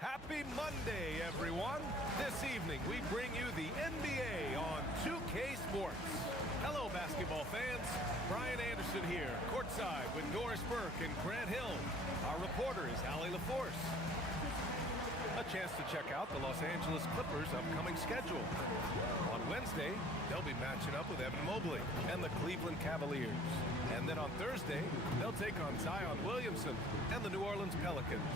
Happy Monday, everyone. This evening, we bring you the NBA on 2K Sports. Hello, basketball fans. Brian Anderson here, courtside with Doris Burke and Grant Hill. Our reporter is Allie LaForce. A chance to check out the Los Angeles Clippers' upcoming schedule. On Wednesday, they'll be matching up with Evan Mobley and the Cleveland Cavaliers. And then on Thursday, they'll take on Zion Williamson and the New Orleans Pelicans.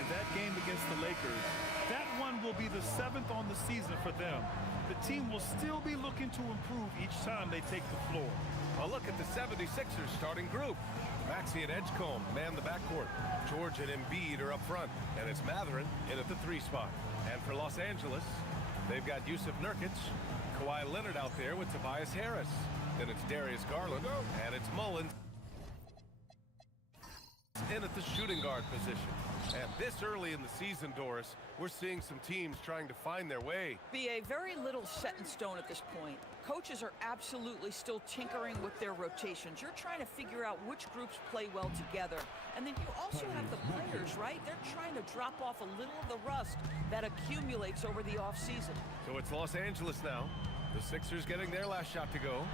In that game against the Lakers, that one will be the 7th on the season for them. The team will still be looking to improve each time they take the floor. A look at the 76ers starting group. Maxey and Edgecombe man the backcourt. George and Embiid are up front, and it's Mathurin in at the 3 spot. And for Los Angeles, they've got Jusuf Nurkic, Kawhi Leonard out there with Tobias Harris. Then it's Darius Garland, and it's Mullins in at the shooting guard position. And this early in the season, Doris, we're seeing some teams trying to find their way. BA, very little set in stone at this point. Coaches are absolutely still tinkering with their rotations. You're trying to figure out which groups play well together. And then you also have the players, right? They're trying to drop off a little of the rust that accumulates over the offseason. So it's Los Angeles now. The Sixers getting their last shot to go.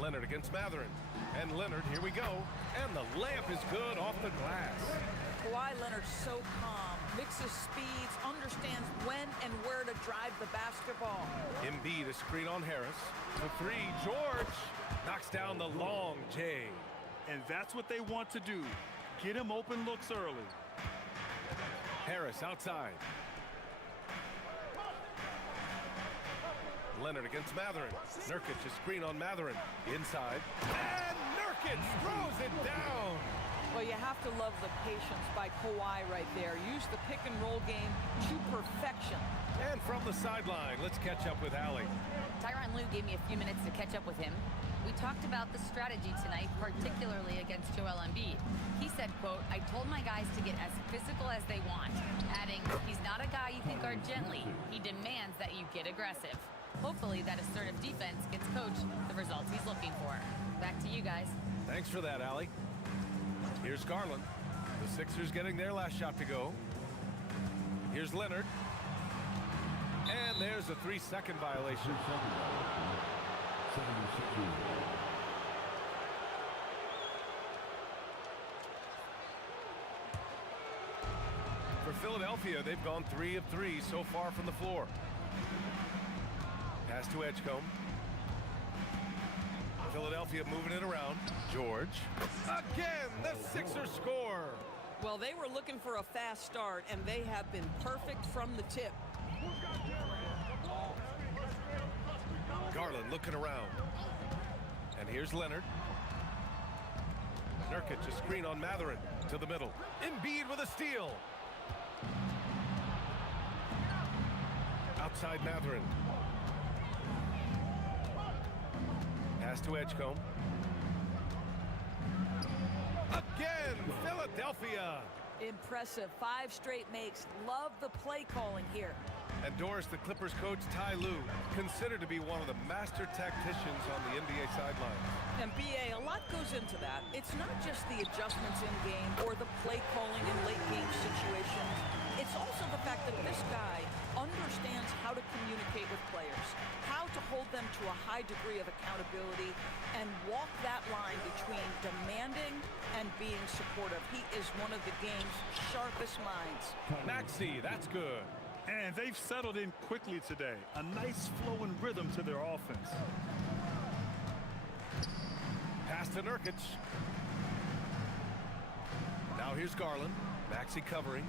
Leonard against Mathurin. And Leonard, here we go. And the layup is good off the glass. Kawhi Leonard so calm, mixes speeds, understands when and where to drive the basketball. Embiid, a screen on Harris. The 3, George knocks down the long J. And that's what they want to do. Get him open looks early. Harris outside. Leonard against Mathurin. Nurkic, a screen on Mathurin. Inside. And Nurkic throws it down. Well, you have to love the patience by Kawhi right there. Use the pick-and-roll game to perfection. And from the sideline, let's catch up with Allie. Tyronn Lue gave me a few minutes to catch up with him. We talked about the strategy tonight, particularly against Joel Embiid. He said, quote, "I told my guys to get as physical as they want," adding, "He's not a guy you can guard gently. He demands that you get aggressive." Hopefully that assertive defense gets Coach the results he's looking for. Back to you guys. Thanks for that, Allie. Here's Garland. The Sixers getting their last shot to go. Here's Leonard. And there's a 3-second violation. For Philadelphia, they've gone 3 of 3 so far from the floor. Pass to Edgecombe. Philadelphia moving it around. George. Again, the Sixers score. Well, they were looking for a fast start, and they have been perfect from the tip. Garland looking around. And here's Leonard. Nurkic, a screen on Mathurin to the middle. Embiid with a steal. Outside Mathurin. Pass to Edgecombe. Again, Philadelphia. Impressive. 5 straight makes. Love the play calling here. And Doris, the Clippers coach Ty Lue, considered to be one of the master tacticians on the NBA sideline. And BA, a lot goes into that. It's not just the adjustments in game or the play calling in late game situations. It's also the fact that this guy understands how to communicate with players, how to hold them to a high degree of accountability, and walk that line between demanding and being supportive. He is one of the game's sharpest minds. Maxey, that's good. And they've settled in quickly today. A nice flow and rhythm to their offense. Pass to Nurkic. Now here's Garland. Maxey covering.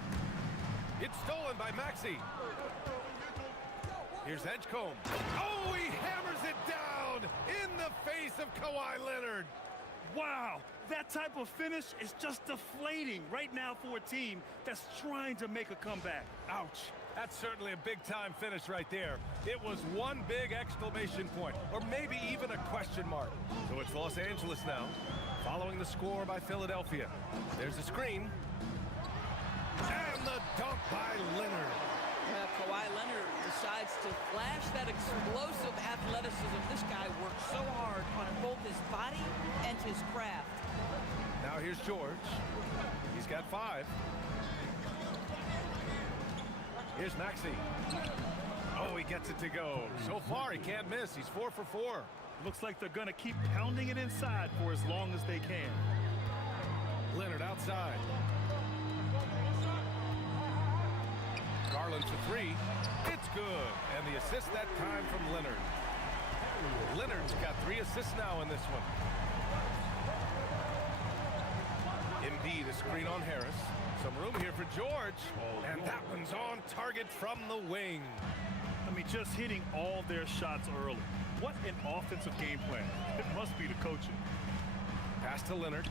It's stolen by Maxey. Here's Edgecombe. Oh, he hammers it down in the face of Kawhi Leonard. Wow, that type of finish is just deflating right now for a team that's trying to make a comeback. Ouch. That's certainly a big-time finish right there. It was one big exclamation point, or maybe even a question mark. So it's Los Angeles now, following the score by Philadelphia. There's a screen. And the dunk by Leonard. Kawhi Leonard decides to flash that explosive athleticism. This guy worked so hard on both his body and his craft. Now Now here's George. He's got 5. Here's Maxey. Oh, he gets it to go. So far, he can't miss. He's 4 for 4. Looks like they're going to keep pounding it inside for as long as they can. Leonard outside. Garland for 3. It's good. And the assist that time from Leonard. Leonard's got 3 assists now in this one. Embiid, a screen on Harris. Some room here for George. And that one's on target from the wing. I mean, just hitting all their shots early. What an offensive game plan. It must be the coaching. Pass to Leonard.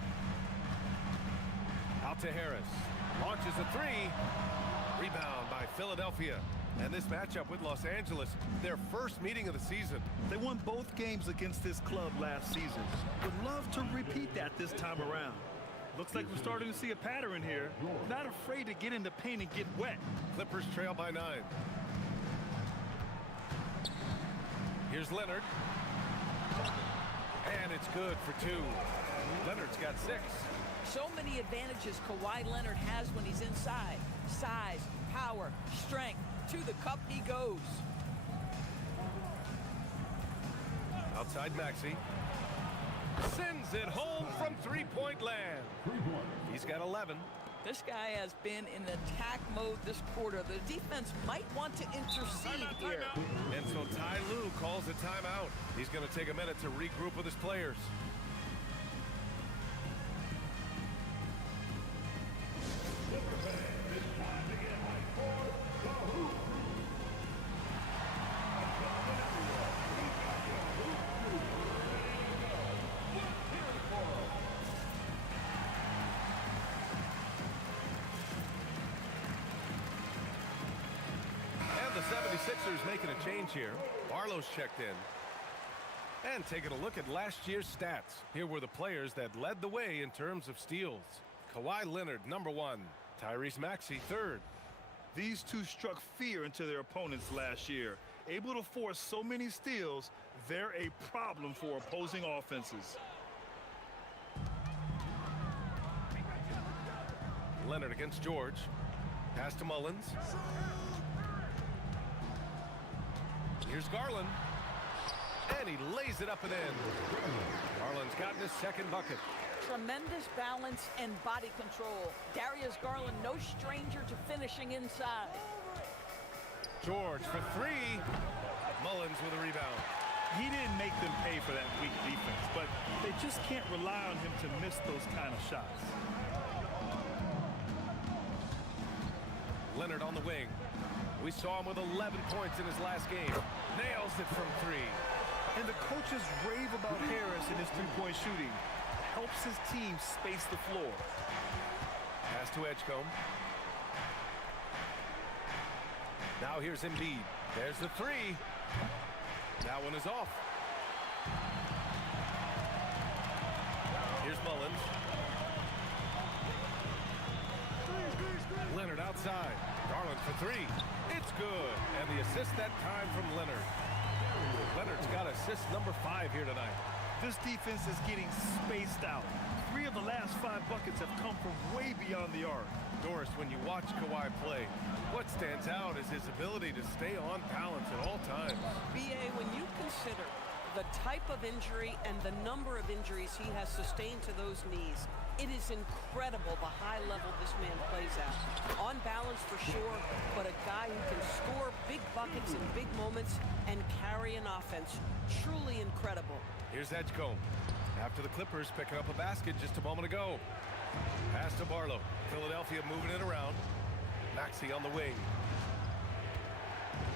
Out to Harris. Launches a 3. Rebound by Philadelphia. And this matchup with Los Angeles, their first meeting of the season. They won both games against this club last season. Would love to repeat that this time around. Looks like we're starting to see a pattern here. Not afraid to get in the paint and get wet. Clippers trail by 9. Here's Leonard. And it's good for 2. Leonard's got 6. So many advantages Kawhi Leonard has when he's inside. Size, power, strength. To the cup he goes. Outside Maxey. Sends it home from three-point land. He's got 11. This guy has been in attack mode this quarter. The defense might want to intercede here. And so Ty Lue calls a timeout. He's going to take a minute to regroup with his players. The 76ers making a change here. Barlow's checked in. And taking a look at last year's stats. Here were the players that led the way in terms of steals. Kawhi Leonard, number 1. Tyrese Maxey, 3rd. These two struck fear into their opponents last year. Able to force so many steals, they're a problem for opposing offenses. Leonard against George. Pass to Mullins. Here's Garland. And he lays it up and in. Garland's gotten his 2nd bucket. Tremendous balance and body control. Darius Garland, no stranger to finishing inside. George for 3. Mullins with a rebound. He didn't make them pay for that weak defense, but they just can't rely on him to miss those kind of shots. Leonard on the wing. We saw him with 11 points in his last game. Nails it from 3. And the coaches rave about Harris and his three-point shooting. Helps his team space the floor. Pass to Edgecombe. Now here's Embiid. There's the 3. That one is off. Here's Mullins. Leonard outside. Garland for 3. It's good. And the assist that time from Leonard. Leonard's got assist number 5 here tonight. This defense is getting spaced out. 3 of the last 5 buckets have come from way beyond the arc. Doris, when you watch Kawhi play, what stands out is his ability to stay on balance at all times. B.A., when you consider the type of injury and the number of injuries he has sustained to those knees, it is incredible the high level this man plays at. On balance for sure, but a guy who can score big buckets in big moments and carry an offense. Truly incredible. Here's Edgecombe. After the Clippers picking up a basket just a moment ago. Pass to Barlow. Philadelphia moving it around. Maxey on the wing.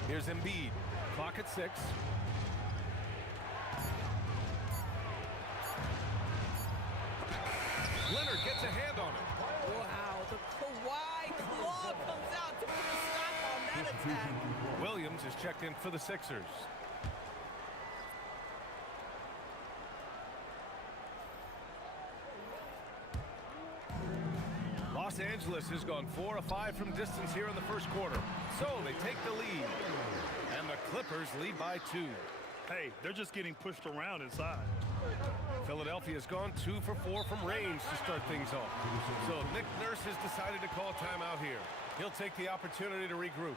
Here's Embiid. Clock at 6. Leonard gets a hand on it. Wow, the Kawhi claw comes out to put a stop on that attack. Williams is checked in for the Sixers. Los Angeles has gone 4 of 5 from distance here in the first quarter. So they take the lead. And the Clippers lead by 2. Hey, they're just getting pushed around inside. Philadelphia's gone 2 for 4 from range to start things off. So Nick Nurse has decided to call timeout here. He'll take the opportunity to regroup.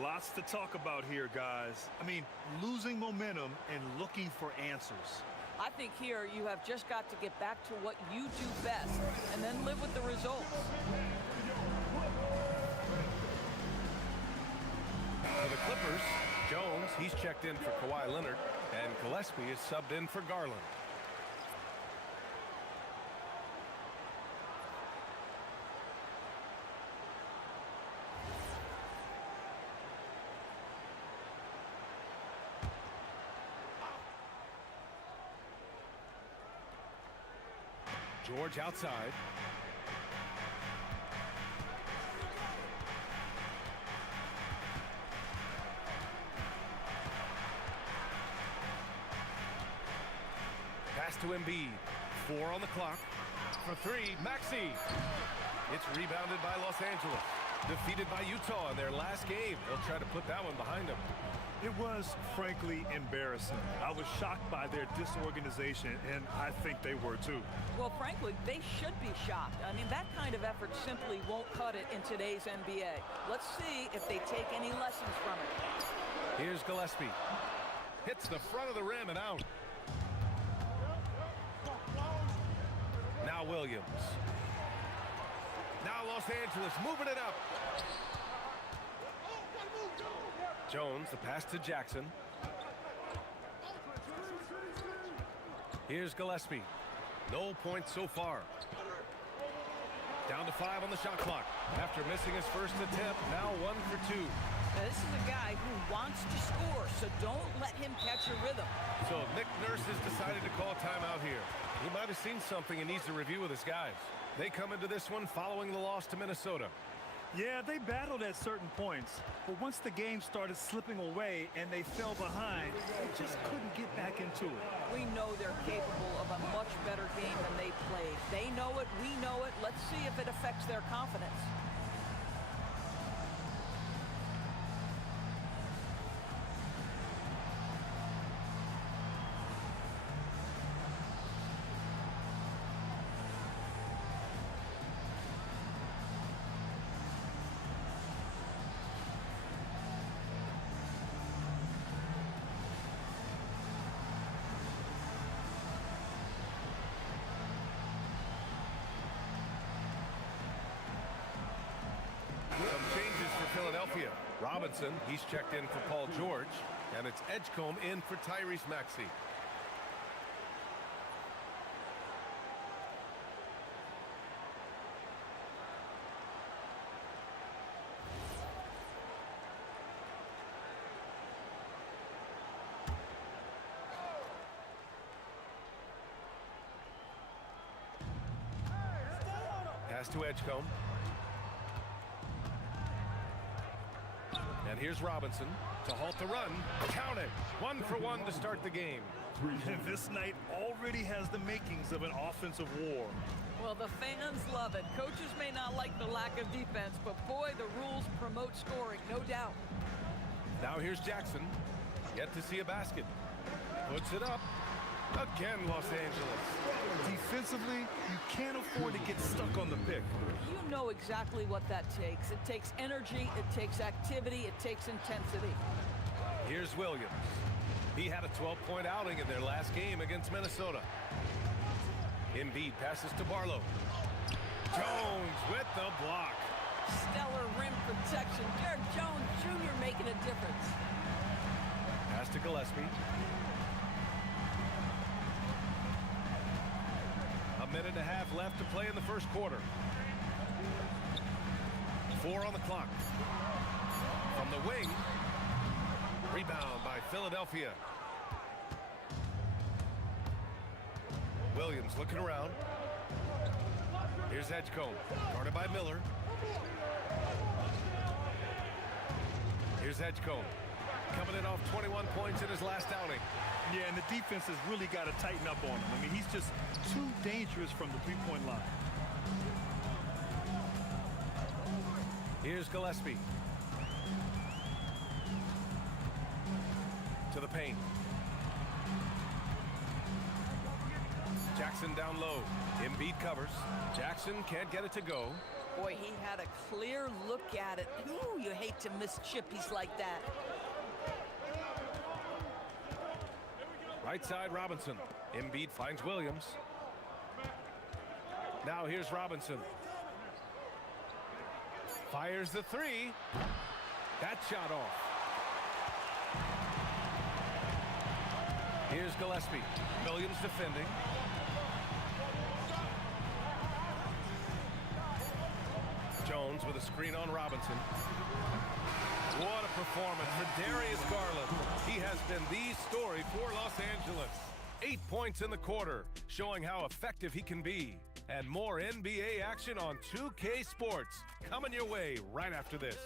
Lots to talk about here, guys. I mean, losing momentum and looking for answers. I think here you have just got to get back to what you do best and then live with the results. For the Clippers, Jones, he's checked in for Kawhi Leonard, and Gillespie is subbed in for Garland. George outside. Pass to Embiid. 4 on the clock. For 3, Maxey. It's rebounded by Los Angeles. Defeated by Utah in their last game. They'll try to put that one behind them. It was, frankly, embarrassing. I was shocked by their disorganization, and I think they were too. Well, frankly, they should be shocked. I mean, that kind of effort simply won't cut it in today's NBA. Let's see if they take any lessons from it. Here's Gillespie. Hits the front of the rim and out. Now Williams. Now Los Angeles moving it up. Jones, the pass to Jackson. Here's Gillespie. No points so far. Down to 5 on the shot clock. After missing his first attempt, now 1 for 2. Now, this is a guy who wants to score, so don't let him catch a rhythm. So Nick Nurse has decided to call timeout here. He might have seen something and needs to review with his guys. They come into this one following the loss to Minnesota. Yeah, they battled at certain points, but once the game started slipping away and they fell behind, they just couldn't get back into it. We know they're capable of a much better game than they played. They know it, we know it. Let's see if it affects their confidence. Some changes for Philadelphia. Robinson, he's checked in for Paul George. And it's Edgecombe in for Tyrese Maxey. Pass to Edgecombe. And here's Robinson to halt the run. Count it. 1 for 1 to start the game. This night already has the makings of an offensive war. Well, the fans love it. Coaches may not like the lack of defense, but boy, the rules promote scoring, no doubt. Now here's Jackson. Yet to see a basket. Puts it up. Again, Los Angeles. Defensively, you can't afford to get stuck on the pick. You know exactly what that takes. It takes energy, it takes activity, it takes intensity. Here's Williams. He had a 12-point outing in their last game against Minnesota. Embiid passes to Barlow. Jones with the block. Stellar rim protection. Derek Jones Jr. making a difference. Pass to Gillespie. A minute and a half left to play in the first quarter. 4 on the clock. From the wing. Rebound by Philadelphia. Williams looking around. Here's Edgecombe. Guarded by Miller. Here's Edgecombe. Coming in off 21 points in his last outing. Yeah, and the defense has really got to tighten up on him. I mean, he's just too dangerous from the three-point line. Here's Gillespie. To the paint. Jackson down low. Embiid covers. Jackson can't get it to go. Boy, he had a clear look at it. Ooh, you hate to miss chippies like that. Right side, Robinson. Embiid finds Williams. Now here's Robinson. Fires the three. That shot off. Here's Gillespie. Williams defending. Jones with a screen on Robinson. What a performance for Darius Garland. He has been the story for Los Angeles. 8 points in the quarter, showing how effective he can be. And more NBA action on 2K Sports coming your way right after this.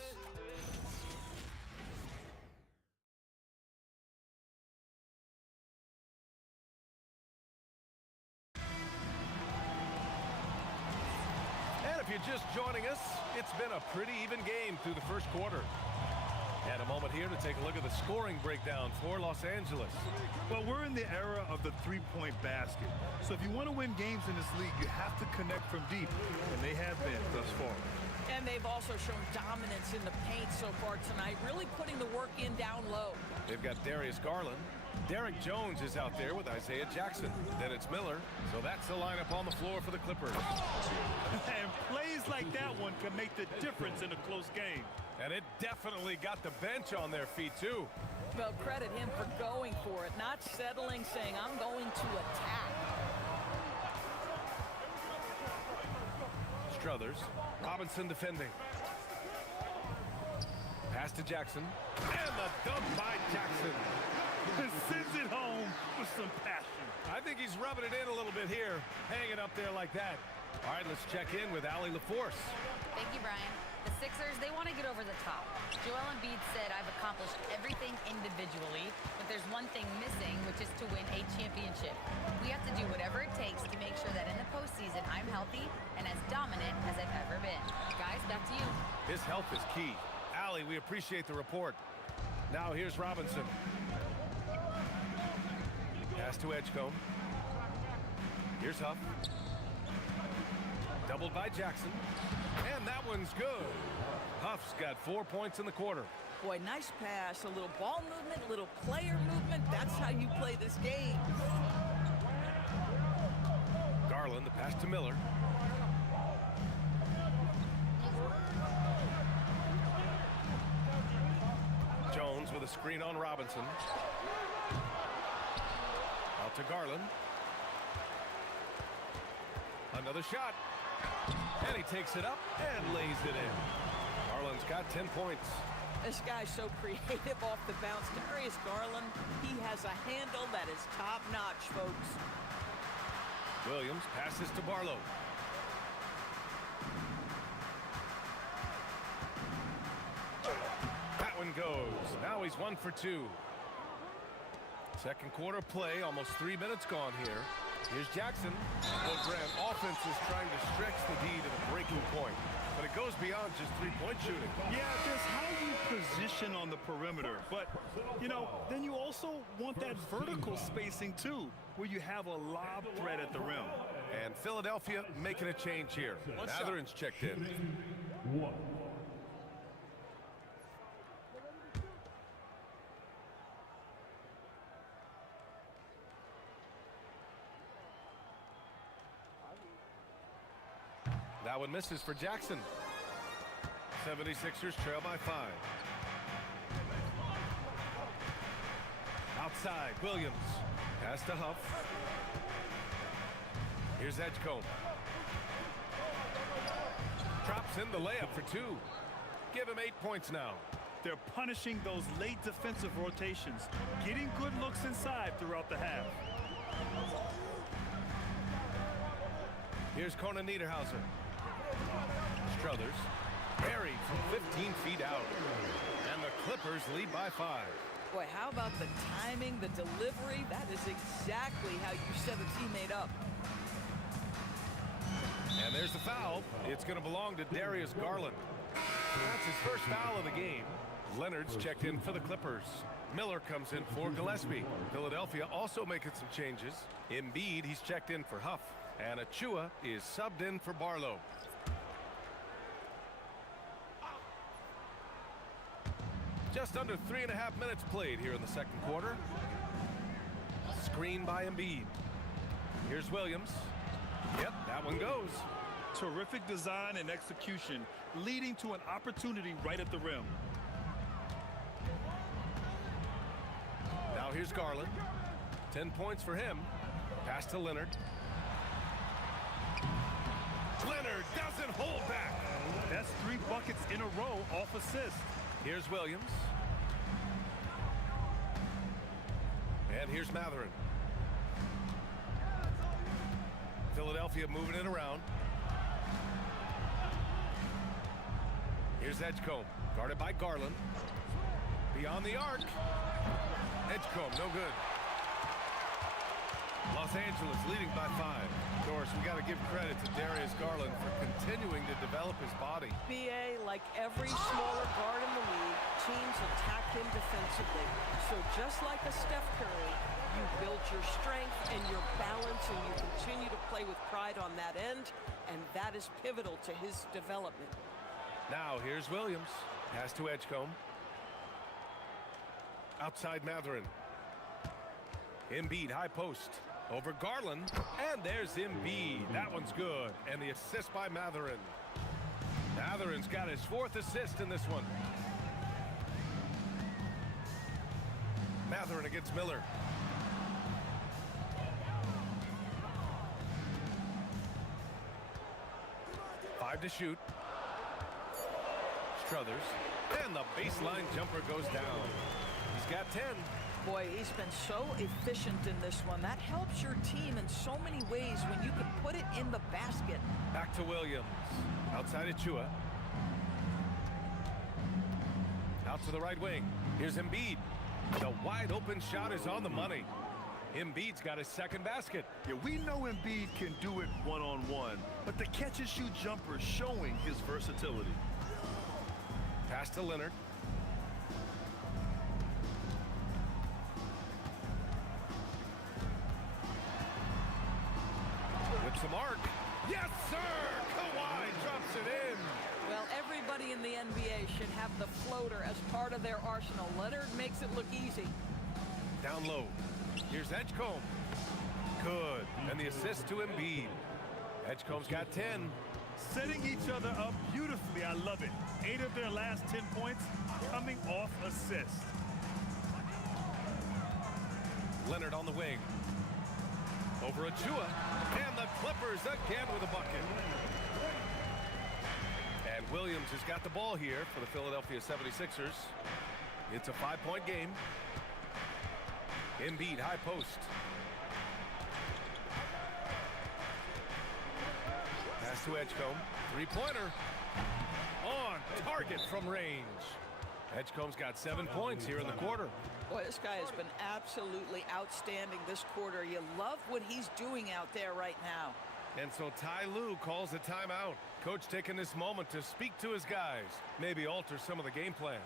And if you're just joining us, it's been a pretty even game through the first quarter. And a moment here to take a look at the scoring breakdown for Los Angeles. Well, we're in the era of the three-point basket. So if you want to win games in this league, you have to connect from deep, and they have been thus far. And they've also shown dominance in the paint so far tonight, really putting the work in down low. They've got Darius Garland. Derek Jones is out there with Isaiah Jackson. Then it's Miller. So that's the lineup on the floor for the Clippers. And plays like that one can make the difference in a close game. And it definitely got the bench on their feet, too. Well, credit him for going for it, not settling, saying, I'm going to attack. Struthers. Robinson defending. Pass to Jackson. And the dunk by Jackson. Sends it home with some passion. I think he's rubbing it in a little bit here, hanging up there like that. All right, let's check in with Allie LaForce. Thank you, Brian. The Sixers, they want to get over the top. Joel Embiid said, I've accomplished everything individually, but there's one thing missing, which is to win a championship. We have to do whatever it takes to make sure that in the postseason, I'm healthy and as dominant as I've ever been. Guys, back to you. His health is key. Allie, we appreciate the report. Now here's Robinson. Pass to Edgecombe. Here's Huff. Doubled by Jackson. And that one's good. Huff's got 4 points in the quarter. Boy, nice pass, a little ball movement, a little player movement. That's how you play this game. Garland, the pass to Miller. Jones with a screen on Robinson. Out to Garland. Another shot. And he takes it up and lays it in. Garland's got 10 points. This guy's so creative off the bounce. Darius Garland, he has a handle that is top-notch, folks. Williams passes to Barlow. That one goes. Now he's 1 for 2. Second quarter play, almost 3 minutes gone here. Here's Jackson. Well, Graham, offense is trying to stretch the D to the breaking point, but it goes beyond just three-point shooting. Yeah, there's how you position on the perimeter, but, you know, then you also want that vertical spacing, too, where you have a lob threat at the rim. And Philadelphia making a change here. Mathurin's checked in. That one misses for Jackson. 76ers trail by 5. Outside, Williams. Pass to Huff. Here's Edgecombe. Drops in the layup for 2. Give him 8 points now. They're punishing those late defensive rotations, getting good looks inside throughout the half. Here's Conan Niederhauser. Struthers. Buried from 15 feet out. And the Clippers lead by 5. Boy, how about the timing, the delivery? That is exactly how you set a teammate up. And there's the foul. It's going to belong to Darius Garland. That's his first foul of the game. Leonard's checked in for the Clippers. Miller comes in for Gillespie. Philadelphia also making some changes. Embiid, he's checked in for Huff. And Achua is subbed in for Barlow. Just under 3.5 minutes played here in the second quarter. Screen by Embiid. Here's Williams. Yep, that one goes. Terrific design and execution, leading to an opportunity right at the rim. Now here's Garland. 10 points for him. Pass to Leonard. Leonard doesn't hold back. That's 3 buckets in a row off assist. Here's Williams. And here's Mathurin. Philadelphia moving it around. Here's Edgecombe, guarded by Garland. Beyond the arc. Edgecombe, no good. Los Angeles leading by 5. Of course, we got to give credit to Darius Garland for continuing to develop his body. BA, like every smaller guard in the league, teams attack him defensively. So just like a Steph Curry, you build your strength and your balance, and you continue to play with pride on that end, and that is pivotal to his development. Now here's Williams. Pass to Edgecombe. Outside Mathurin. Embiid, high post. Over Garland. And there's Embiid. That one's good. And the assist by Mathurin. Mathurin's got his 4th assist in this one. Mathurin against Miller. Five to shoot. Struthers. And the baseline jumper goes down. He's got 10. Boy, he's been so efficient in this one. That helps your team in so many ways when you can put it in the basket. Back to Williams. Outside Achua. Out to the right wing. Here's Embiid. The wide open shot is on the money. Embiid's got his 2nd basket. Yeah, we know Embiid can do it one-on-one, but the catch-and-shoot jumper is showing his versatility. Pass to Leonard. Whips the mark. Yes, sir! Kawhi drops it in. Well, everybody in the NBA should have the floater as part of their arsenal. Leonard makes it look easy. Down low. Here's Edgecombe. Good. And the assist to Embiid. Edgecombe's got 10. Setting each other up beautifully. I love it. 8 of their last 10 points coming off assist. Leonard on the wing. Over Achua. And the Clippers again with a bucket. And Williams has got the ball here for the Philadelphia 76ers. It's a 5-point game. Embiid, high post. Pass to Edgecombe. 3-pointer. On target from range. Edgecombe's got 7 points here in the quarter. Boy, this guy has been absolutely outstanding this quarter. You love what he's doing out there right now. And so Ty Lue calls a timeout. Coach taking this moment to speak to his guys. Maybe alter some of the game plan.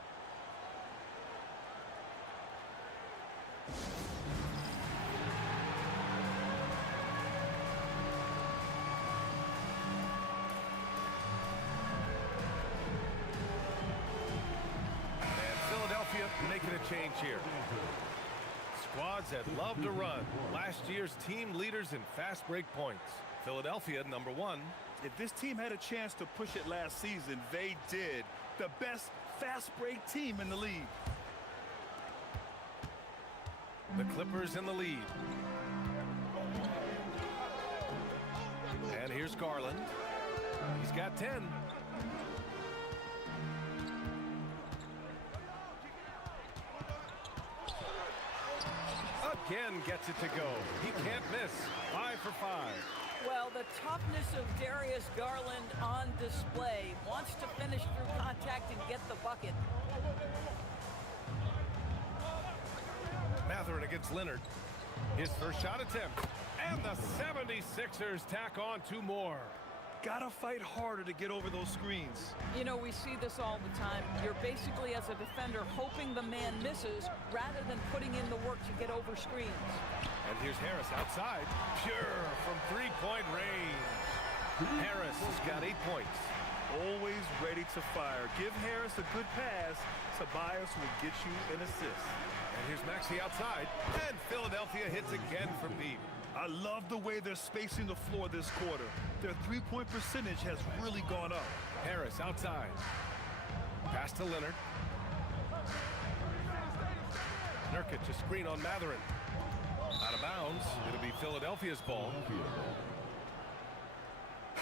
Making a change here. Squads that love to run. Last year's team leaders in fast break points. Philadelphia, number 1. If this team had a chance to push it last season, they did. The best fast break team in the league. The Clippers in the lead. And here's Garland. He's got 10. Again gets it to go. He can't miss. 5 for 5. Well, the toughness of Darius Garland on display. Wants to finish through contact and get the bucket. Mathurin against Leonard. His first shot attempt. And the 76ers tack on 2 more. Gotta fight harder to get over those screens. You know, we see this all the time. You're basically, as a defender, hoping the man misses rather than putting in the work to get over screens. And here's Harris outside. Pure from three-point range. Harris has got 8 points. Always ready to fire. Give Harris a good pass. Tobias will get you an assist. And here's Maxey outside. And Philadelphia hits again from deep. I love the way they're spacing the floor this quarter. Their three-point percentage has really gone up. Harris outside. Pass to Leonard. Nurkic, a screen on Mathurin. Out of bounds. It'll be Philadelphia's ball.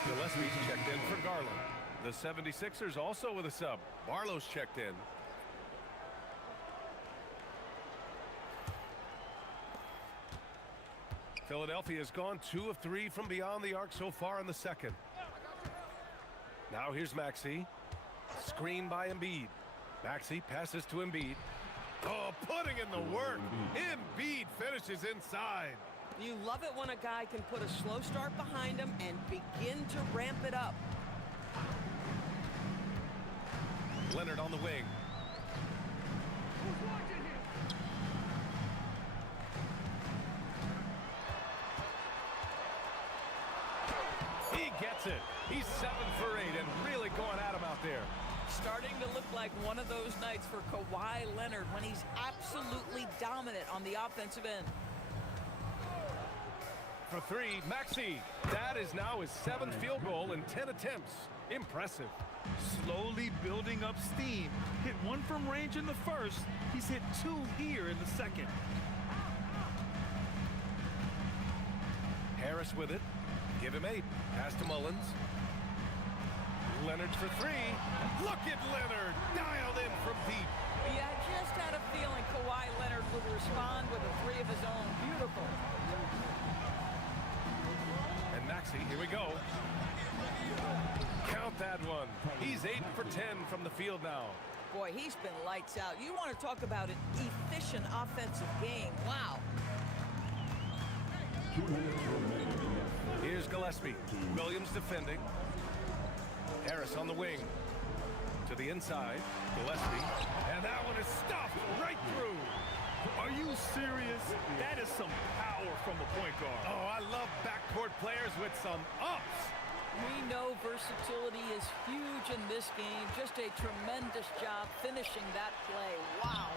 Gillespie's checked in for Garland. The 76ers also with a sub. Barlow's checked in. Philadelphia has gone 2 of 3 from beyond the arc so far in the second. Now here's Maxey. Screen by Embiid. Maxey passes to Embiid. Oh, putting in the work. Embiid finishes inside. You love it when a guy can put a slow start behind him and begin to ramp it up. Leonard on the wing. He gets it. He's 7 for 8 and really going at him out there. Starting to look like one of those nights for Kawhi Leonard when he's absolutely dominant on the offensive end. For 3, Maxey. That is now his 7th field goal in 10 attempts. Impressive. Slowly building up steam. Hit 1 from range in the first. He's hit 2 here in the second. Harris with it. Give him 8. Pass to Mullins. Leonard for 3. Look at Leonard. Dialed in from deep. Yeah, I just had a feeling Kawhi Leonard would respond with a 3 of his own. Beautiful. And Maxey, here we go. Count that one. He's 8 for 10 from the field now. Boy, he's been lights out. You want to talk about an efficient offensive game. Wow. Here's Gillespie. Williams defending. Harris on the wing. To the inside. Gillespie. And that one is stuffed right through. Are you serious? That is some power from a point guard. Oh, I love backcourt players with some ups. We know versatility is huge in this game. Just a tremendous job finishing that play. Wow.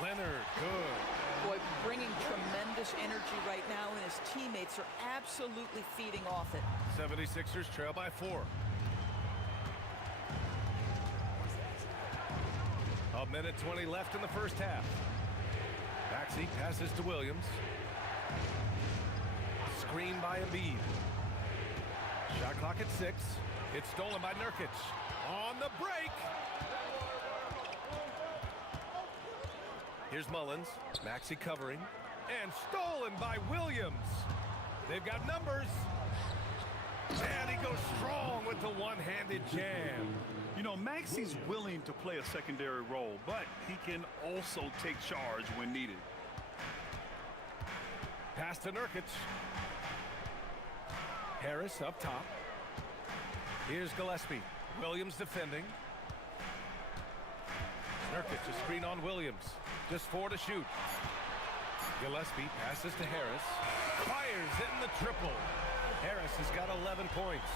Leonard, good. Boy, bringing tremendous energy right now, and his teammates are absolutely feeding off it. 76ers trail by 4. A minute 20 left in the first half. Maxey passes to Williams. Screen by Embiid. Shot clock at 6. It's stolen by Nurkic. On the break. Here's Mullins. Maxey covering. And stolen by Williams. They've got numbers. And he goes strong with the one-handed jam. You know, Maxey's willing to play a secondary role, but he can also take charge when needed. Pass to Nurkic. Harris up top. Here's Gillespie. Williams defending. Nurkic, a screen on Williams. Just 4 to shoot. Gillespie passes to Harris. Fires in the triple. Harris has got 11 points.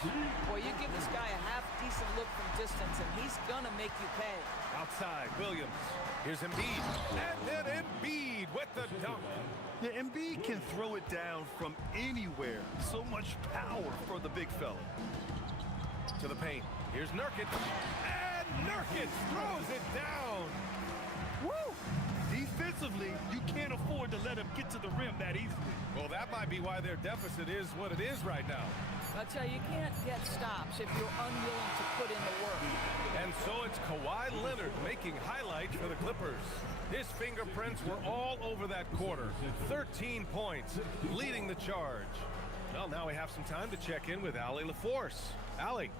Boy, you give this guy a half-decent look from distance, and he's gonna make you pay. Outside, Williams. Here's Embiid. And then Embiid with the dunk. Yeah, Embiid can throw it down from anywhere. So much power for the big fella. To the paint. Here's Nurkic. And Nurkic throws it down. Woo! Defensively, you can't afford to let him get to the rim that easily. Well, that might be why their deficit is what it is right now. I tell you, you can't get stops if you're unwilling to put in the work. And so it's Kawhi Leonard making highlights for the Clippers. His fingerprints were all over that quarter. 13 points, leading the charge. Well, now we have some time to check in with Allie LaForce. Allie.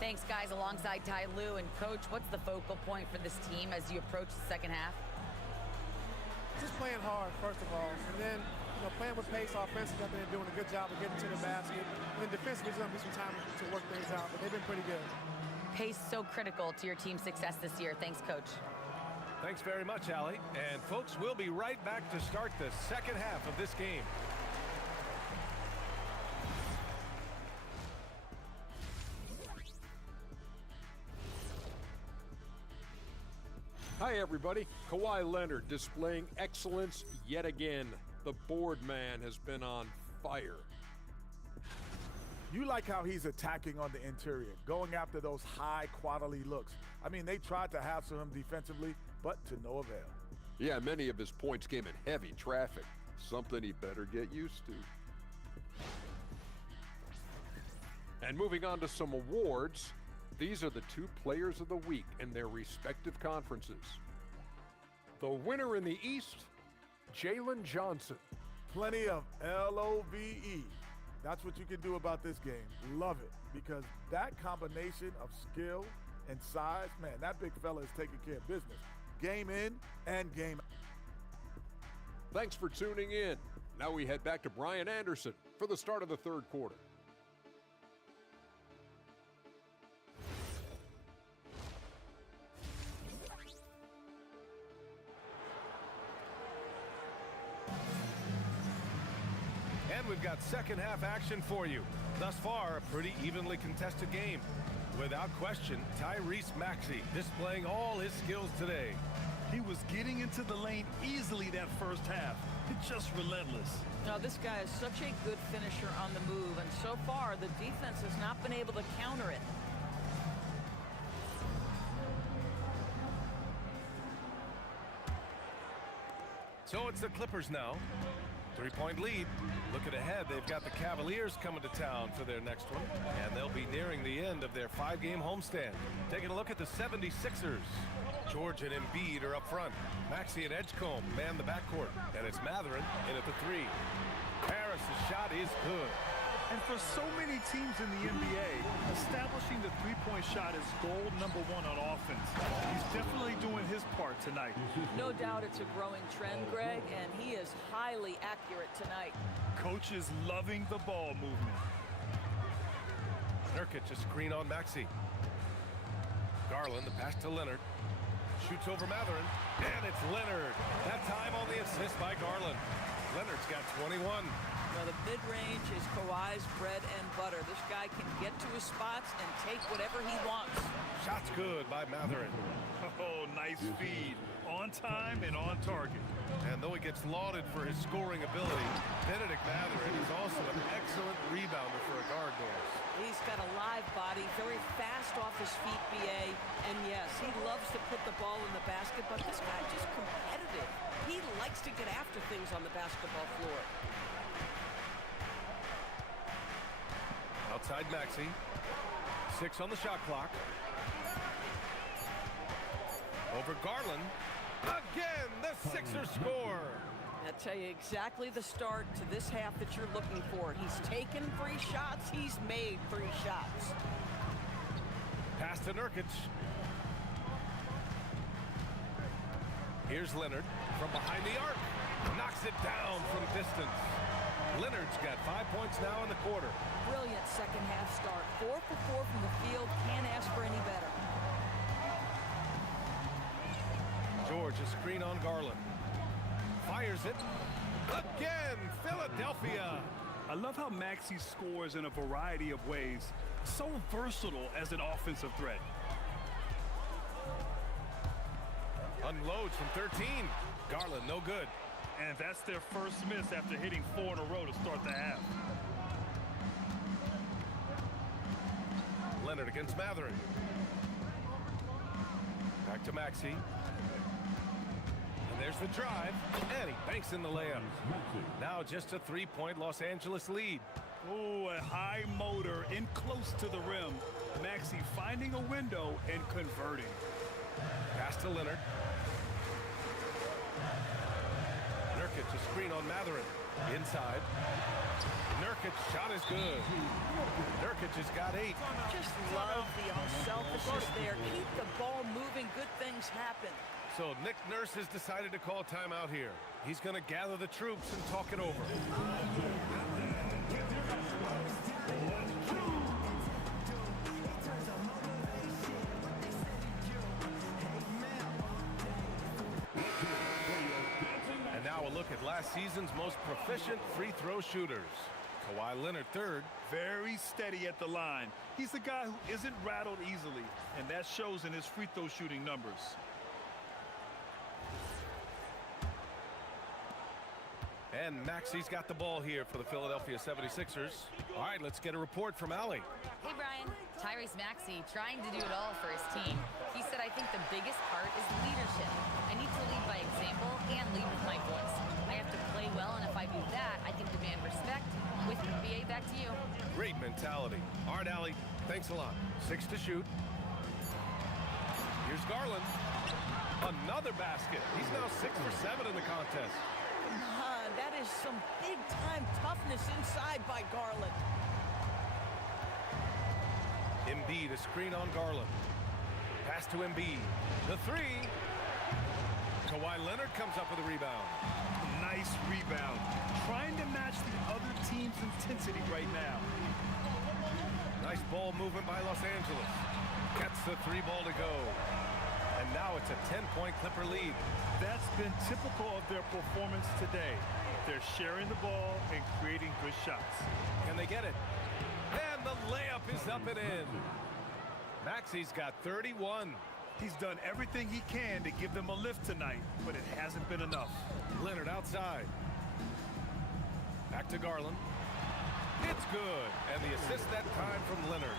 Thanks, guys. Alongside Ty Lue and Coach, what's the focal point for this team as you approach the second half? Just playing hard, first of all, and then playing with pace offensively, they've been doing a good job of getting to the basket. And then defensively, there's going to be some time to work things out, but they've been pretty good. Pace so critical to your team's success this year. Thanks, Coach. Thanks very much, Allie. And folks, we'll be right back to start the second half of this game. Hi, everybody. Kawhi Leonard displaying excellence yet again. The board man has been on fire. You like how he's attacking on the interior, going after those high-quality looks. I mean, they tried to hassle him defensively, but to no avail. Yeah, many of his points came in heavy traffic, something he better get used to. And moving on to some awards, these are the two players of the week in their respective conferences. The winner in the East, Jalen Johnson. Plenty of L-O-V-E. That's what you can do about this game. Love it, because that combination of skill and size, man, that big fella is taking care of business. Game in and game out. Thanks for tuning in. Now we head back to Brian Anderson for the start of the third quarter. And we've got second half action for you. Thus far, a pretty evenly contested game. Without question, Tyrese Maxey displaying all his skills today. He was getting into the lane easily that first half. It's just relentless. Now, this guy is such a good finisher on the move, and so far, the defense has not been able to counter it. So it's the Clippers now. 3-point lead. Looking ahead, they've got the Cavaliers coming to town for their next one, and they'll be nearing the end of their 5-game homestand. Taking a look at the 76ers. George and Embiid are up front. Maxey and Edgecombe man the backcourt, and it's Mathurin in at the 3. Harris's shot is good. And for so many teams in the NBA, establishing the three-point shot is goal number one on offense. He's definitely doing his part tonight. No doubt it's a growing trend, Greg, and he is highly accurate tonight. Coach is loving the ball movement. Nurkic a screen on Maxey. Garland, the pass to Leonard. Shoots over Mathurin, and it's Leonard. That time on the assist by Garland. Leonard's got 21. Now, the mid-range is Kawhi's bread and butter. This guy can get to his spots and take whatever he wants. Shot's good by Mathurin. Oh, nice feed. On time and on target. And though he gets lauded for his scoring ability, Benedict Mathurin is also an excellent rebounder for a guard, Doris. He's got a live body, very fast off his feet, B.A. And yes, he loves to put the ball in the basket, but this guy just competitive. He likes to get after things on the basketball floor. Outside Maxey. 6 on the shot clock. Over Garland. Again, the Sixers score. I'll tell you exactly the start to this half that you're looking for. He's taken 3 shots. He's made 3 shots. Pass to Nurkic. Here's Leonard from behind the arc. Knocks it down from distance. Leonard's got 5 points now in the quarter. Brilliant second half start. 4 for 4 from the field. Can't ask for any better. George a screen on Garland. Fires it. Again, Philadelphia. I love how Maxey scores in a variety of ways. So versatile as an offensive threat. Unloads from 13. Garland, no good. And that's their first miss after hitting 4 in a row to start the half. Leonard against Mathurin. Back to Maxey. And there's the drive. And he banks in the layup. Now just a 3-point Los Angeles lead. Oh, a high motor in close to the rim. Maxey finding a window and converting. Pass to Leonard. Nurkic a screen on Mathurin. Inside. Nurkic shot is good. Nurkic has got 8. Just love the unselfishness there. Keep the ball moving. Good things happen. So Nick Nurse has decided to call timeout here. He's going to gather the troops and talk it over. And now a look at last season's most proficient free throw shooters. Kawhi Leonard third. Very steady at the line. He's the guy who isn't rattled easily, and that shows in his free throw shooting numbers. And Maxi's got the ball here for the Philadelphia 76ers. All right, let's get a report from Allie. Hey, Brian. Tyrese Maxey trying to do it all for his team. He said, I think the biggest part is leadership. I need to lead by example and lead with my voice. I have to play well, and if I do that, I can demand respect. With BA, back to you. Great mentality. All right, Allie, thanks a lot. 6 to shoot. Here's Garland. Another basket. He's now 6 for 7 in the contest. That is some big-time toughness inside by Garland. Embiid, a screen on Garland. Pass to Embiid. The three. Kawhi Leonard comes up with a rebound. Nice rebound. Trying to match the other team's intensity right now. Nice ball movement by Los Angeles. Gets the 3 ball to go. And now it's a 10-point Clipper lead. That's been typical of their performance today. They're sharing the ball and creating good shots. Can they get it? And the layup is up and in. Maxi's got 31. He's done everything he can to give them a lift tonight, but it hasn't been enough. Leonard outside. Back to Garland. It's good. And the assist that time from Leonard.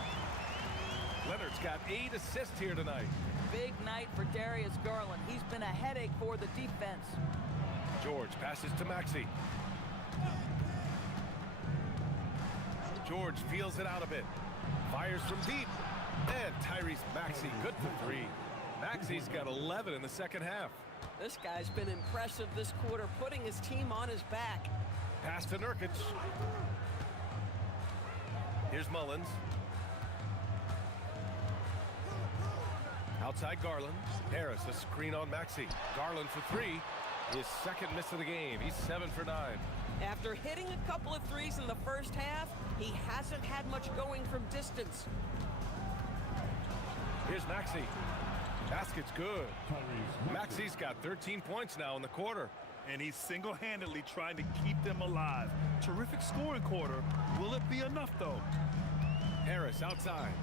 Leonard's got 8 assists here tonight. Big night for Darius Garland. He's been a headache for the defense. George passes to Maxey. George feels it out a bit. Fires from deep. And Tyrese Maxey, good for 3. Maxey's got 11 in the second half. This guy's been impressive this quarter, putting his team on his back. Pass to Nurkic. Here's Mullins. Outside Garland. Harris, a screen on Maxey. Garland for 3. His second miss of the game. He's 7 for 9. After hitting a couple of threes in the first half, he hasn't had much going from distance. Here's Maxey. Basket's good. Maxey's got 13 points now in the quarter. And he's single-handedly trying to keep them alive. Terrific scoring quarter. Will it be enough, though? Harris outside.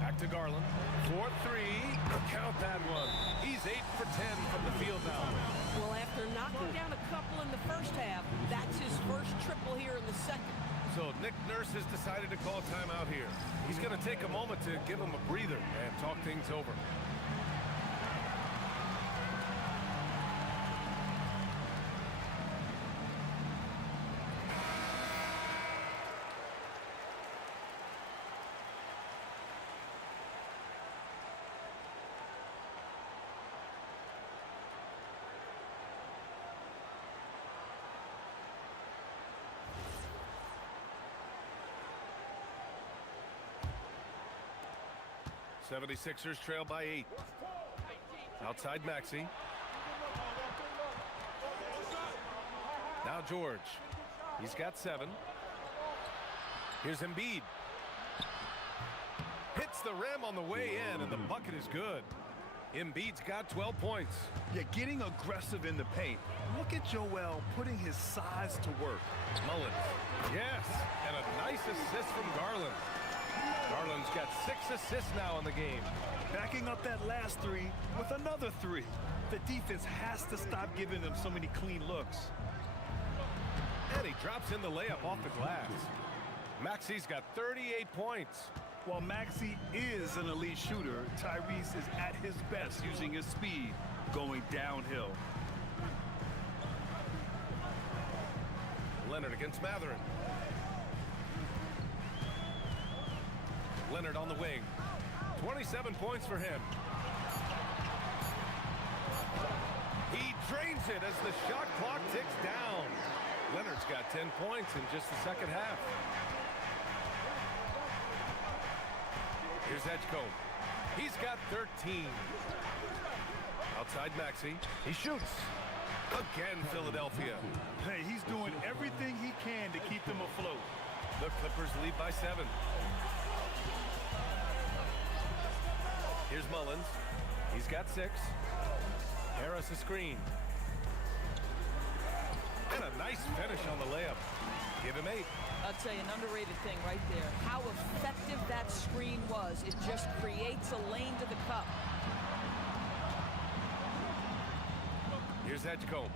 Back to Garland. 4-3. Count that one. He's 8 for 10 from the field now. Well, after knocking down a couple in the first half, that's his first triple here in the second. So Nick Nurse has decided to call timeout here. He's going to take a moment to give him a breather and talk things over. The 76ers trail by 8. Outside Maxey. Now George. He's got 7. Here's Embiid. Hits the rim on the way in, and the bucket is good. Embiid's got 12 points. Yeah, getting aggressive in the paint. Look at Joel putting his size to work. Mullins. Yes, and a nice assist from Garland. Garland's got 6 assists now in the game. Backing up that last 3 with another 3. The defense has to stop giving them so many clean looks. And he drops in the layup off the glass. Maxey's got 38 points. While Maxey is an elite shooter, Tyrese is at his best using his speed going downhill. Leonard against Mathurin. Leonard on the wing. 27 points for him. He drains it as the shot clock ticks down. Leonard's got 10 points in just the second half. Here's Edgecombe. He's got 13. Outside Maxey. He shoots. Again, Philadelphia. Hey, he's doing everything he can to keep them afloat. The Clippers lead by 7. Here's Mullins. He's got 6. Harris a screen. And a nice finish on the layup. Give him 8. I'll tell you an underrated thing right there. How effective that screen was. It just creates a lane to the cup. Here's Edgecombe.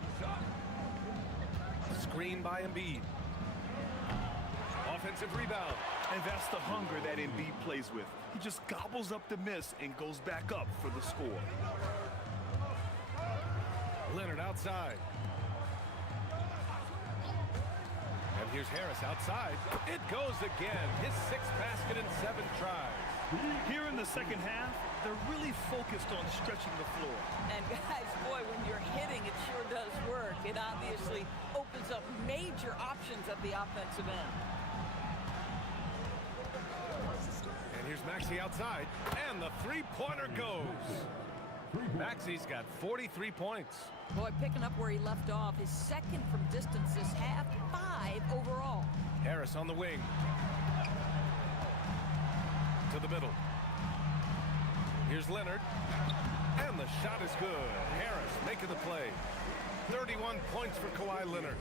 Screen by Embiid. Offensive rebound. And that's the hunger that Embiid plays with. He just gobbles up the miss and goes back up for the score. Leonard outside. And here's Harris outside. It goes again. His 6th basket in 7 tries. Here in the second half, they're really focused on stretching the floor. And guys, boy, when you're hitting, it sure does work. It obviously opens up major options at the offensive end. And here's Maxey outside. And the three-pointer goes. Maxey's got 43 points. Boy, picking up where he left off. His 2nd from distance this half, 5 overall. Harris on the wing. To the middle. Here's Leonard. And the shot is good. Harris making the play. 31 points for Kawhi Leonard.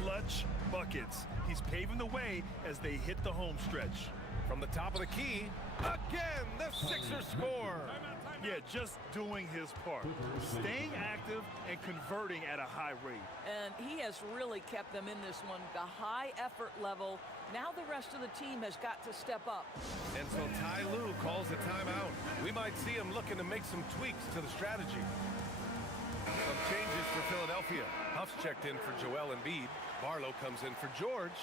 Clutch buckets. He's paving the way as they hit the home stretch. From the top of the key, again, the Sixers score. Yeah, just doing his part. Staying active and converting at a high rate. And he has really kept them in this one. The high effort level. Now the rest of the team has got to step up. And so Ty Lue calls a timeout. We might see him looking to make some tweaks to the strategy. Some changes for Philadelphia. Huff's checked in for Joel Embiid. Barlow comes in for George.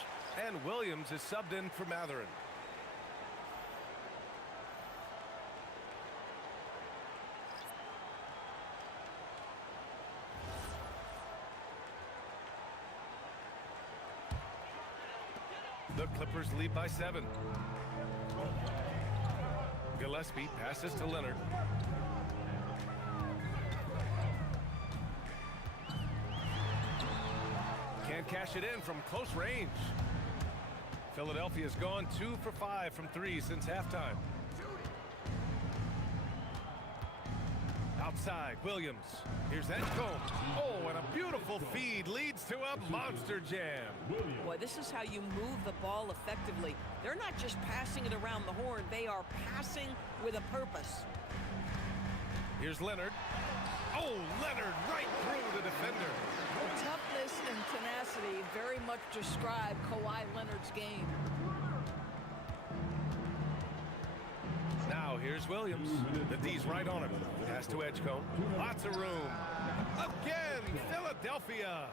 And Williams is subbed in for Mathurin. The Clippers lead by 7. Gillespie passes to Leonard. Can't cash it in from close range. Philadelphia's gone 2 for 5 from 3 since halftime. Outside, Williams. Here's Edgecombe. Oh, and a beautiful feed leads to a monster jam. Boy, this is how you move the ball effectively. They're not just passing it around the horn. They are passing with a purpose. Here's Leonard. Oh, Leonard right through the defender. Toughness and tenacity very much describe Kawhi Leonard's game. Now here's Williams. The D's right on him. Pass to Edgecombe. Lots of room. Again, Philadelphia.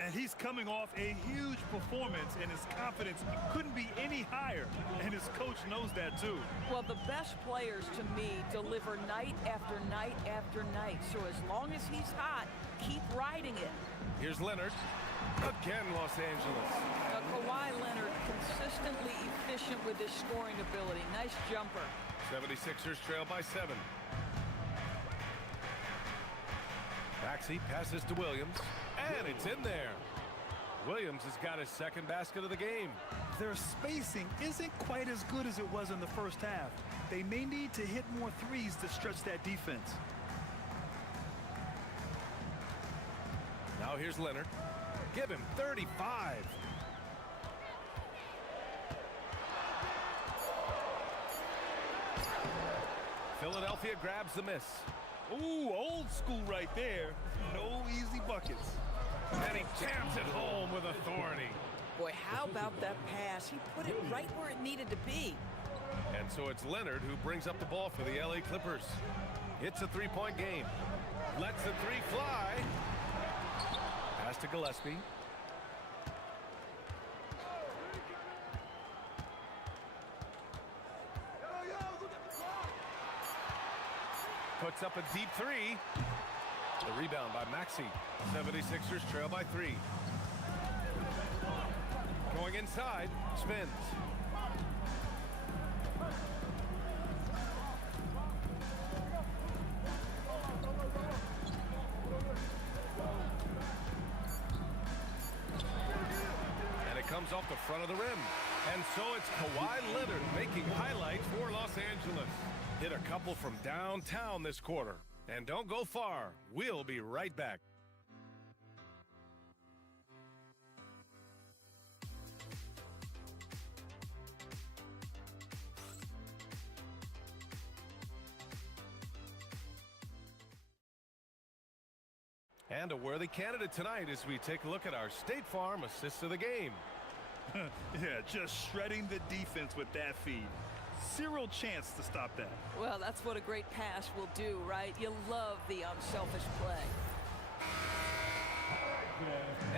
And he's coming off a huge performance, and his confidence couldn't be any higher. And his coach knows that too. Well, the best players to me deliver night after night after night. So as long as he's hot, keep riding it. Here's Leonard. Again, Los Angeles. Kawhi Leonard consistently efficient with his scoring ability. Nice jumper. 76ers trail by 7. Maxey passes to Williams, and it's in there. Williams has got his 2nd basket of the game. Their spacing isn't quite as good as it was in the first half. They may need to hit more threes to stretch that defense. Now here's Leonard. Give him 35. Philadelphia grabs the miss. Ooh, old school right there. No easy buckets. And he jams it home with authority. Boy, how about that pass? He put it right where it needed to be. And so it's Leonard who brings up the ball for the LA Clippers. It's a 3-point game. Lets the 3 fly. Pass to Gillespie. Puts up a deep 3. The rebound by Maxey. 76ers trail by 3. Going inside, spins. comes off the front of the rim. And so it's Kawhi Leonard making highlights for Los Angeles. Hit a couple from downtown this quarter. And don't go far. We'll be right back. And a worthy candidate tonight as we take a look at our State Farm assists of the game. Yeah, just shredding the defense with that feed. Zero chance to stop that. Well, that's what a great pass will do, right? You love the unselfish play.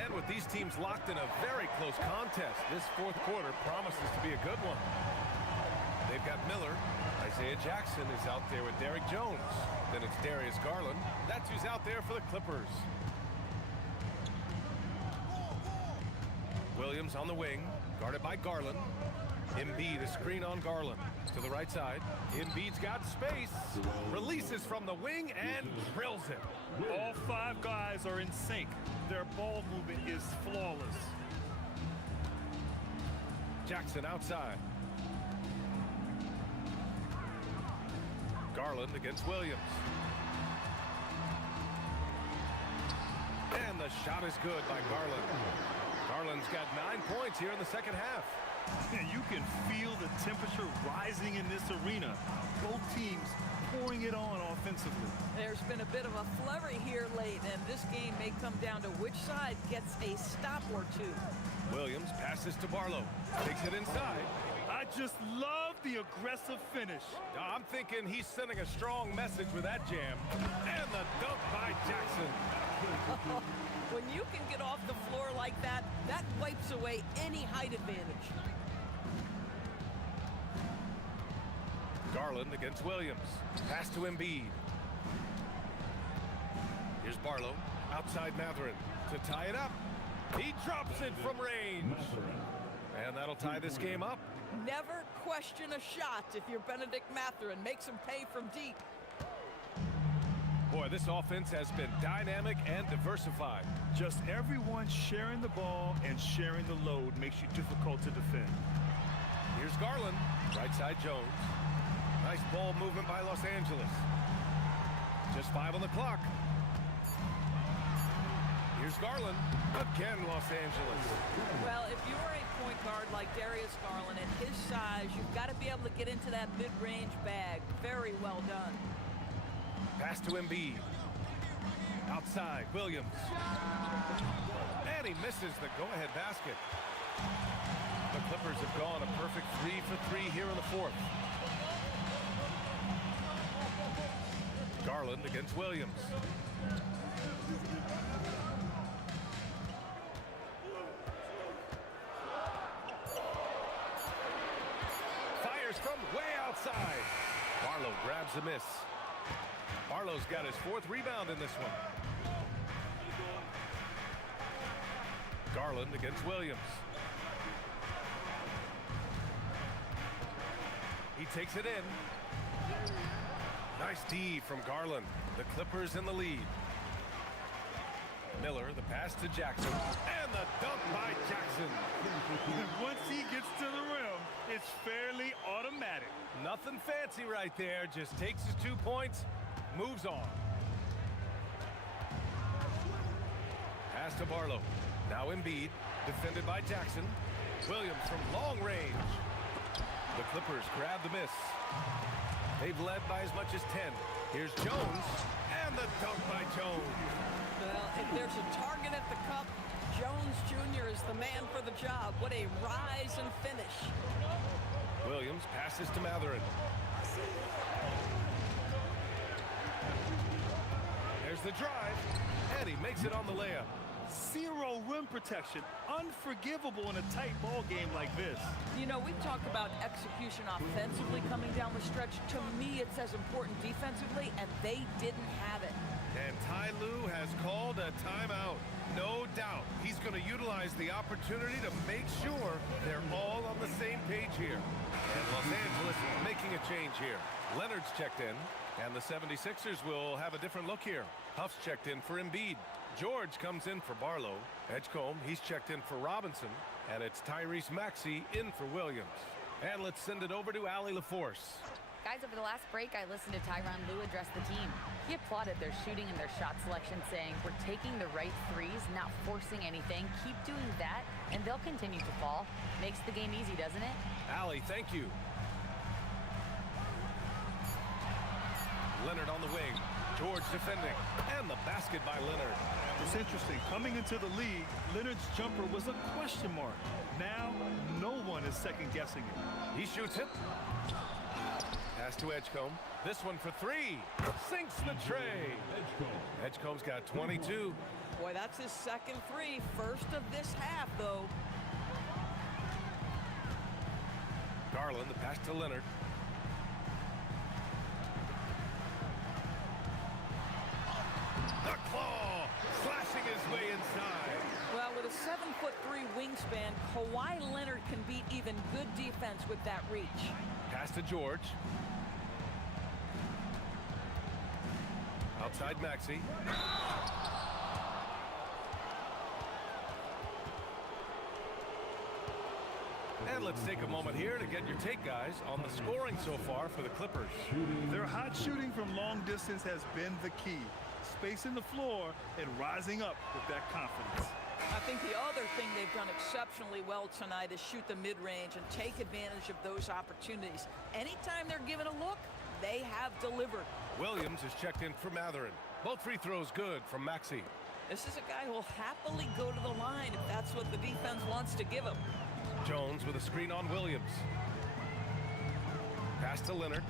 And with these teams locked in a very close contest, this fourth quarter promises to be a good one. They've got Miller. Isaiah Jackson is out there with Derrick Jones. Then it's Darius Garland. That's who's out there for the Clippers. Williams on the wing, guarded by Garland. Embiid, a screen on Garland. To the right side. Embiid's got space. Releases from the wing and drills it. All five guys are in sync. Their ball movement is flawless. Jackson outside. Garland against Williams. And the shot is good by Garland. Garland's got 9 points here in the second half. You can feel the temperature rising in this arena. Both teams pouring it on offensively. There's been a bit of a flurry here late, and this game may come down to which side gets a stop or two. Williams passes to Barlow. Takes it inside. I just love the aggressive finish. I'm thinking he's sending a strong message with that jam. And the dunk by Jackson. When you can get off the floor like that, that wipes away any height advantage. Garland against Williams. Pass to Embiid. Here's Barlow. Outside Mathurin to tie it up. He drops it from range. And that'll tie this game up. Never question a shot if you're Benedict Mathurin. Makes him pay from deep. Boy, this offense has been dynamic and diversified. Just everyone sharing the ball and sharing the load makes you difficult to defend. Here's Garland. Right side Jones. Nice ball movement by Los Angeles. Just 5 on the clock. Here's Garland. Again, Los Angeles. Well, if you are a point guard like Darius Garland at his size, you've got to be able to get into that mid-range bag. Very well done. Pass to Embiid. Outside, Williams. And he misses the go-ahead basket. The Clippers have gone a perfect 3 for 3 here in the fourth. Garland against Williams. Fires from way outside. Barlow grabs a miss. Barlow's got his 4th rebound in this one. Garland against Williams. He takes it in. Nice D from Garland. The Clippers in the lead. Miller, the pass to Jackson. And the dunk by Jackson. Once he gets to the rim, it's fairly automatic. Nothing fancy right there. Just takes his 2 points, moves on. Pass to Barlow. Now Embiid, defended by Jackson. Williams from long range. The Clippers grab the miss. They've led by as much as 10. Here's Jones, and the dunk by Jones. Well, if there's a target at the cup, Jones Jr. is the man for the job. What a rise and finish. Williams passes to Mathurin. There's the drive, and he makes it on the layup. Zero rim protection. Unforgivable in a tight ball game like this. You know, we talk about execution offensively coming down the stretch. To me, it's as important defensively, and they didn't have it. And Ty Lue has called a timeout. No doubt he's going to utilize the opportunity to make sure they're all on the same page here. And Los Angeles making a change here. Leonard's checked in, and the 76ers will have a different look here. Huff's checked in for Embiid. George comes in for Barlow. Edgecombe, he's checked in for Robinson. And it's Tyrese Maxey in for Williams. And let's send it over to Allie LaForce. Guys, over the last break, I listened to Tyronn Lue address the team. He applauded their shooting and their shot selection, saying, "We're taking the right threes, not forcing anything. Keep doing that, and they'll continue to fall." Makes the game easy, doesn't it? Allie, thank you. Leonard on the wing. George defending. And the basket by Leonard. It's interesting. Coming into the league, Leonard's jumper was a question mark. Now, no one is second-guessing it. He shoots it. Pass to Edgecombe. This one for three. Sinks the tray. Edgecombe's got 22. Boy, that's his second three. First of this half, though. Garland, the pass to Leonard. The claw, slashing his way inside. Well, with a 7'3" wingspan, Kawhi Leonard can beat even good defense with that reach. Pass to George. Outside Maxey. And let's take a moment here to get your take, guys, on the scoring so far for the Clippers. Their hot shooting from long distance has been the key. Spacing the floor and rising up with that confidence. I think the other thing they've done exceptionally well tonight is shoot the mid-range and take advantage of those opportunities. Anytime they're given a look, they have delivered. Williams is checked in for Matherin. Both free throws good from Maxey. This is a guy who will happily go to the line if that's what the defense wants to give him. Jones with a screen on Williams. Pass to Leonard.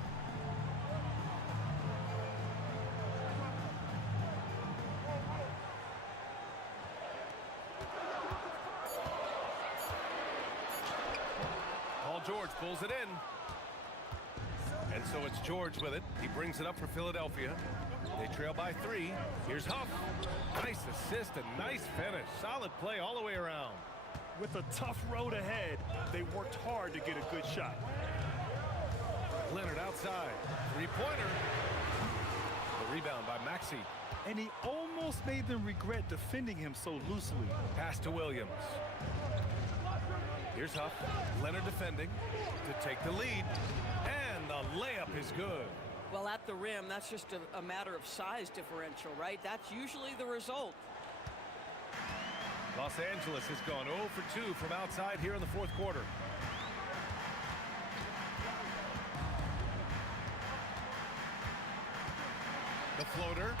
Paul George pulls it in. And so it's George with it. He brings it up for Philadelphia. They trail by 3. Here's Huff. Nice assist and nice finish. Solid play all the way around. With a tough road ahead, they worked hard to get a good shot. Leonard outside. Three-pointer. The rebound by Maxey. And he almost made them regret defending him so loosely. Pass to Williams. Here's Huff. Leonard defending to take the lead. And the layup is good. Well, at the rim, that's just a matter of size differential, right? That's usually the result. Los Angeles has gone 0 for 2 from outside here in the fourth quarter. The floater,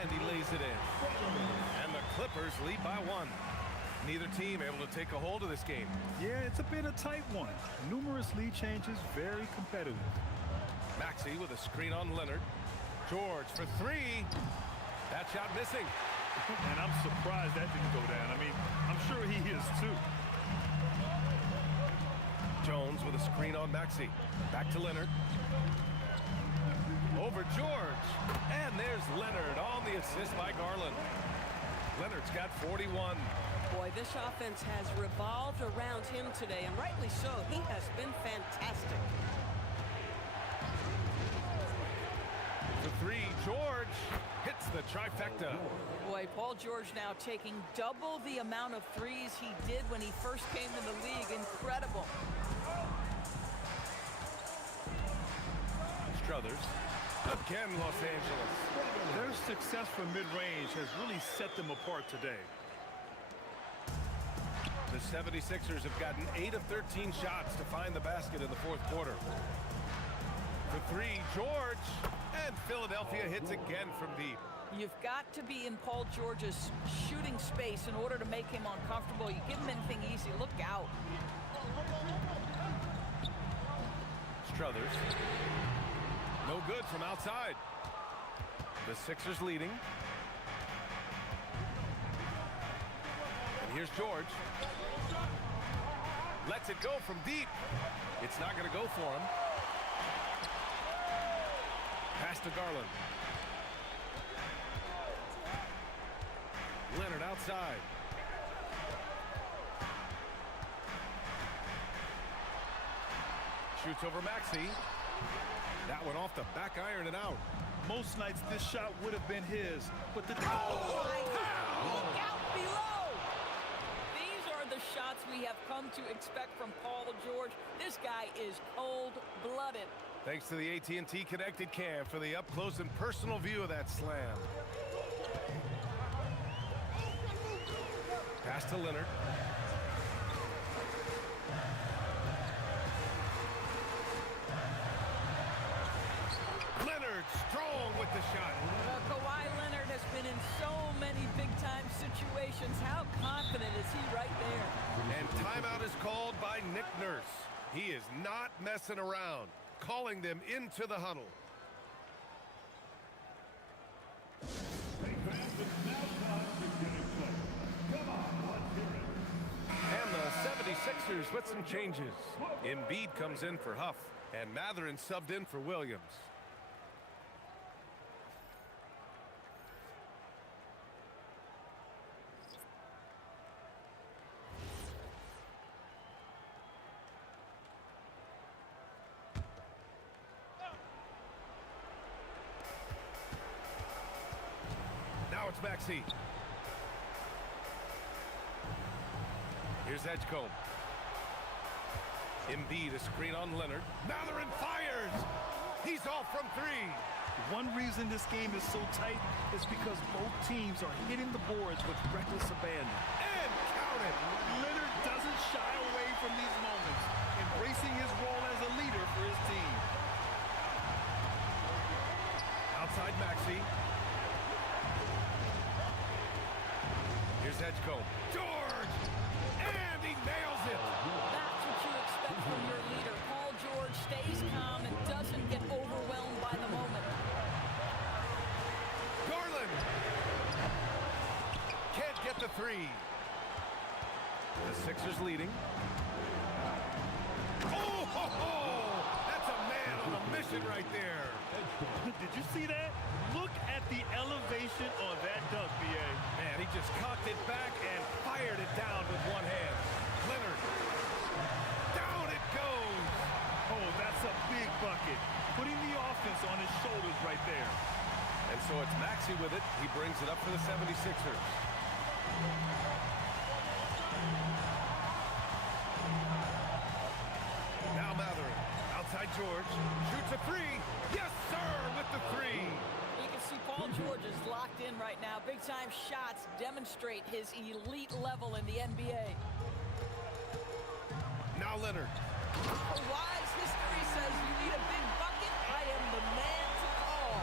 and he lays it in. And the Clippers lead by 1. Neither team able to take a hold of this game. Yeah, it's been a tight one. Numerous lead changes, very competitive. Maxey with a screen on Leonard. George for 3. That shot missing. And I'm surprised that didn't go down. I mean, I'm sure he is too. Jones with a screen on Maxey. Back to Leonard. Over George. And there's Leonard on the assist by Garland. Leonard's got 41. Boy, this offense has revolved around him today, and rightly so. He has been fantastic. For 3, George hits the trifecta. Boy, Paul George now taking double the amount of threes he did when he first came in the league. Incredible. Struthers. Again, Los Angeles. Their success from mid-range has really set them apart today. The 76ers have gotten 8 of 13 shots to find the basket in the fourth quarter. For 3, George. And Philadelphia hits again from deep. You've got to be in Paul George's shooting space in order to make him uncomfortable. You give him anything easy, look out. Struthers. No good from outside. The Sixers leading. And here's George. Lets it go from deep. It's not going to go for him. Pass to Garland. Leonard outside. Shoots over Maxey. That one off the back iron and out. Most nights this shot would have been his, but the... Look out below! These are the shots we have come to expect from Paul George. This guy is cold-blooded. Thanks to the AT&T Connected Cam for the up-close and personal view of that slam. Pass to Leonard. Leonard strong with the shot. Kawhi Leonard has been in so many big-time situations. How confident is he right there? And timeout is called by Nick Nurse. He is not messing around, calling them into the huddle. And the 76ers with some changes. Embiid comes in for Huff, and Mathurin subbed in for Williams. Now it's Maxey. Here's Edgecombe. Embiid, a screen on Leonard. Mathurin fires! He's off from three. One reason this game is so tight is because both teams are hitting the boards with reckless abandon. And count it! Leonard doesn't shy away from these moments, embracing his role as a leader for his team. Outside Maxey. Here's Edgecombe. George! And he nails it! That's what you expect from your leader. Paul George stays calm and doesn't get overwhelmed by the moment. Garland! Can't get the three. The Sixers leading. Oh, ho, ho! That's a man on a mission right there. Did you see that? Look at the elevation on that dunk, B.A. Man, he just cocked it back and fired it down with one hand. Leonard. Down it goes. Oh, that's a big bucket. Putting the offense on his shoulders right there. And so it's Maxey with it. He brings it up for the 76ers. Now Mathurin. Outside George. Shoots a three. Yes, sir, with the three. You can see Paul George is locked in right now. Big-time shots demonstrate his elite level in the NBA. Now Leonard. Kawhi's history says you need a big bucket. I am the man to call.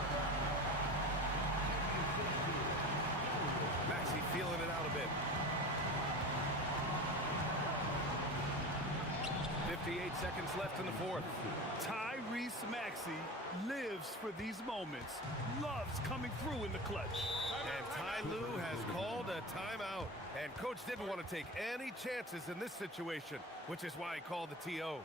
Maxey feeling it out a bit. 58 seconds left in the fourth. Tyrese Maxey lives for these moments, loves coming through in the clutch. And Ty Lue has called a timeout. And coach didn't want to take any chances in this situation, which is why he called the TO.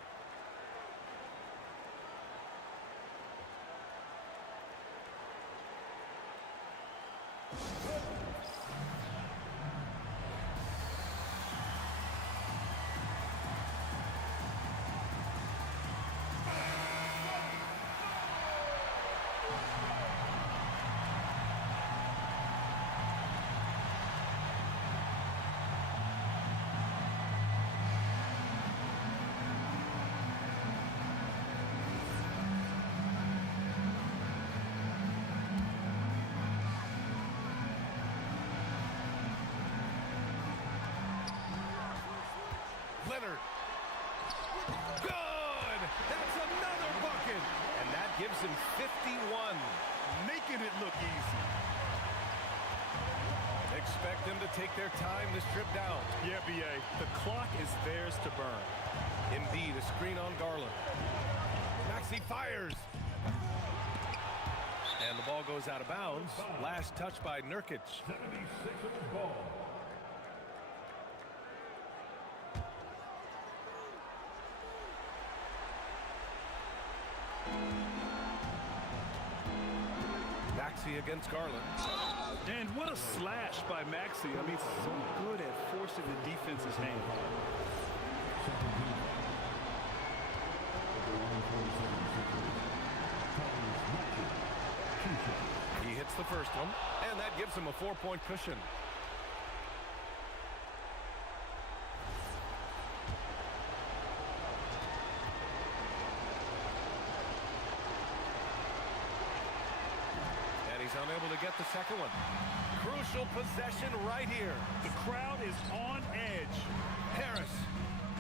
Leonard. Good! That's another bucket! And that gives him 51. Making it look easy. Expect them to take their time this trip down. Yeah, B.A., the clock is theirs to burn. Embiid, a screen on Garland. Maxey fires. And the ball goes out of bounds. Last touch by Nurkic. 76ers ball. Maxey against Garland. And what a slash by Maxey. I mean, so good at forcing the defense's hand. He hits the first one, and that gives him a 4-point cushion. get the second one. Crucial possession right here. The crowd is on edge. Harris.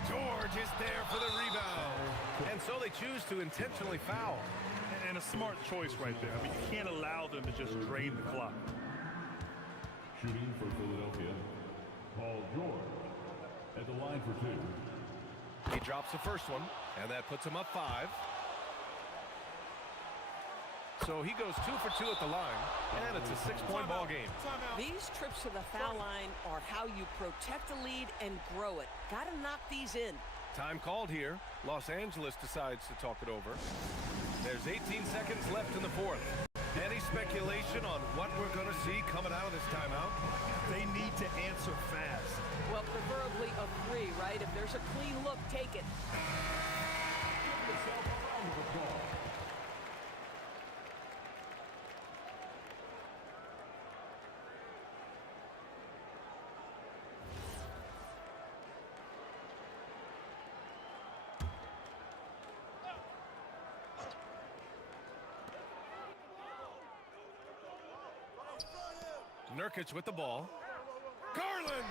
George is there for the rebound. And so they choose to intentionally foul. And a smart choice right there. I mean, you can't allow them to just drain the clock. Shooting for Philadelphia, Paul George at the line for 2. He drops the first one, and that puts him up 5. So he goes 2 for 2 at the line, and it's a 6-point ball game. These trips to the foul line are how you protect a lead and grow it. Got to knock these in. Time called here. Los Angeles decides to talk it over. There's 18 seconds left in the fourth. Any speculation on what we're going to see coming out of this timeout? They need to answer fast. Well, preferably a 3, right? If there's a clean look, take it. Nurkic with the ball. Garland!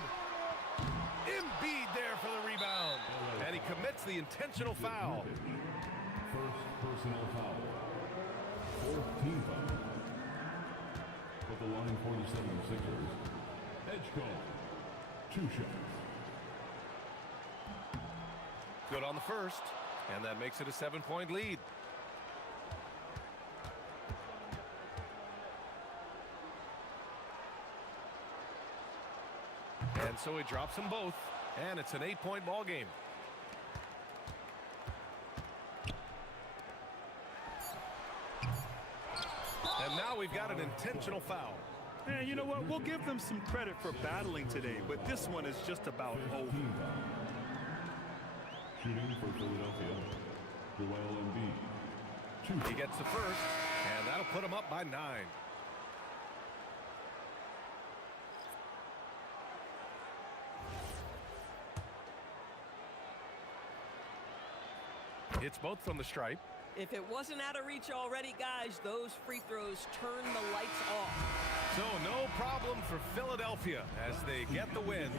Embiid there for the rebound. And he commits the intentional foul. First personal foul. 4th team foul. At the line for the 76ers, Edgecombe. 2 shots. Good on the first, and that makes it a 7-point lead. And so he drops them both, and it's an 8-point ball game. And now we've got an intentional foul. And you know what? We'll give them some credit for battling today, but this one is just about over. Shooting for Philadelphia, Joel Embiid. 2. He gets the first, and that'll put him up by 9. It's both from the stripe. If it wasn't out of reach already, guys, those free throws turn the lights off. So no problem for Philadelphia as they get the win.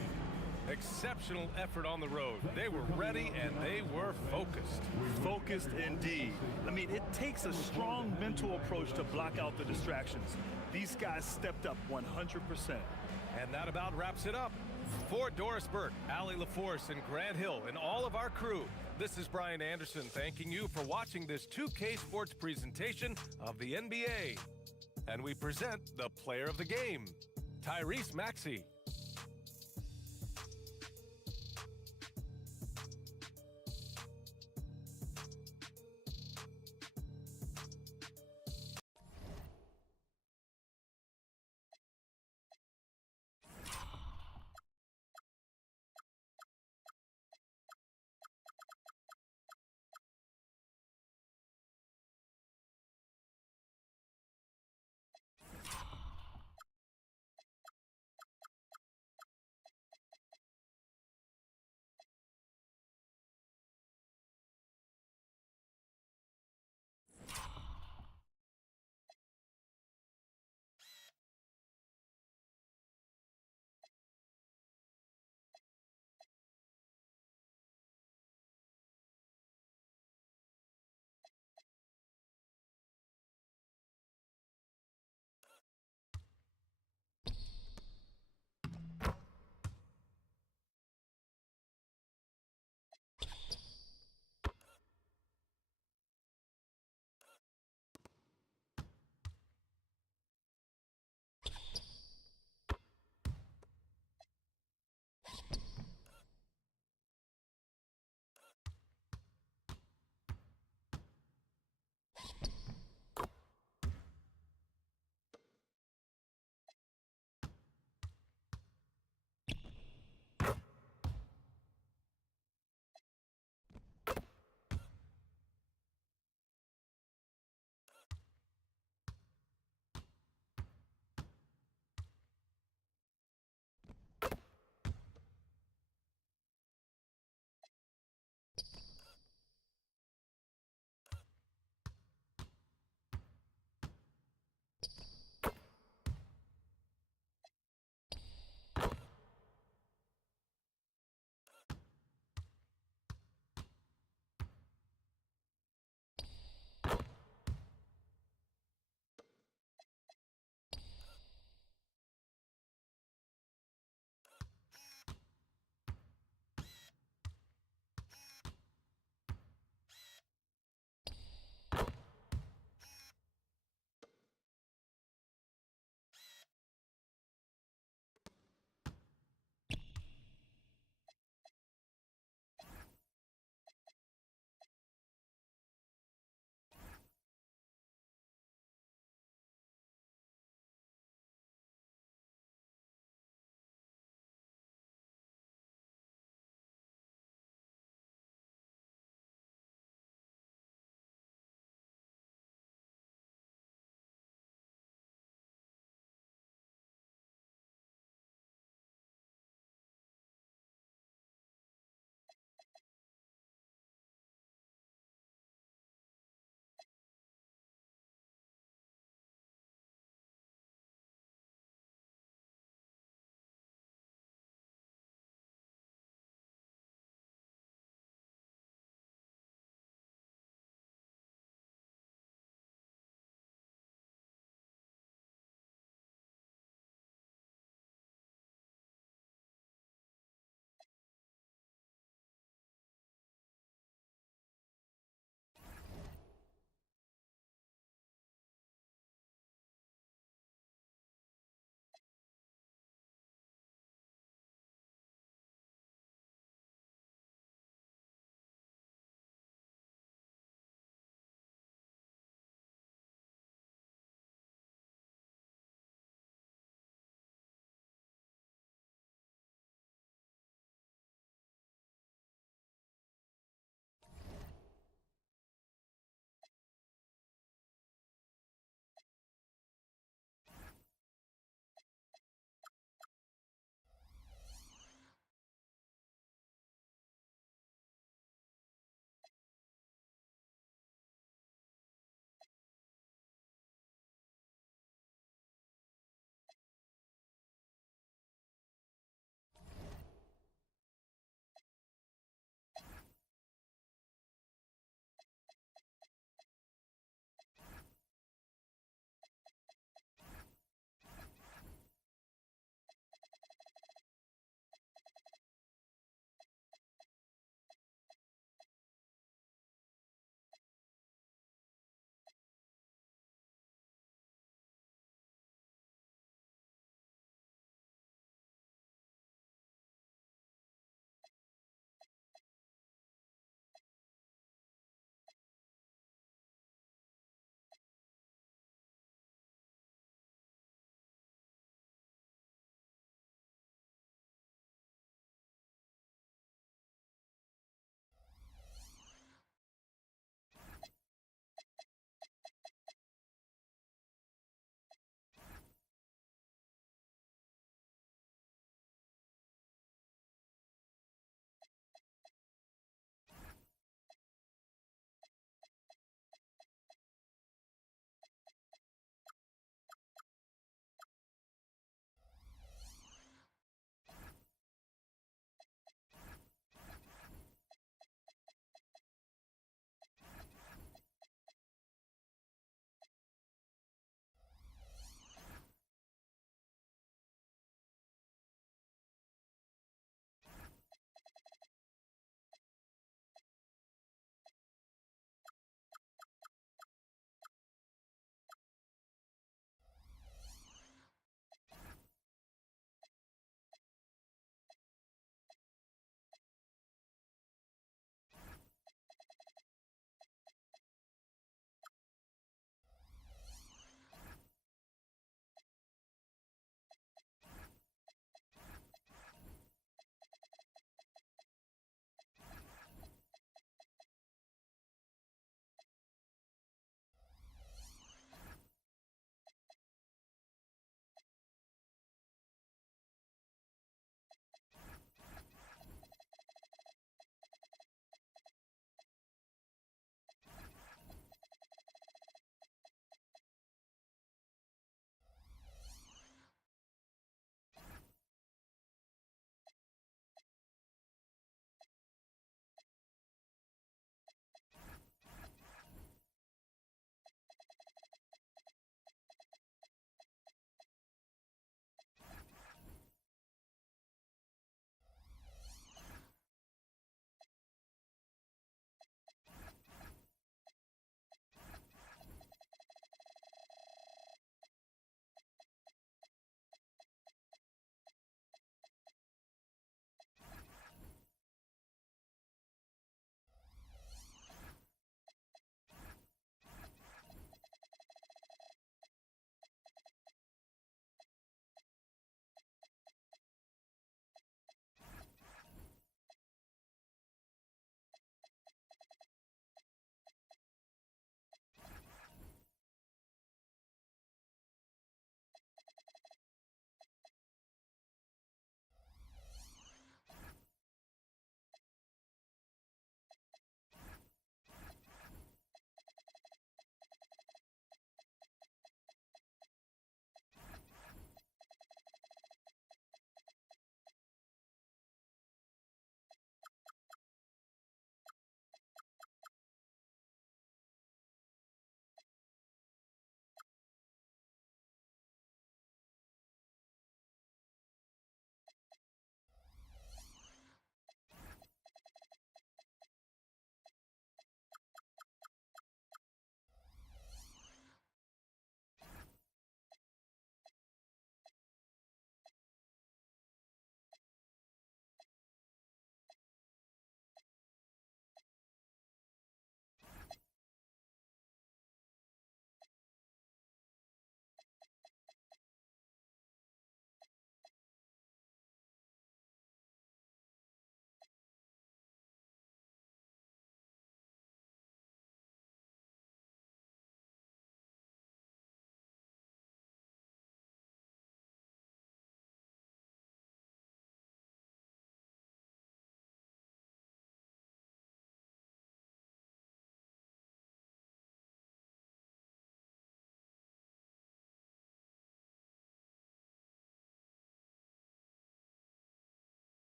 Exceptional effort on the road. They were ready and they were focused. Focused indeed. I mean, it takes a strong mental approach to block out the distractions. These guys stepped up 100%. And that about wraps it up. For Doris Burke, Allie LaForce, and Grant Hill, and all of our crew, this is Brian Anderson thanking you for watching this 2K Sports presentation of the NBA. And we present the player of the game, Tyrese Maxey.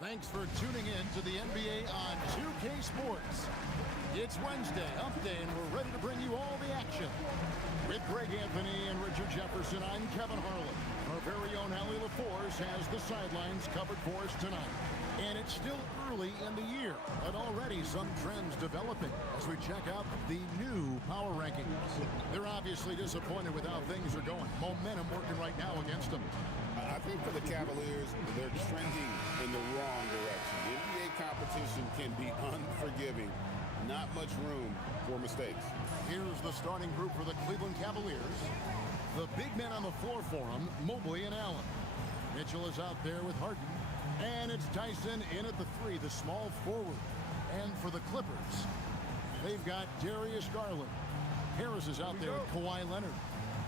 Thanks for tuning in to the NBA on 2K Sports. It's Wednesday, Hump Day, and we're ready to bring you all the action. With Greg Anthony and Richard Jefferson, I'm Kevin Harlan. Our very own Allie LaForce has the sidelines covered for us tonight. And it's still early in the year, but already some trends developing as we check out the new power rankings. They're obviously disappointed with how things are going. Momentum working right now against them. I think for the Cavaliers, they're trending in the wrong direction. The NBA competition can be unforgiving. Not much room for mistakes. Here's the starting group for the Cleveland Cavaliers. The big men on the floor for them, Mobley and Allen. Mitchell is out there with Harden. And it's Tyson in at the 3, the small forward. And for the Clippers, they've got Darius Garland. Harris is out there with Kawhi Leonard.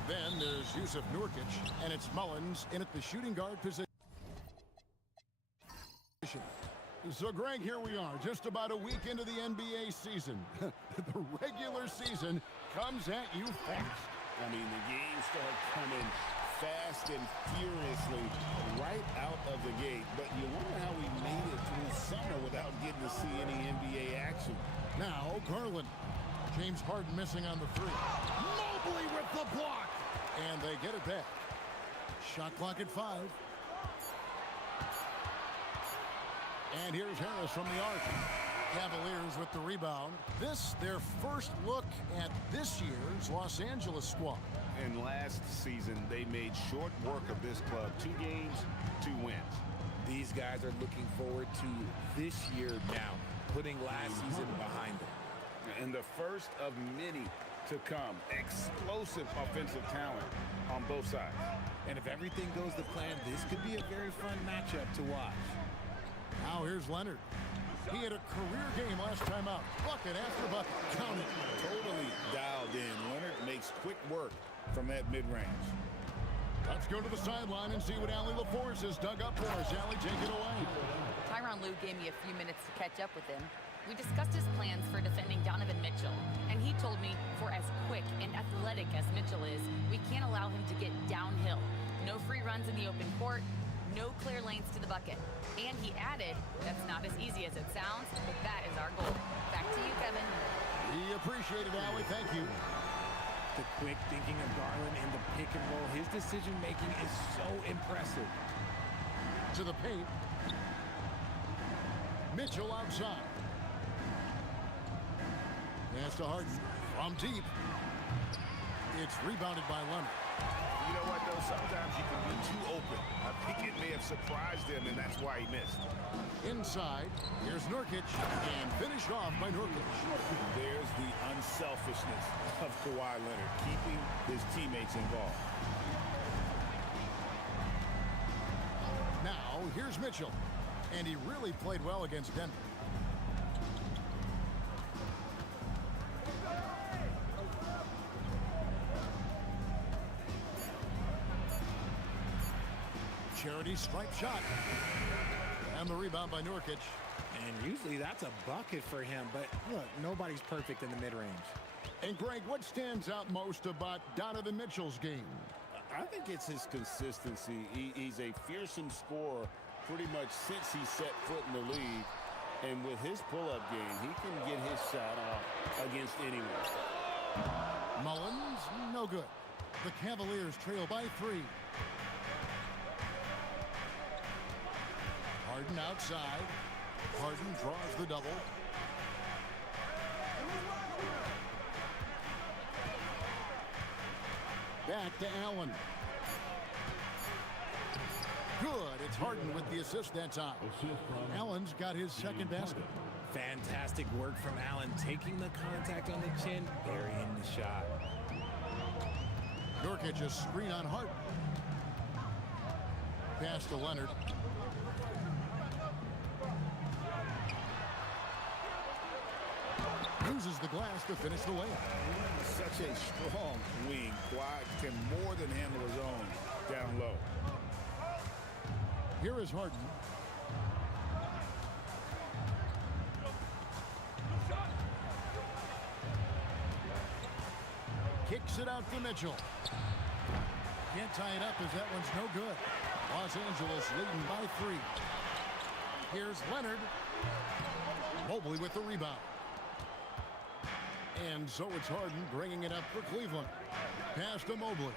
Then there's Yusuf Nurkic, and it's Mullins in at the shooting guard position. So, Greg, here we are, just about a week into the NBA season. The regular season comes at you fast. I mean, the games start coming fast and furiously right out of the gate. But you wonder how we made it through summer without getting to see any NBA action. Now, Garland. James Harden missing on the 3. Mobley with the block. And they get it back. Shot clock at 5. And here's Harris from the arc. Cavaliers with the rebound. This, their first look at this year's Los Angeles squad. And last season, they made short work of this club. 2 games, 2 wins. These guys are looking forward to this year now, putting last season behind them. And the first of many to come. Explosive offensive talent on both sides. And if everything goes to plan, this could be a very fun matchup to watch. Now here's Leonard. He had a career game last time out. Bucket after bucket. Count it. Totally dialed in. Leonard makes quick work from that mid-range. Let's go to the sideline and see what Allie LaForce has dug up for us. Allie, take it away. Tyronn Lue gave me a few minutes to catch up with him. We discussed his plans for defending Donovan Mitchell, and he told me for as quick and athletic as Mitchell is, we can't allow him to get downhill. No free runs in the open court, no clear lanes to the bucket. And he added, that's not as easy as it sounds, but that is our goal. Back to you, Kevin. We appreciate it, Allie. Thank you. The quick thinking of Garland and the pick and roll, his decision-making is so impressive. To the paint. Mitchell outside. Pass to Harden from deep. It's rebounded by Leonard. You know what, though? Sometimes you can be too open. I think it may have surprised him, and that's why he missed. Inside, here's Nurkic, and finished off by Nurkic. There's the unselfishness of Kawhi Leonard, keeping his teammates involved. Now, here's Mitchell, and he really played well against Denver. Charity stripe shot. And the rebound by Nurkic. And usually that's a bucket for him, but look, nobody's perfect in the mid-range. And Greg, what stands out most about Donovan Mitchell's game? I think it's his consistency. He's a fearsome scorer pretty much since he set foot in the league. And with his pull-up game, he can get his shot off against anyone. Mullins, no good. The Cavaliers trail by 3. Harden outside. Harden draws the double. Back to Allen. Good. It's Harden with the assist that time. Allen's got his second basket. Fantastic work from Allen, taking the contact on the chin, burying the shot. Nurkic a screen on Harden. Pass to Leonard. Uses the glass to finish the layup. Such a strong wing. Kawhi can more than handle his own down low. Here is Harden. Kicks it out to Mitchell. Can't tie it up as that one's no good. Los Angeles leading by 3. Here's Leonard. Mobley with the rebound. And so it's Harden bringing it up for Cleveland. Pass to Mobley.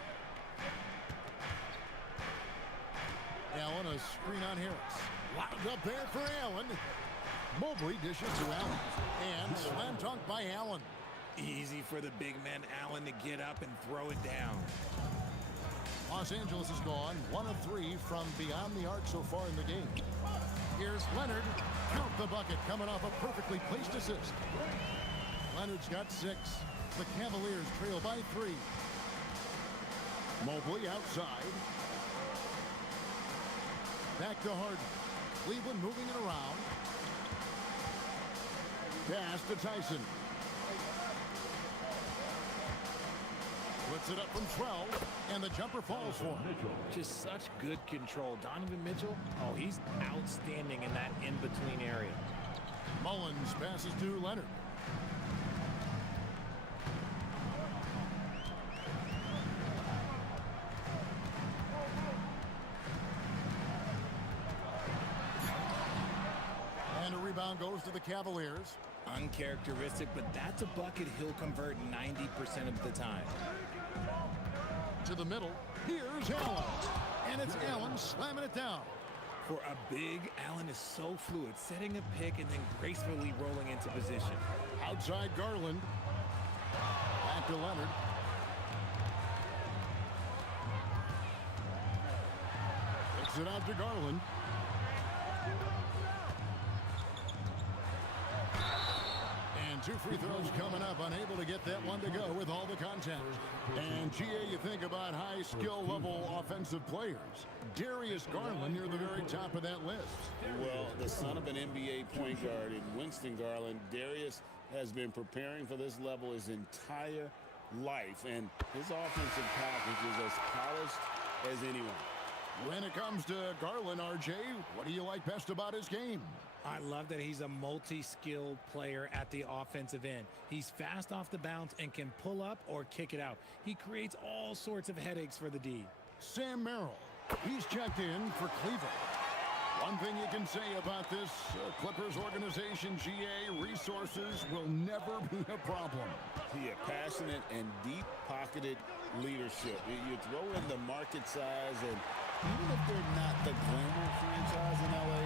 Allen, a screen on Harris. Wound up there for Allen. Mobley dishes to Allen. And slam dunk by Allen. Easy for the big man Allen to get up and throw it down. Los Angeles is gone 1 of 3 from beyond the arc so far in the game. Here's Leonard. Count the bucket coming off a perfectly placed assist. Leonard's got 6. The Cavaliers trail by 3. Mobley outside. Back to Harden. Cleveland moving it around. Pass to Tyson. Puts it up from 12, and the jumper falls for him. Just such good control. Donovan Mitchell, oh, he's outstanding in that in-between area. Mullins passes to Leonard. And a rebound goes to the Cavaliers. Uncharacteristic, but that's a bucket he'll convert 90% of the time. To the middle. Here's Allen. And it's Allen slamming it down. For a big, Allen is so fluid, setting a pick and then gracefully rolling into position. Outside Garland. Back to Leonard. Kicks it out to Garland. And 2 free throws coming up. Unable to get that one to go with all the contact. And GA, you think about high skill level offensive players. Darius Garland near the very top of that list. Well, the son of an NBA point guard in Winston Garland, Darius has been preparing for this level his entire life. And his offensive package is as polished as anyone. When it comes to Garland, RJ, what do you like best about his game? I love that he's a multi-skilled player at the offensive end. He's fast off the bounce and can pull up or kick it out. He creates all sorts of headaches for the D. Sam Merrill, he's checked in for Cleveland. One thing you can say about this Clippers organization, GA, resources will never be a problem. Yeah, passionate and deep-pocketed leadership. You throw in the market size, and even if they're not the glamour franchise in LA,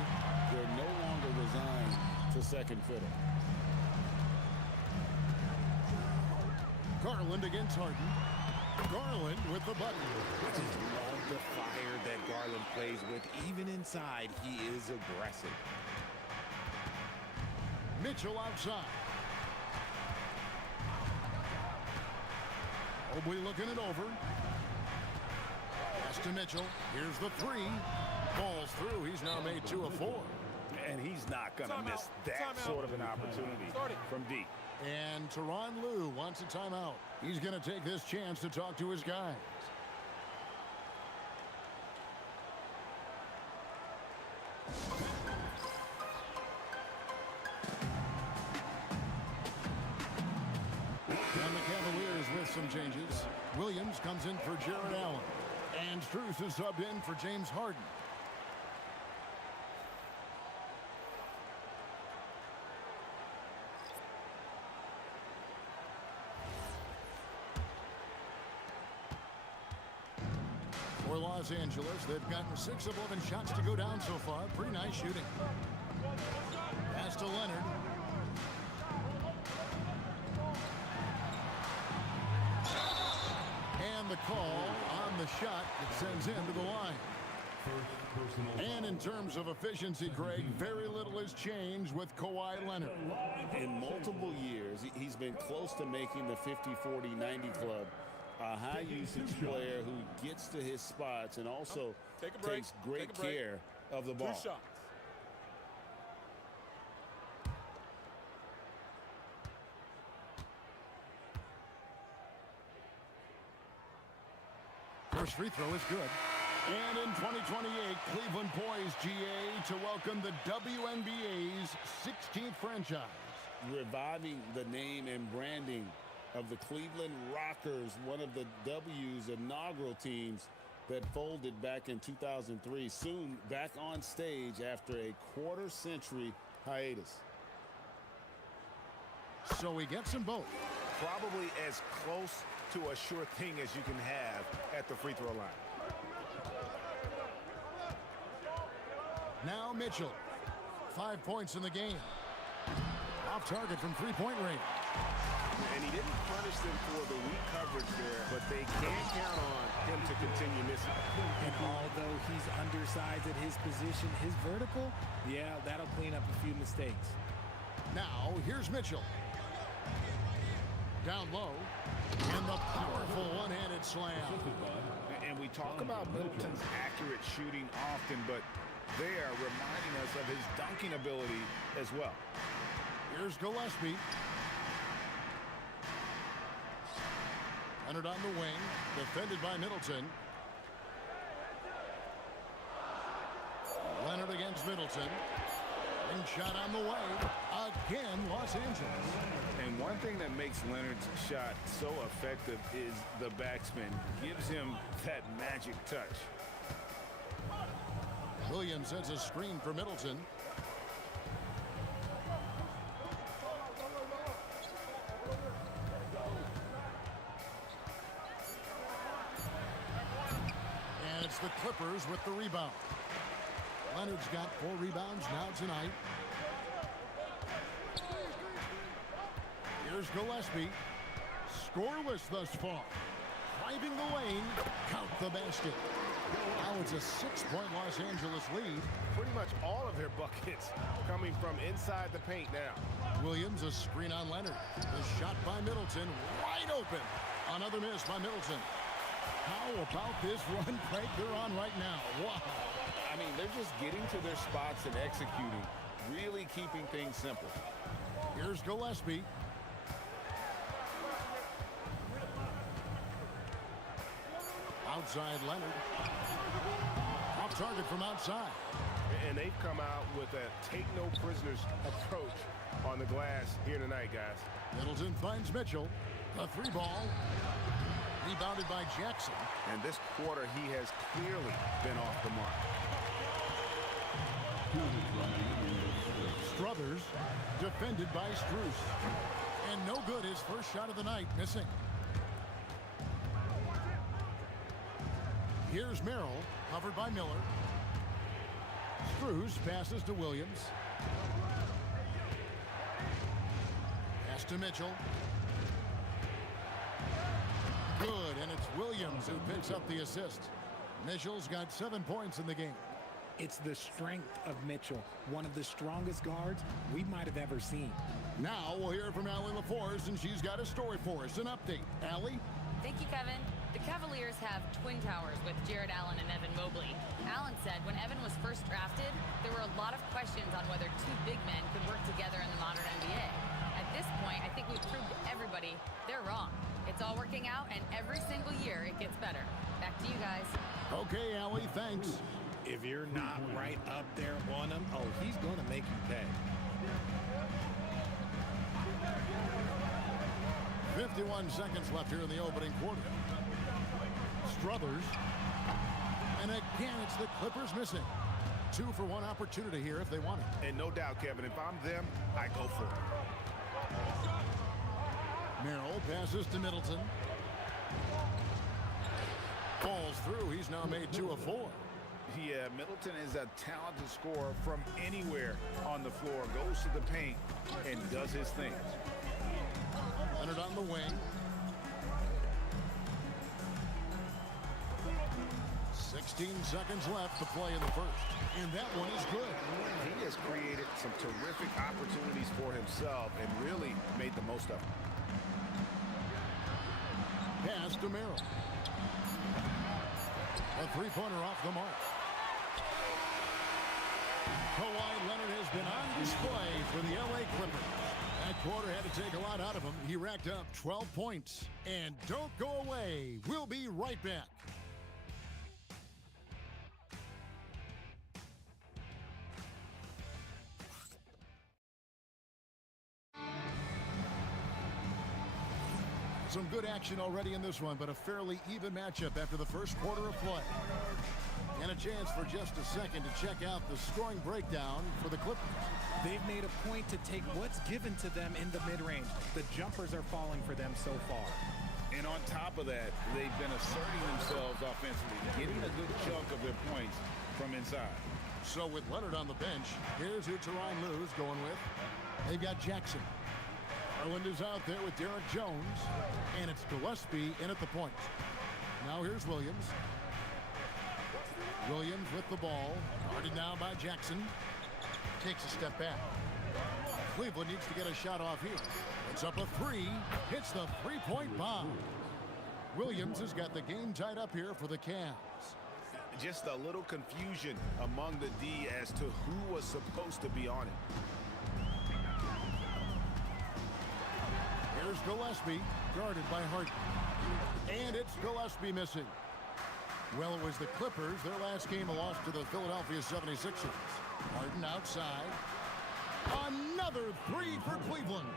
they're no longer resigned to second fiddle. Garland against Harden. Garland with the button. I just love the fire that Garland plays with. Even inside, he is aggressive. Mitchell outside. Mobley looking it over. Pass to Mitchell. Here's the 3. Falls through. He's now made 2 of 4. And he's not going to miss that sort of an opportunity from deep. And Tyronn Lue wants a timeout. He's going to take this chance to talk to his guys. And the Cavaliers with some changes. Williams comes in for Jared Allen. And Strus is subbed in for James Harden. For Los Angeles, they've gotten 6 of 11 shots to go down so far. Pretty nice shooting. Pass to Leonard. And the call on the shot that sends him to the line. And in terms of efficiency, Craig, very little has changed with Kawhi Leonard. In multiple years, he's been close to making the 50-40-90 club. A high-usage player who gets to his spots and also takes great care of the ball. 2 shots. First free throw is good. And in 2028, Cleveland poised, GA, to welcome the WNBA's 16th franchise. Reviving the name and branding of the Cleveland Rockers, one of the W's inaugural teams that folded back in 2003, soon back on stage after a quarter-century hiatus. So he gets them both. Probably as close to a sure thing as you can have at the free throw line. Now Mitchell. 5 points in the game. Off target from three-point range. And he didn't punish them for the weak coverage there, but they can count on him to continue missing. And although he's undersized at his position, his vertical, yeah, that'll clean up a few mistakes. Now, here's Mitchell. Down low. And the powerful one-handed slam. And we talk about Middleton's accurate shooting often, but they are reminding us of his dunking ability as well. Here's Gillespie. Leonard on the wing, defended by Middleton. Leonard against Middleton. And shot on the way. Again, Los Angeles. And one thing that makes Leonard's shot so effective is the backspin. Gives him that magic touch. Williams sets a screen for Middleton. And it's the Clippers with the rebound. Leonard's got 4 rebounds now tonight. Here's Gillespie. Scoreless thus far. Driving the lane. Count the basket. Now it's a 6-point Los Angeles lead. Pretty much all of their buckets coming from inside the paint now. Williams, a screen on Leonard. The shot by Middleton, wide open. Another miss by Middleton. How about this run break they're on right now? Wow. I mean, they're just getting to their spots and executing, really keeping things simple. Here's Gillespie. Outside Leonard. Off target from outside. And they've come out with a take-no-prisoners approach on the glass here tonight, guys. Middleton finds Mitchell. A 3-ball. Rebounded by Jackson. And this quarter, he has clearly been off the mark. Struthers, defended by Strus. And no good, his first shot of the night, missing. Here's Merrill, covered by Miller. Strus passes to Williams. Pass to Mitchell. Good, and it's Williams who picks up the assist. Mitchell's got 7 points in the game. It's the strength of Mitchell, one of the strongest guards we might have ever seen. Now we'll hear from Allie LaForce, and she's got a story for us. An update. Allie? Thank you, Kevin. The Cavaliers have twin towers with Jared Allen and Evan Mobley. Allen said when Evan was first drafted, there were a lot of questions on whether 2 big men could work together in the modern NBA. At this point, I think we've proved to everybody they're wrong. It's all working out, and every single year it gets better. Back to you guys. Okay, Allie, thanks. If you're not right up there on him, oh, he's going to make you pay. 51 seconds left here in the opening quarter. Struthers. And again, it's the Clippers missing. 2 for 1 opportunity here if they want it. And no doubt, Kevin, if I'm them, I go for it. Merrill passes to Middleton. Falls through. He's now made 2 of 4. Yeah, Middleton is a talented scorer from anywhere on the floor. Goes to the paint and does his thing. Leonard on the wing. 16 seconds left to play in the first. And that one is good. He has created some terrific opportunities for himself and really made the most of them. Pass to Merrill. A 3-pointer off the mark. Kawhi Leonard has been on display for the LA Clippers. That quarter had to take a lot out of him. He racked up 12 points. And don't go away. We'll be right back. Some good action already in this one, but a fairly even matchup after the first quarter of play. And a chance for just a second to check out the scoring breakdown for the Clippers. They've made a point to take what's given to them in the mid-range. The jumpers are falling for them so far. And on top of that, they've been asserting themselves offensively, getting a good chunk of their points from inside. So with Leonard on the bench, here's who Tyronn Lue's going with. They've got Jackson. Garland is out there with Derek Jones, and it's Gillespie in at the point. Now here's Williams. Williams with the ball, guarded now by Jackson. Takes a step back. Cleveland needs to get a shot off here. It's up a three, hits the three-point bomb. Williams has got the game tied up here for the Cavs. Just a little confusion among the D as to who was supposed to be on it. Here's Gillespie, guarded by Harden. And it's Gillespie missing. Well, it was the Clippers. Their last game, a loss to the Philadelphia 76ers. Harden outside. Another three for Cleveland.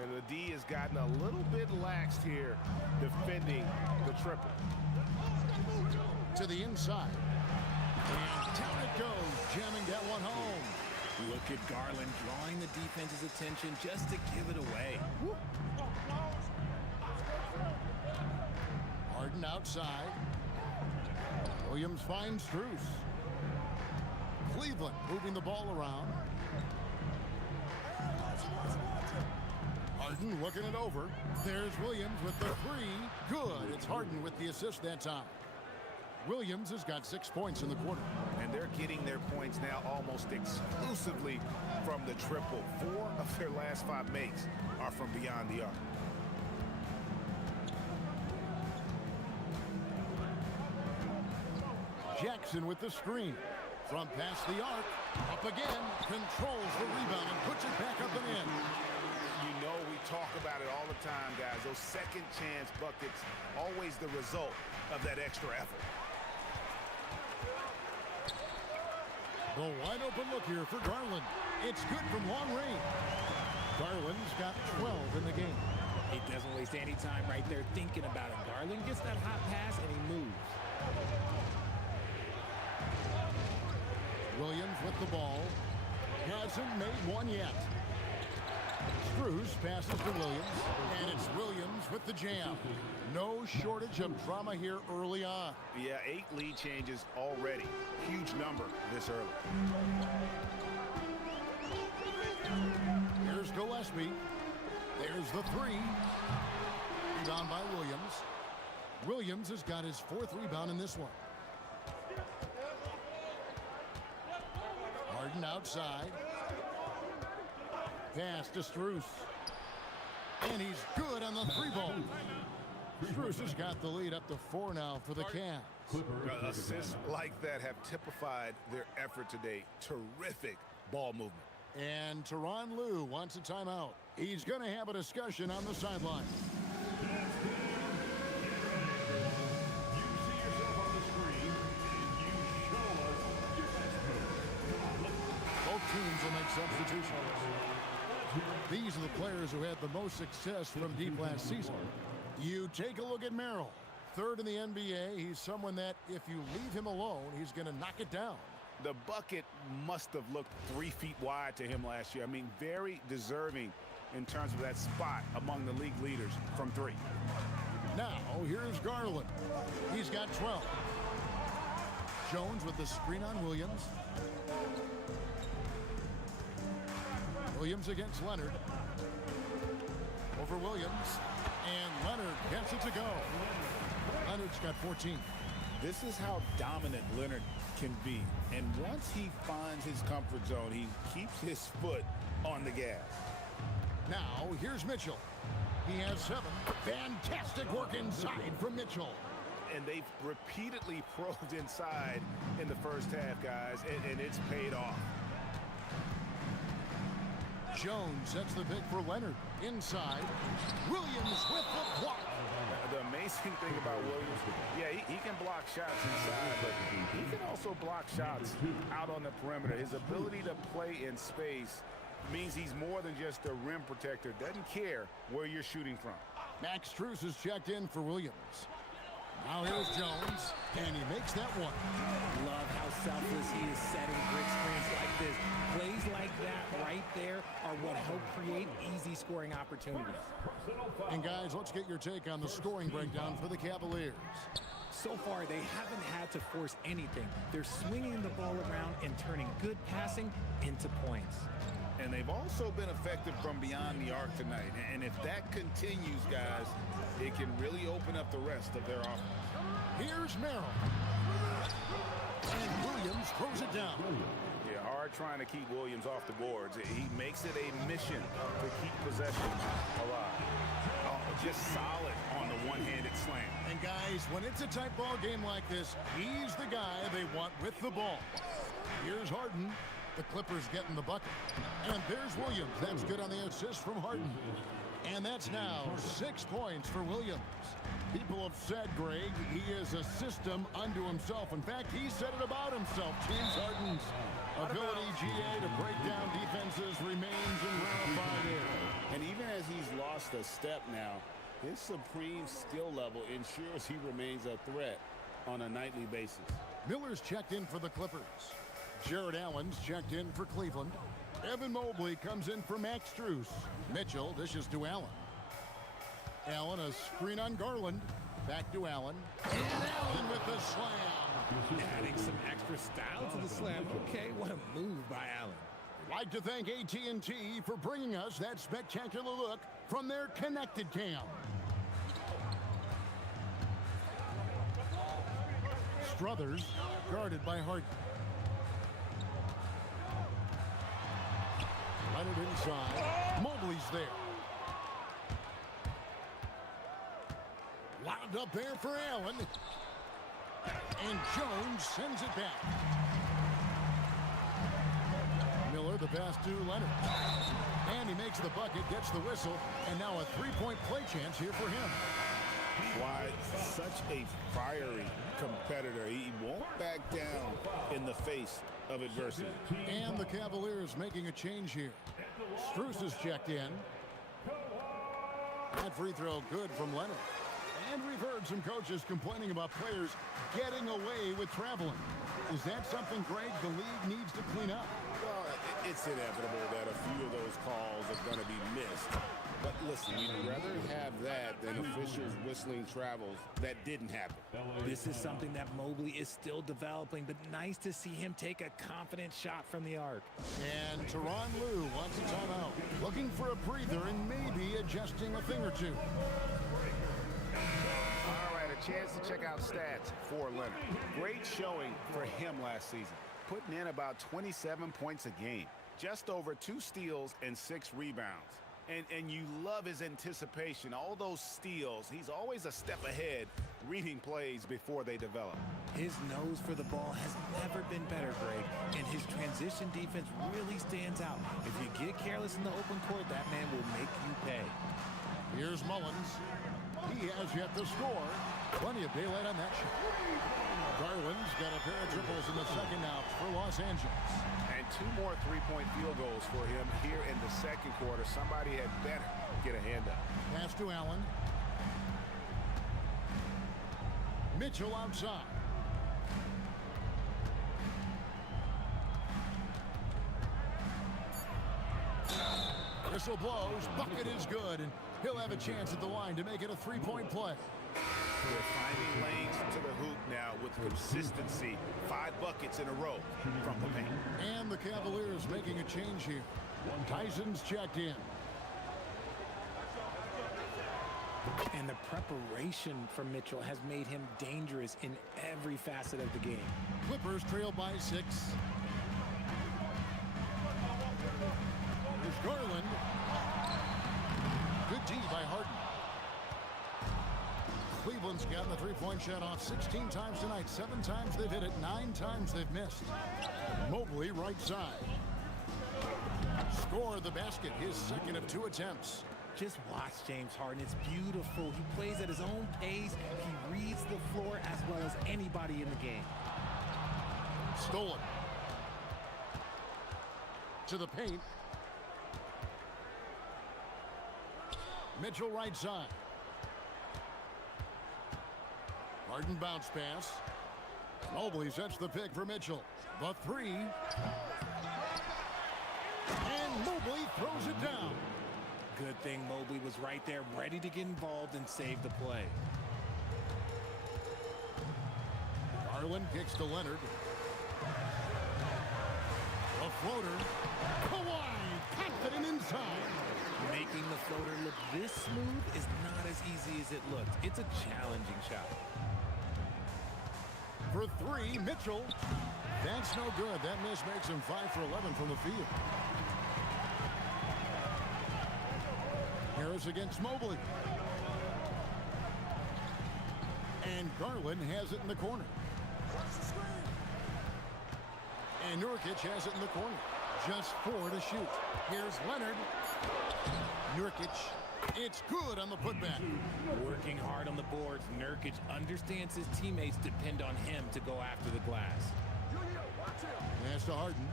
And the D has gotten a little bit laxed here defending the triple. To the inside. And down it goes, jamming that one home. Look at Garland drawing the defense's attention just to give it away. Harden outside. Williams finds Strus. Cleveland moving the ball around. Harden looking it over. There's Williams with the three. Good. It's Harden with the assist that time. Williams has got 6 points in the quarter. And they're getting their points now almost exclusively from the triple. 4 of their last 5 makes are from beyond the arc. Jackson with the screen. From past the arc. Up again. Controls the rebound and puts it back up and in. You know we talk about it all the time, guys. Those second chance buckets, always the result of that extra effort. The wide open look here for Garland. It's good from long range. Garland's got 12 in the game. He doesn't waste any time right there thinking about it. Garland gets that hot pass and he moves. Williams with the ball. Hasn't made one yet. Strus passes to Williams. And it's Williams with the jam. No shortage of drama here early on. Yeah, 8 lead changes already. Huge number this early. Here's Gillespie. There's the three. Rebound by Williams. Williams has got his 4th rebound in this one. Harden outside. Pass to Strus. And he's good on the 3-ball. Strus has got the lead up to 4 now for the Cavs. Assists like that have typified their effort today. Terrific ball movement. And Tyronn Lue wants a timeout. He's going to have a discussion on the sideline. Both teams will make substitutions. These are the players who had the most success from deep last season. You take a look at Merrill. 3rd in the NBA. He's someone that if you leave him alone, he's going to knock it down. The bucket must have looked 3 feet wide to him last year. I mean, very deserving in terms of that spot among the league leaders from 3. Now, here's Garland. He's got 12. Jones with the screen on Williams. Williams against Leonard. Over Williams. And Leonard gets it to go. Leonard's got 14. This is how dominant Leonard can be. And once he finds his comfort zone, he keeps his foot on the gas. Now, here's Mitchell. He has 7. Fantastic work inside from Mitchell. And they've repeatedly probed inside in the first half, guys, and it's paid off. Jones sets the pick for Leonard. Inside. Williams with the block. The amazing thing about Williams, yeah, he can block shots inside, but he can also block shots out on the perimeter. His ability to play in space means he's more than just a rim protector. Doesn't care where you're shooting from. Max Strus is checked in for Williams. Now here's Jones, and he makes that one. Love how selfless he is setting brick screens like this. Plays like that right there are what help create easy scoring opportunities. And guys, let's get your take on the scoring breakdown for the Cavaliers. So far, they haven't had to force anything. They're swinging the ball around and turning good passing into points. And they've also been effective from beyond the arc tonight. And if that continues, guys, it can really open up the rest of their offense. Here's Merrill. And Williams throws it down. Yeah, hard trying to keep Williams off the boards. He makes it a mission to keep possession alive. Oh, just solid on the one-handed slam. And guys, when it's a tight ball game like this, he's the guy they want with the ball. Here's Harden. The Clippers getting the bucket. And there's Williams. That's good on the assist from Harden. And that's now 6 points for Williams. People have said, Greg, he is a system unto himself. In fact, he said it about himself. James Harden's ability, GA, to break down defenses remains in rarefied air. And even as he's lost a step now, his supreme skill level ensures he remains a threat on a nightly basis. Miller's checked in for the Clippers. Jared Allen's checked in for Cleveland. Evan Mobley comes in for Max Strus. Mitchell dishes to Allen. Allen, a screen on Garland. Back to Allen. And Allen with the slam. Adding some extra style to the slam. Okay, what a move by Allen. I'd like to thank AT&T for bringing us that spectacular look from their connected cam. Struthers guarded by Harden. Leonard inside. Mobley's there. Wound up there for Allen. And Jones sends it back. Miller, the pass to Leonard. And he makes the bucket, gets the whistle, and now a three-point play chance here for him. Why, such a fiery competitor. He won't back down in the face of adversity. And the Cavaliers making a change here. Strus is checked in. That free throw good from Leonard. And we've heard some coaches complaining about players getting away with traveling. Is that something, Greg, the league needs to clean up? Well, it's inevitable that a few of those calls are going to be missed. But listen, you'd rather have that than officials whistling travels that didn't happen. This is something that Mobley is still developing, but nice to see him take a confident shot from the arc. And Tyronn Lue wants a timeout. Looking for a breather and maybe adjusting a thing or two. All right, a chance to check out stats for Leonard. Great showing for him last season, putting in about 27 points a game, just over 2 steals and 6 rebounds. And you love his anticipation, all those steals. He's always a step ahead, reading plays before they develop. His nose for the ball has never been better, Greg, and his transition defense really stands out. If you get careless in the open court, that man will make you pay. Here's Mullins. He has yet to score. Plenty of daylight on that shot. Garland's got a pair of triples in the second out for Los Angeles. And 2 more three-point field goals for him here in the second quarter. Somebody had better get a hand up. Pass to Allen. Mitchell outside. Whistle blows. Bucket is good, and he'll have a chance at the line to make it a 3-point play. They're finding lanes to the hoop now with consistency. 5 buckets in a row from the paint. And the Cavaliers making a change here. Tyson's checked in. And the preparation from Mitchell has made him dangerous in every facet of the game. Clippers trail by 6. Here's Garland. Good D by Harden. Cleveland's gotten the 3-point shot off 16 times tonight. 7 times they've hit it, 9 times they've missed. Mobley right side. Score the basket, his second of 2 attempts. Just watch James Harden. It's beautiful. He plays at his own pace. He reads the floor as well as anybody in the game. Stolen. To the paint. Mitchell right side. Harden bounce pass. Mobley sets the pick for Mitchell. The three. And Mobley throws it down. Good thing Mobley was right there, ready to get involved and save the play. Garland kicks to Leonard. A floater. Kawhi, confident inside. Making the floater look this smooth is not as easy as it looks. It's a challenging shot. For three, Mitchell. That's no good. That miss makes him 5 for 11 from the field. Harris against Mobley. And Garland has it in the corner. And Nurkic has it in the corner. Just 4 to shoot. Here's Leonard. Nurkic. It's good on the putback. Working hard on the boards, Nurkic understands his teammates depend on him to go after the glass. Pass to Harden.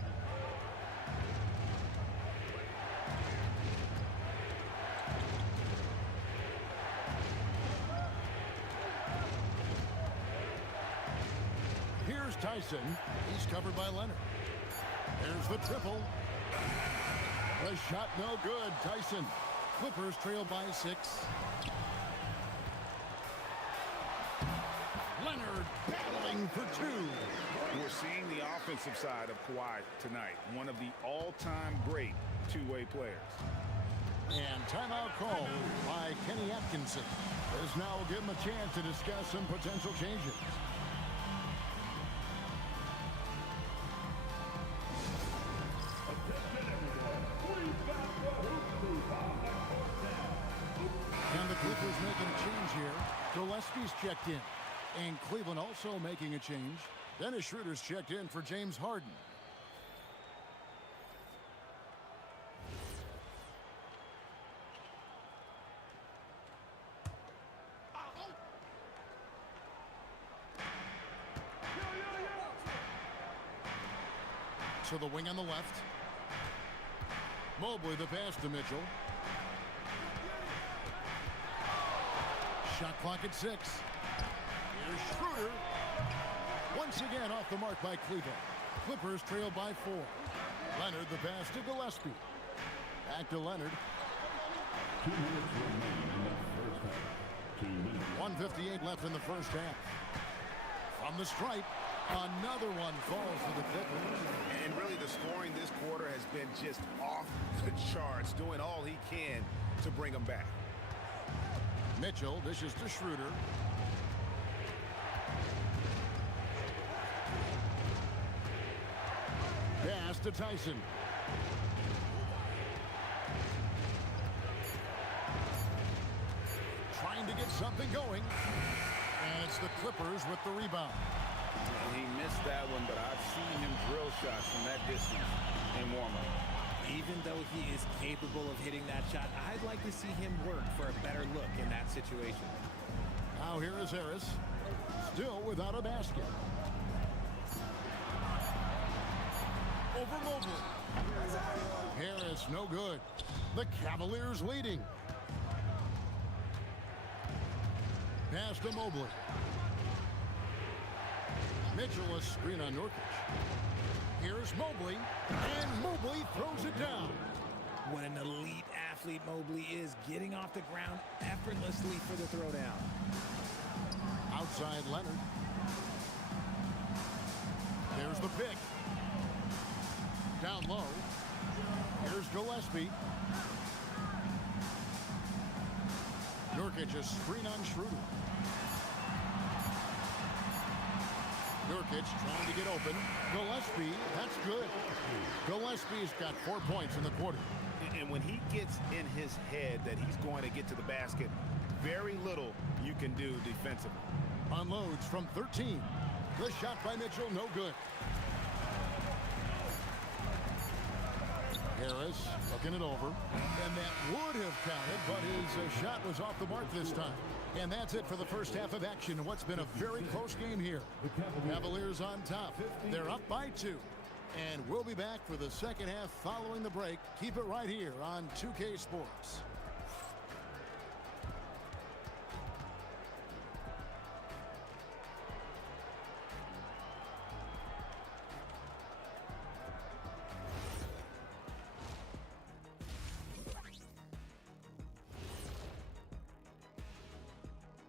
Here's Tyson. He's covered by Leonard. There's the triple. The shot no good. Tyson. Clippers trail by 6. Leonard battling for 2. We're seeing the offensive side of Kawhi tonight. One of the all-time great two-way players. And timeout call by Kenny Atkinson. This now will give him a chance to discuss some potential changes. And the Clippers making a change here. Gillespie's checked in. And Cleveland also making a change. Dennis Schroeder's checked in for James Harden. To the wing on the left. Mobley the pass to Mitchell. Shot clock at 6. Here's Schroeder. Once again off the mark by Cleveland. Clippers trail by 4. Leonard the pass to Gillespie. Back to Leonard. 2 minutes remaining in the first half. 2 minutes. 1:58 left in the first half. From the stripe, another one falls for the Clippers. And really the scoring this quarter has been just off the charts, doing all he can to bring them back. Mitchell dishes to Schroeder. Pass to Tyson. Trying to get something going. And it's the Clippers with the rebound. And he missed that one, but I've seen him drill shots from that distance in warm-up. Even though he is capable of hitting that shot, I'd like to see him work for a better look in that situation. Now here is Harris. Still without a basket. Over Mobley. Harris no good. The Cavaliers leading. Pass to Mobley. Mitchell a screen on Nurkic. Here's Mobley, and Mobley throws it down. What an elite athlete Mobley is, getting off the ground effortlessly for the throwdown. Outside Leonard. There's the pick. Down low. Here's Gillespie. Nurkic a screen on Schroeder. Nurkic trying to get open. Gillespie, that's good. Gillespie's got 4 points in the quarter. And when he gets in his head that he's going to get to the basket, very little you can do defensively. Unloads from 13. The shot by Mitchell, no good. Harris looking it over. And that would have counted, but his shot was off the mark this time. And that's it for the first half of action in what's been a very close game here. Cavaliers on top. They're up by 2. And we'll be back for the second half following the break. Keep it right here on 2K Sports.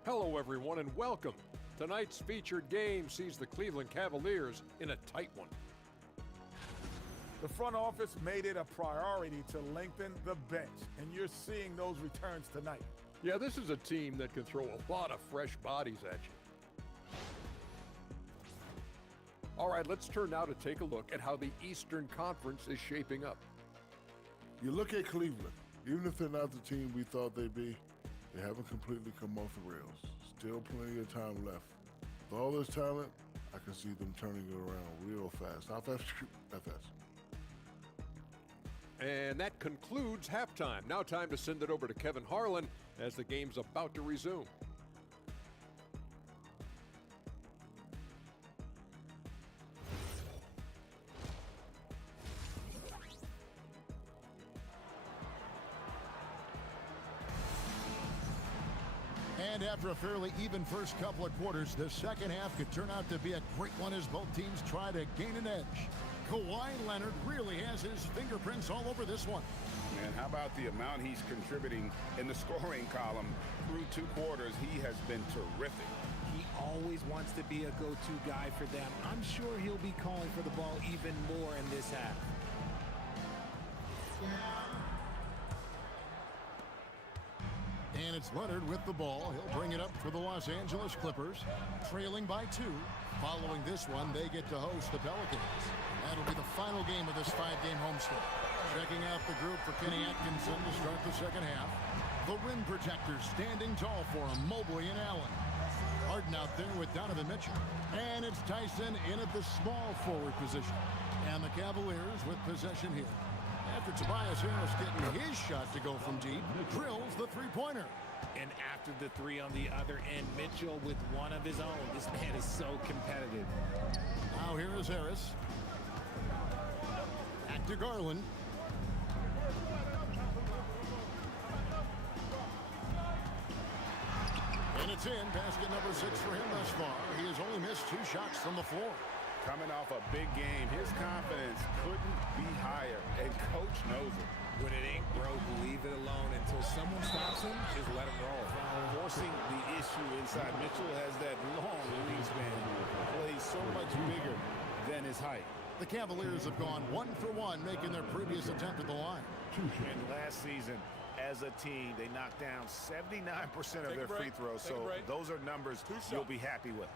Hello, everyone, and welcome. Tonight's featured game sees the Cleveland Cavaliers in a tight one. The front office made it a priority to lengthen the bench, and you're seeing those returns tonight. Yeah, this is a team that can throw a lot of fresh bodies at you. All right, let's turn now to take a look at how the Eastern Conference is shaping up. You look at Cleveland. Even if they're not the team we thought they'd be, they haven't completely come off the rails. Still plenty of time left. With all this talent, I can see them turning it around real fast. Not fast, not fast. And that concludes halftime. Now time to send it over to Kevin Harlan as the game's about to resume. And after a fairly even first couple of quarters, the second half could turn out to be a great one as both teams try to gain an edge. Kawhi Leonard really has his fingerprints all over this one. And how about the amount he's contributing in the scoring column through 2 quarters? He has been terrific. He always wants to be a go-to guy for them. I'm sure he'll be calling for the ball even more in this half. And it's Leonard with the ball. He'll bring it up for the Los Angeles Clippers, trailing by 2. Following this one, they get to host the Pelicans. That'll be the final game of this 5-game homestand. Checking out the group for Kenny Atkinson to start the second half. The rim protectors standing tall for him, Mobley and Allen. Harden out there with Donovan Mitchell. And it's Tyson in at the small forward position. And the Cavaliers with possession here. After Tobias Harris getting his shot to go from deep, drills the three-pointer. And after the 3 on the other end, Mitchell with one of his own. This man is so competitive. Now here is Harris. Back to Garland. And it's in. Basket number 6 for him thus far. He has only missed 2 shots from the floor. Coming off a big game, his confidence couldn't be higher, and coach knows it. When it ain't broke, leave it alone until someone stops him. Just let him roll. Forcing the issue inside. Mitchell has that long wingspan. Plays so much bigger than his height. The Cavaliers have gone 1 for 1, making their previous attempt at the line. And last season, as a team, they knocked down 79% of their free throws. So those are numbers you'll be happy with.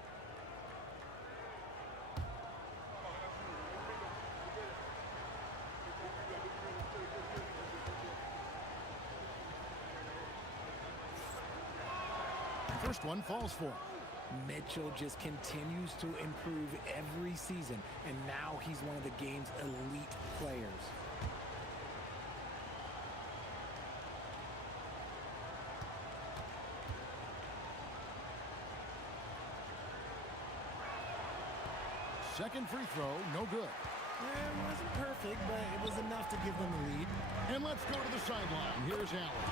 First one falls for him. Mitchell just continues to improve every season, and now he's one of the game's elite players. Second free throw, no good. It wasn't perfect, but it was enough to give them the lead. And let's go to the sideline. Here's Allen.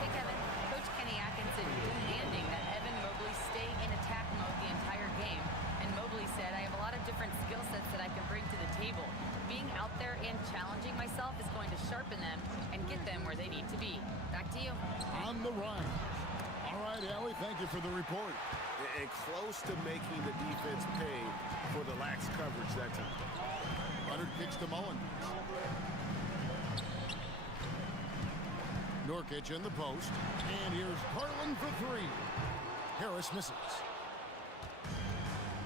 Hey, Kevin. Coach Kenny Atkinson demanding that Evan Mobley stay in attack mode the entire game. And Mobley said, I have a lot of different skill sets that I can bring to the table. Being out there and challenging myself is going to sharpen them and get them where they need to be. Back to you. On the run. All right, Allie, thank you for the report. And close to making the defense pay for the lax coverage that time. Leonard kicks to Mullen. Nurkic in the post. And here's Garland for 3. Harris misses.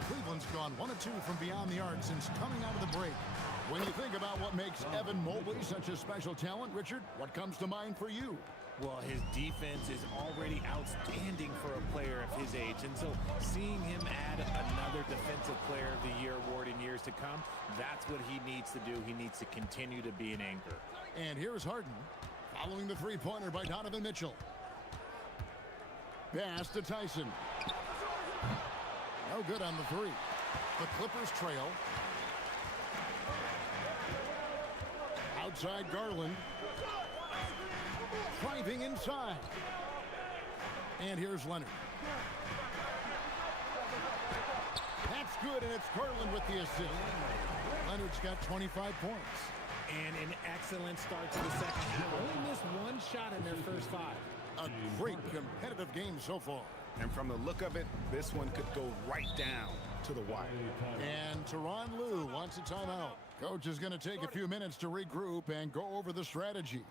Cleveland's gone 1 of 2 from beyond the arc since coming out of the break. When you think about what makes Evan Mobley such a special talent, Richard, what comes to mind for you? Well, his defense is already outstanding for a player of his age, and so seeing him add another Defensive Player of the Year award in years to come, that's what he needs to do. He needs to continue to be an anchor. And here's Harden, following the three-pointer by Donovan Mitchell. Pass to Tyson. No good on the 3. The Clippers trail. Outside Garland. Driving inside. And here's Leonard. That's good, and it's Garland with the assist. Leonard's got 25 points. And an excellent start to the second half. Only missed 1 shot in their first 5. A great competitive game so far. And from the look of it, this one could go right down to the wire. And Tyronn Lue wants a timeout. Coach is going to take a few minutes to regroup and go over the strategy.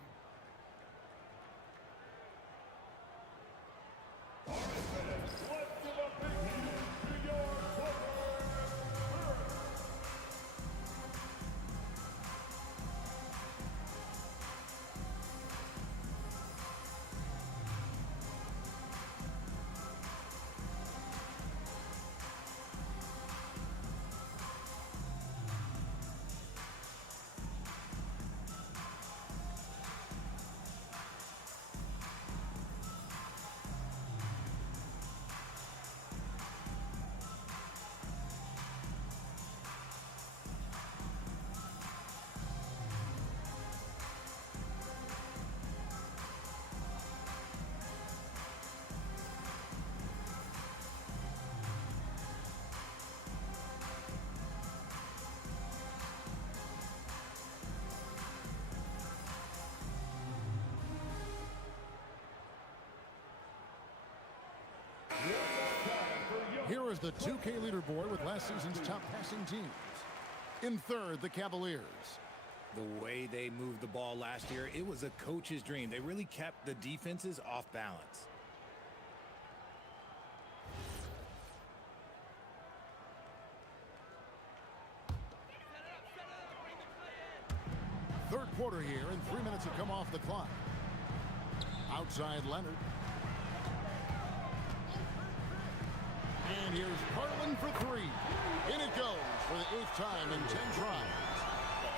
Here is the 2K leaderboard with last season's top passing teams. In third, the Cavaliers. The way they moved the ball last year, it was a coach's dream. They really kept the defenses off balance. Third quarter here, and 3 minutes have come off the clock. Outside Leonard. And here's Garland for three. In it goes for the 8th time in 10 tries.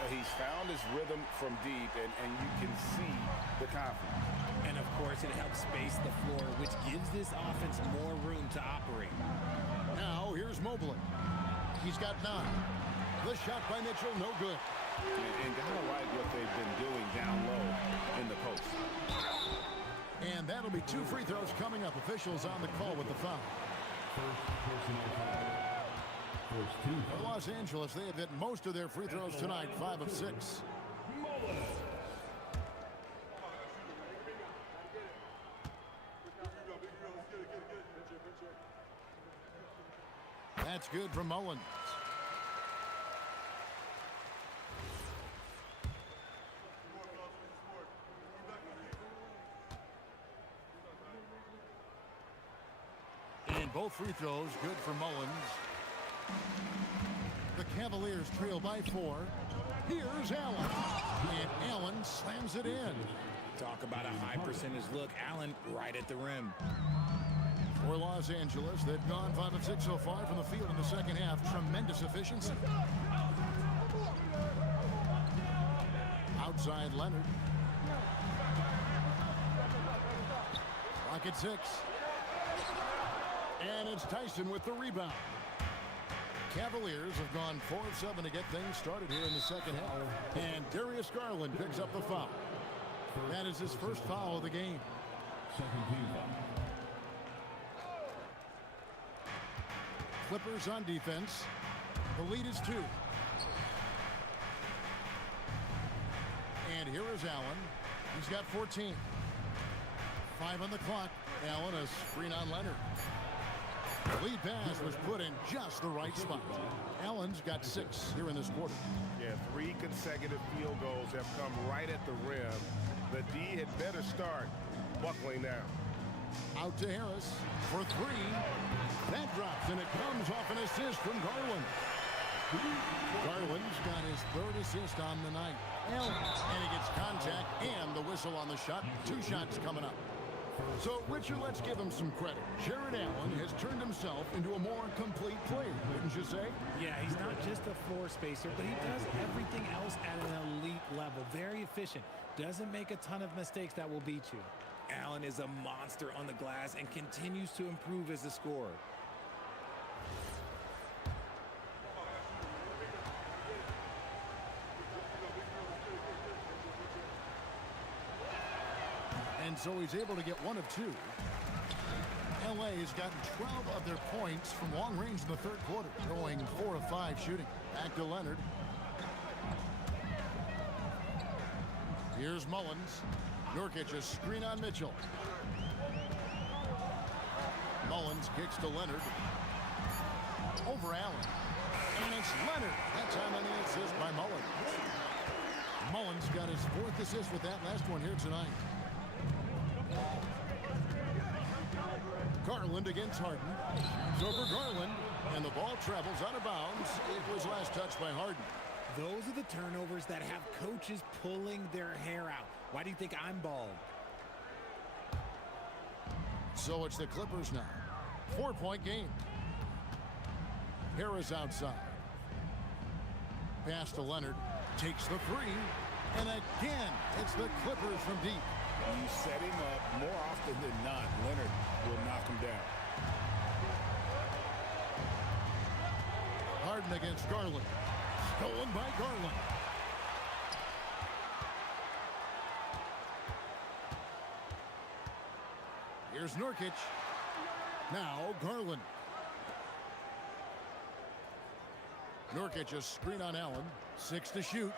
He's found his rhythm from deep, and you can see the confidence. And of course, it helps space the floor, which gives this offense more room to operate. Now, here's Mobley. He's got 9. The shot by Mitchell, no good. And gotta like what they've been doing down low in the post. And that'll be 2 free throws coming up. Officials on the call with the foul. For Los Angeles, they have hit most of their free throws tonight, 5 of 6. That's good from Mullins. And both free throws good for Mullins. The Cavaliers trail by 4. Here's Allen. And Allen slams it in. Talk about a high percentage look. Allen right at the rim. For Los Angeles, they've gone 5 of 6 so far from the field in the second half. Tremendous efficiency. Outside Leonard. Rocket 6. And it's Tyson with the rebound. Cavaliers have gone 4 of 7 to get things started here in the second half. And Darius Garland picks up the foul. That is his first foul of the game. Clippers on defense. The lead is 2. And here is Allen. He's got 14. 5 on the clock. Allen, a screen on Leonard. The lead pass was put in just the right spot. Allen's got 6 here in this quarter. Yeah, 3 consecutive field goals have come right at the rim. The D had better start buckling down. Out to Harris for 3. That drops, and it comes off an assist from Garland. Garland's got his 3rd assist on the night. And he gets contact and the whistle on the shot. 2 shots coming up. So, Richard, let's give him some credit. Jared Allen has turned himself into a more complete player, wouldn't you say? Yeah, he's not just a floor spacer, but he does everything else at an elite level. Very efficient. Doesn't make a ton of mistakes that will beat you. Allen is a monster on the glass and continues to improve as a scorer. And so he's able to get 1 of 2. LA has gotten 12 of their points from long range in the 3rd quarter, going 4 of 5 shooting. Back to Leonard. Here's Mullins. Nurkic, a screen on Mitchell. Mullins kicks to Leonard. Over Allen. And it's Leonard. That time on the assist by Mullins. Mullins got his 4th assist with that last one here tonight. Garland against Harden. It's over Garland. And the ball travels out of bounds. It was last touched by Harden. Those are the turnovers that have coaches pulling their hair out. Why do you think I'm bald? So it's the Clippers now. 4-point game. Harris outside. Pass to Leonard. Takes the 3. And again, it's the Clippers from deep. You set him up more often than not. Leonard will knock him down. Harden against Garland. Stolen by Garland. Here's Nurkic. Now Garland. Nurkic a screen on Allen. 6 to shoot.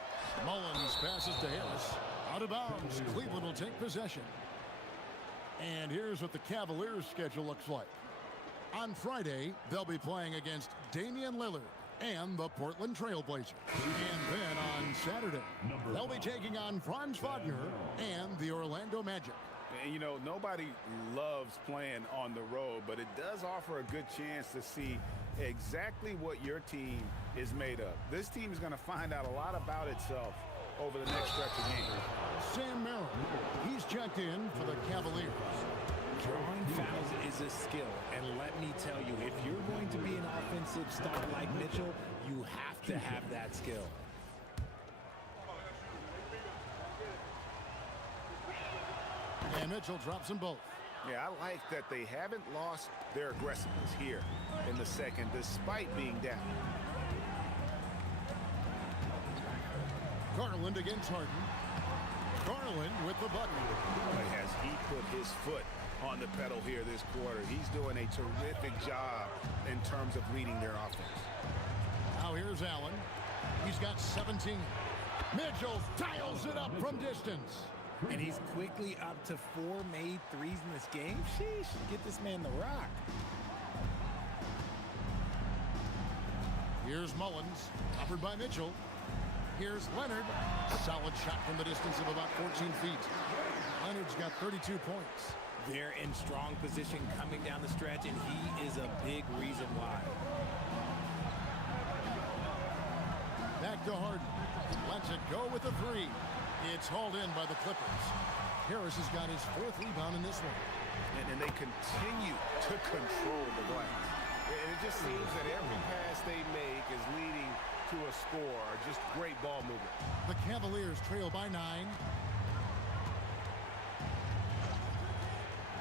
Mullins passes to Harris. Out of bounds. Cleveland will take possession. And here's what the Cavaliers' schedule looks like. On Friday, they'll be playing against Damian Lillard and the Portland Trailblazers. And then on Saturday, they'll be taking on Franz Wagner and the Orlando Magic. And, you know, nobody loves playing on the road, but it does offer a good chance to see exactly what your team is made of. This team is going to find out a lot about itself over the next stretch of games. Sam Merrill, he's checked in for the Cavaliers. Drawing fouls is a skill, and let me tell you, if you're going to be an offensive star like Mitchell, you have to have that skill. And Mitchell drops them both. Yeah, I like that they haven't lost their aggressiveness here in the second, despite being down. Garland against Harden. Garland with the button. Boy, has he put his foot on the pedal here this quarter. He's doing a terrific job in terms of leading their offense. Now here's Allen. He's got 17. Mitchell dials it up from distance. And he's quickly up to 4 made threes in this game. Sheesh, get this man the rock. Here's Mullins, offered by Mitchell. Here's Leonard. Solid shot from the distance of about 14 feet. Leonard's got 32 points. They're in strong position coming down the stretch, and he is a big reason why. Back to Harden. Lets it go with the 3. It's hauled in by the Clippers. Harris has got his 4th rebound in this one. And they continue to control the glass. And it just seems that every pass they make is leading to a score. Just great ball movement. The Cavaliers trail by 9.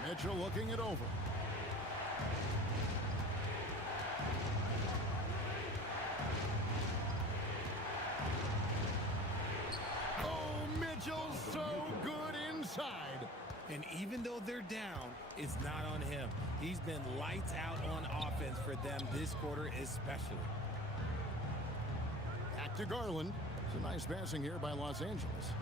Mitchell looking it over. Mitchell's so good inside. And even though they're down, it's not on him. He's been lights out on offense for them this quarter especially. Back to Garland. It's a nice passing here by Los Angeles.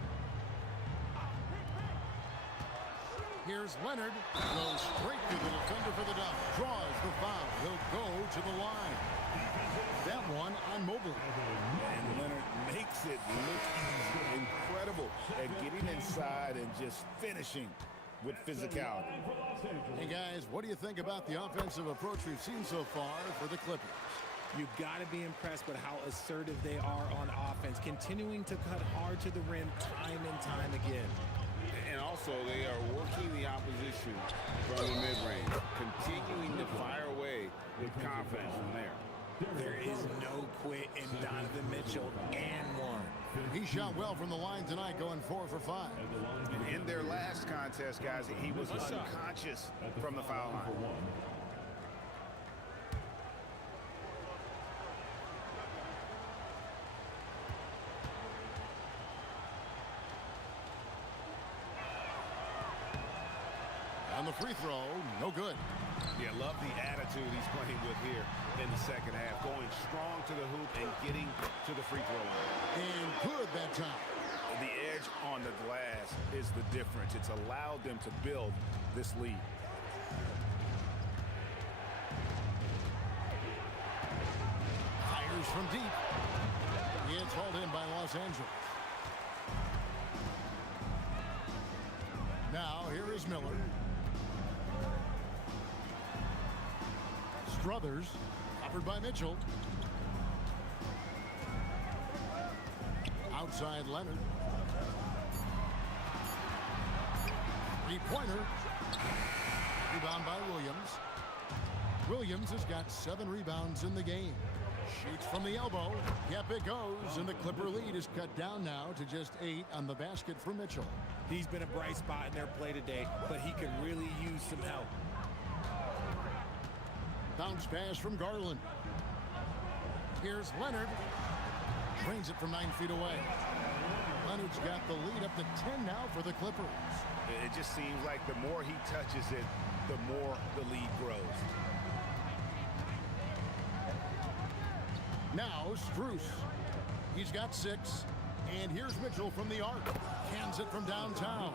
Here's Leonard. Goes straight to the defender for the dunk. Draws the foul. He'll go to the line. That one on Mobley. And Leonard makes it look easy. Incredible at getting inside and just finishing with physicality. Hey guys, what do you think about the offensive approach we've seen so far for the Clippers? You've got to be impressed with how assertive they are on offense, continuing to cut hard to the rim time and time again. And also, they are working the opposition from the mid-range, continuing to fire away with confidence from there. There is no quit in Donovan Mitchell and one. He shot well from the line tonight, going 4 for 5. And in their last contest, guys, he was unconscious from the foul line. On the free throw, no good. Yeah, love the attitude he's playing with here in the second half. Going strong to the hoop and getting to the free throw line. And good that time. The edge on the glass is the difference. It's allowed them to build this lead. Strus from deep. It's hauled in by Los Angeles. Now, here is Miller. Struthers, covered by Mitchell. Outside Leonard. Three-pointer. Rebound by Williams. Williams has got 7 rebounds in the game. Shoots from the elbow. Yep, it goes. And the Clipper lead is cut down now to just 8 on the basket for Mitchell. He's been a bright spot in their play today, but he could really use some help. Bounce pass from Garland. Here's Leonard. Drains it from 9 feet away. Leonard's got the lead up to 10 now for the Clippers. It just seems like the more he touches it, the more the lead grows. Now Strus. He's got 6. And here's Mitchell from the arc. Hands it from downtown.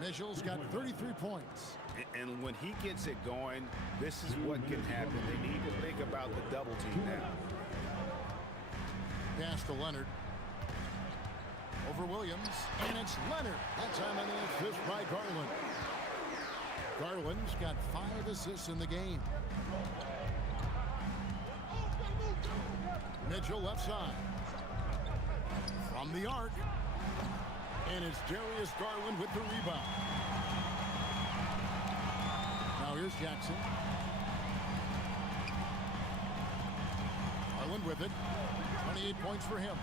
Mitchell's got 33 points. And when he gets it going, this is what can happen. They need to think about the double team now. Pass to Leonard. Over Williams. And it's Leonard. That time on the assist by Garland. Garland's got 5 assists in the game. Mitchell left side. From the arc. And it's Darius Garland with the rebound. Now here's Jackson. Garland with it. 28 points for him.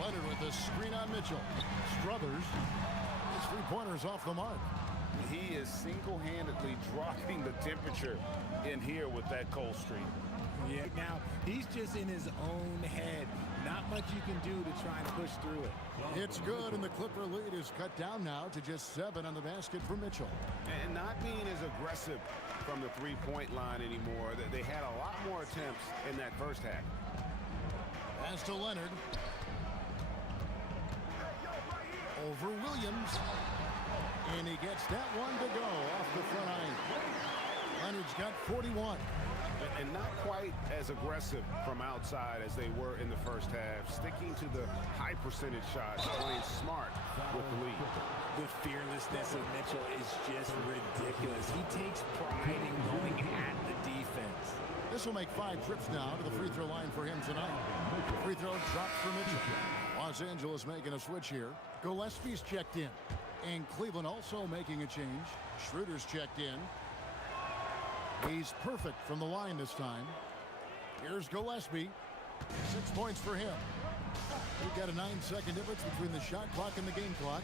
Leonard with the screen on Mitchell. Struthers. His three-pointer's off the mark. He is single-handedly dropping the temperature in here with that cold streak. Yeah, now he's just in his own head. Not much you can do to try and push through it. It's good, and the Clipper lead is cut down now to just 7 on the basket for Mitchell. And not being as aggressive from the three-point line anymore. They had a lot more attempts in that first half. Pass to Leonard. Over Williams. And he gets that one to go off the front iron. Leonard's got 41. And not quite as aggressive from outside as they were in the first half. Sticking to the high percentage shots, playing smart with the lead. The fearlessness of Mitchell is just ridiculous. He takes pride in going at the defense. This will make 5 trips now to the free throw line for him tonight. Free throw drops for Mitchell. Los Angeles making a switch here. Gillespie's checked in. And Cleveland also making a change. Schroeder's checked in. He's perfect from the line this time. Here's Gillespie. 6 points for him. We've got a 9-second difference between the shot clock and the game clock.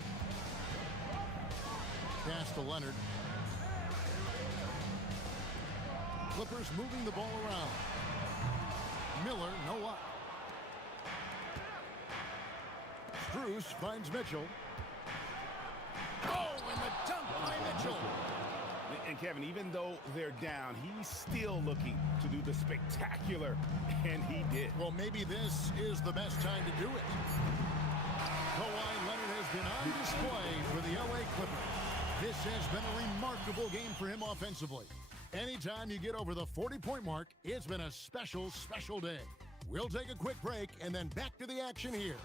Pass to Leonard. Clippers moving the ball around. Miller, no luck. Strus finds Mitchell. Oh, and the dunk by Mitchell. And Kevin, even though they're down, he's still looking to do the spectacular, and he did. Well, maybe this is the best time to do it. Kawhi Leonard has been on display for the LA Clippers. This has been a remarkable game for him offensively. Anytime you get over the 40-point mark, it's been a special, special day. We'll take a quick break and then back to the action here.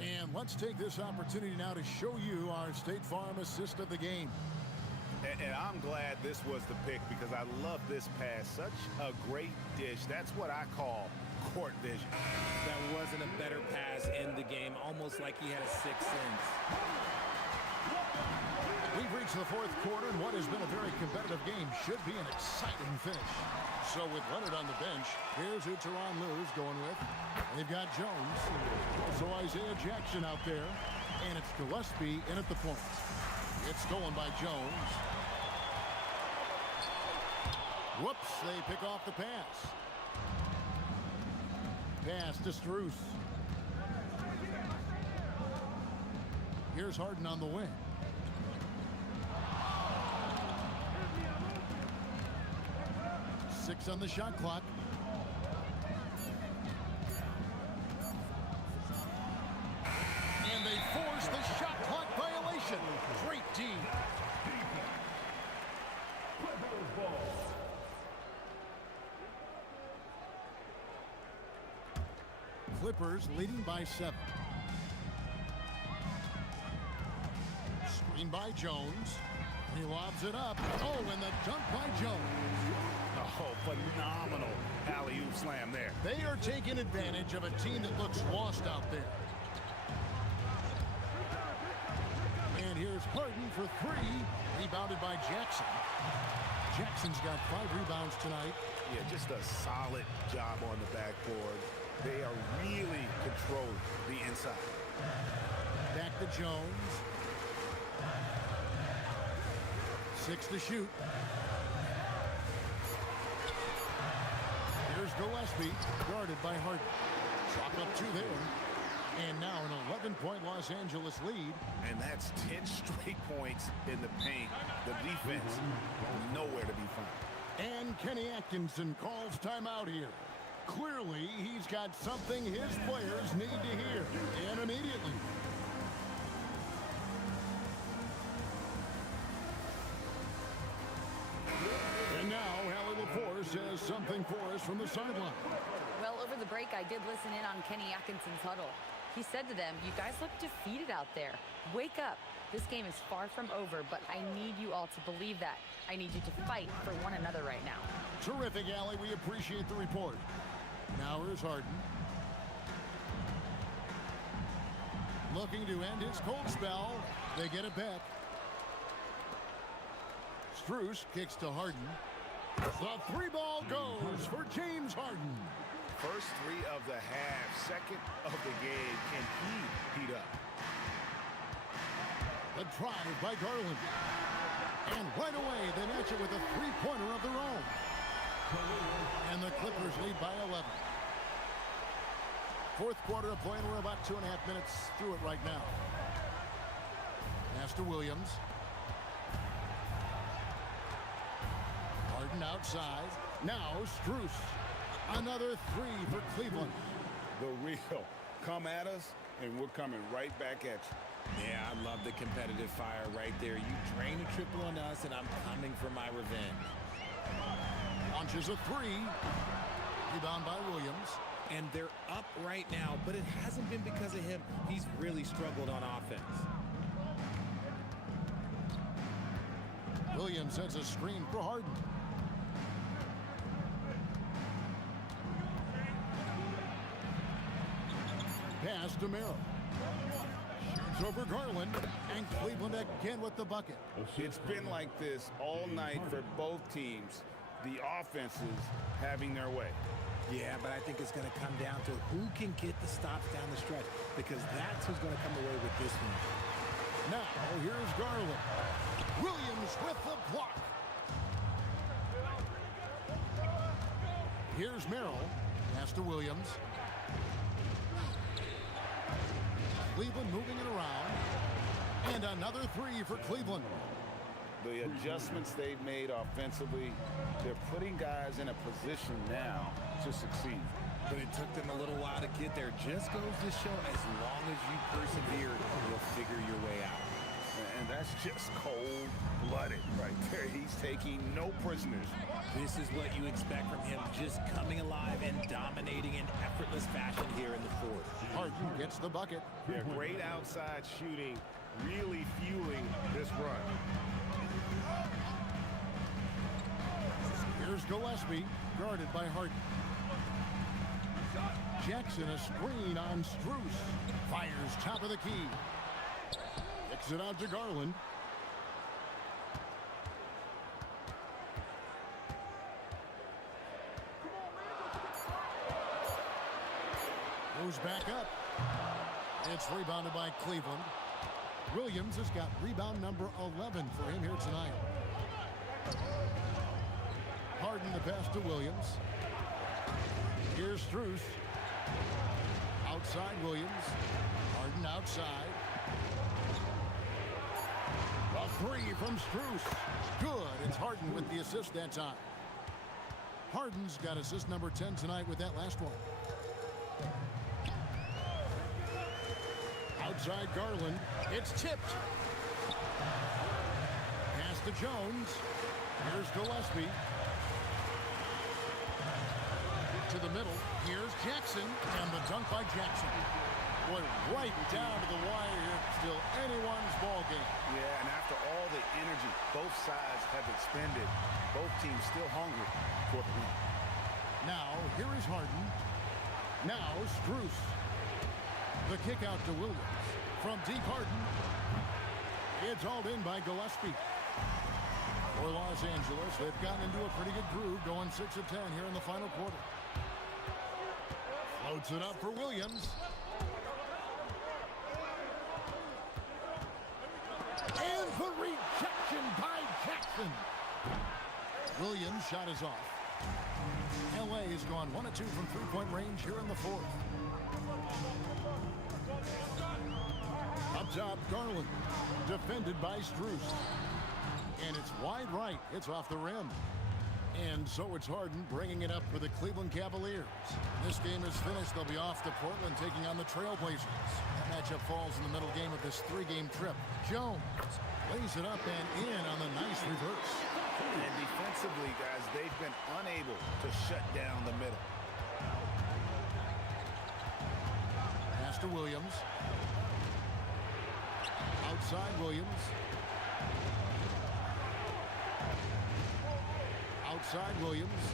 And let's take this opportunity now to show you our State Farm assist of the game. And I'm glad this was the pick because I love this pass. Such a great dish. That's what I call court vision. That wasn't a better pass in the game, almost like he had a sixth sense. We've reached the 4th quarter, and what has been a very competitive game should be an exciting finish. So with Leonard on the bench, here's who Tyronn Lue's going with. They've got Jones, also Isaiah Jackson out there, and it's Gillespie in at the point. It's stolen by Jones. Whoops, they pick off the pass. Pass to Strus. Here's Harden on the wing. Six on the shot clock. And they force the shot clock by Clippers leading by 7. Screen by Jones. He lobs it up. Oh, and the dunk by Jones. Oh, phenomenal alley-oop slam there. They are taking advantage of a team that looks lost out there. And here's Harden for 3. Rebounded by Jackson. Jackson's got 5 rebounds tonight. Yeah, just a solid job on the backboard. They are really controlling the inside. Back to Jones. 6 to shoot. Here's Gillespie, guarded by Harden. Shot up 2 there. And now an 11-point Los Angeles lead. And that's 10 straight points in the paint. The defense nowhere to be found. And Kenny Atkinson calls timeout here. Clearly, he's got something his players need to hear, and immediately. And now, Hallie LaForce has something for us from the sideline. Well, over the break, I did listen in on Kenny Atkinson's huddle. He said to them, "You guys look defeated out there. Wake up. This game is far from over, but I need you all to believe that. I need you to fight for one another right now." Terrific, Allie. We appreciate the report. Now here's Harden. Looking to end his cold spell. They get it back. Strus kicks to Harden. The 3-ball goes for James Harden. First 3 of the half, second of the game. Can he heat up? The drive by Garland. And right away, they match it with a 3-pointer of their own. And the Clippers lead by 11. Fourth quarter of play, and we're about 2.5 minutes through it right now. Pass to Williams. Harden outside. Now Strus. Another 3 for Cleveland. The real. Come at us, and we're coming right back at you. Yeah, I love the competitive fire right there. You drain a triple on us, and I'm coming for my revenge. Launches a 3. Rebound by Williams. And they're up right now, but it hasn't been because of him. He's really struggled on offense. Williams sets a screen for Harden. Pass to Merrill. Shoots over Garland, and Cleveland again with the bucket. It's been like this all night for both teams. The offenses having their way. Yeah, but I think it's going to come down to who can get the stops down the stretch, because that's who's going to come away with this one. Now, here's Garland. Williams with the block. Here's Merrill. Pass to Williams. Cleveland moving it around. And another 3 for Cleveland. The adjustments they've made offensively, they're putting guys in a position now to succeed. But it took them a little while to get there. Just goes to show, as long as you persevere, you'll figure your way out. And that's just cold-blooded right there. He's taking no prisoners. This is what you expect from him, just coming alive and dominating in effortless fashion here in the fourth. Harden gets the bucket. Yeah, great outside shooting, really fueling this run. Here's Gillespie, guarded by Harden. Jackson a screen on Strus. Fires top of the key. Kicks it out to Garland. Goes back up. It's rebounded by Cleveland. Williams has got rebound number 11 for him here tonight. Harden the pass to Williams. Here's Strus. Outside Williams. Harden outside. A 3 from Strus. Good. It's Harden with the assist that time. Harden's got assist number 10 tonight with that last one. Outside Garland. It's tipped. Pass to Jones. Here's Gillespie. to the middle. Here's Jackson, and the dunk by Jackson. Boy, right down to the wire here. Still anyone's ball game. Yeah, and after all the energy both sides have expended, both teams still hungry for the win. Now, here is Harden. Now, Strus. The kick out to Williams. From deep, Harden. It's hauled in by Gillespie. For Los Angeles, they've gotten into a pretty good groove, going 6 of 10 here in the final quarter. Floats it up for Williams. And the rejection by Jackson. Williams' shot is off. LA has gone 1 of 2 from three-point range here in the fourth. Up top, Garland. Defended by Strus. And it's wide right. It's off the rim. And so it's Harden bringing it up for the Cleveland Cavaliers. This game is finished. They'll be off to Portland taking on the Trailblazers. That matchup falls in the middle game of this 3-game trip. Jones lays it up and in on the nice reverse. And defensively, guys, they've been unable to shut down the middle. Pass to Williams. Outside Williams. Outside Williams.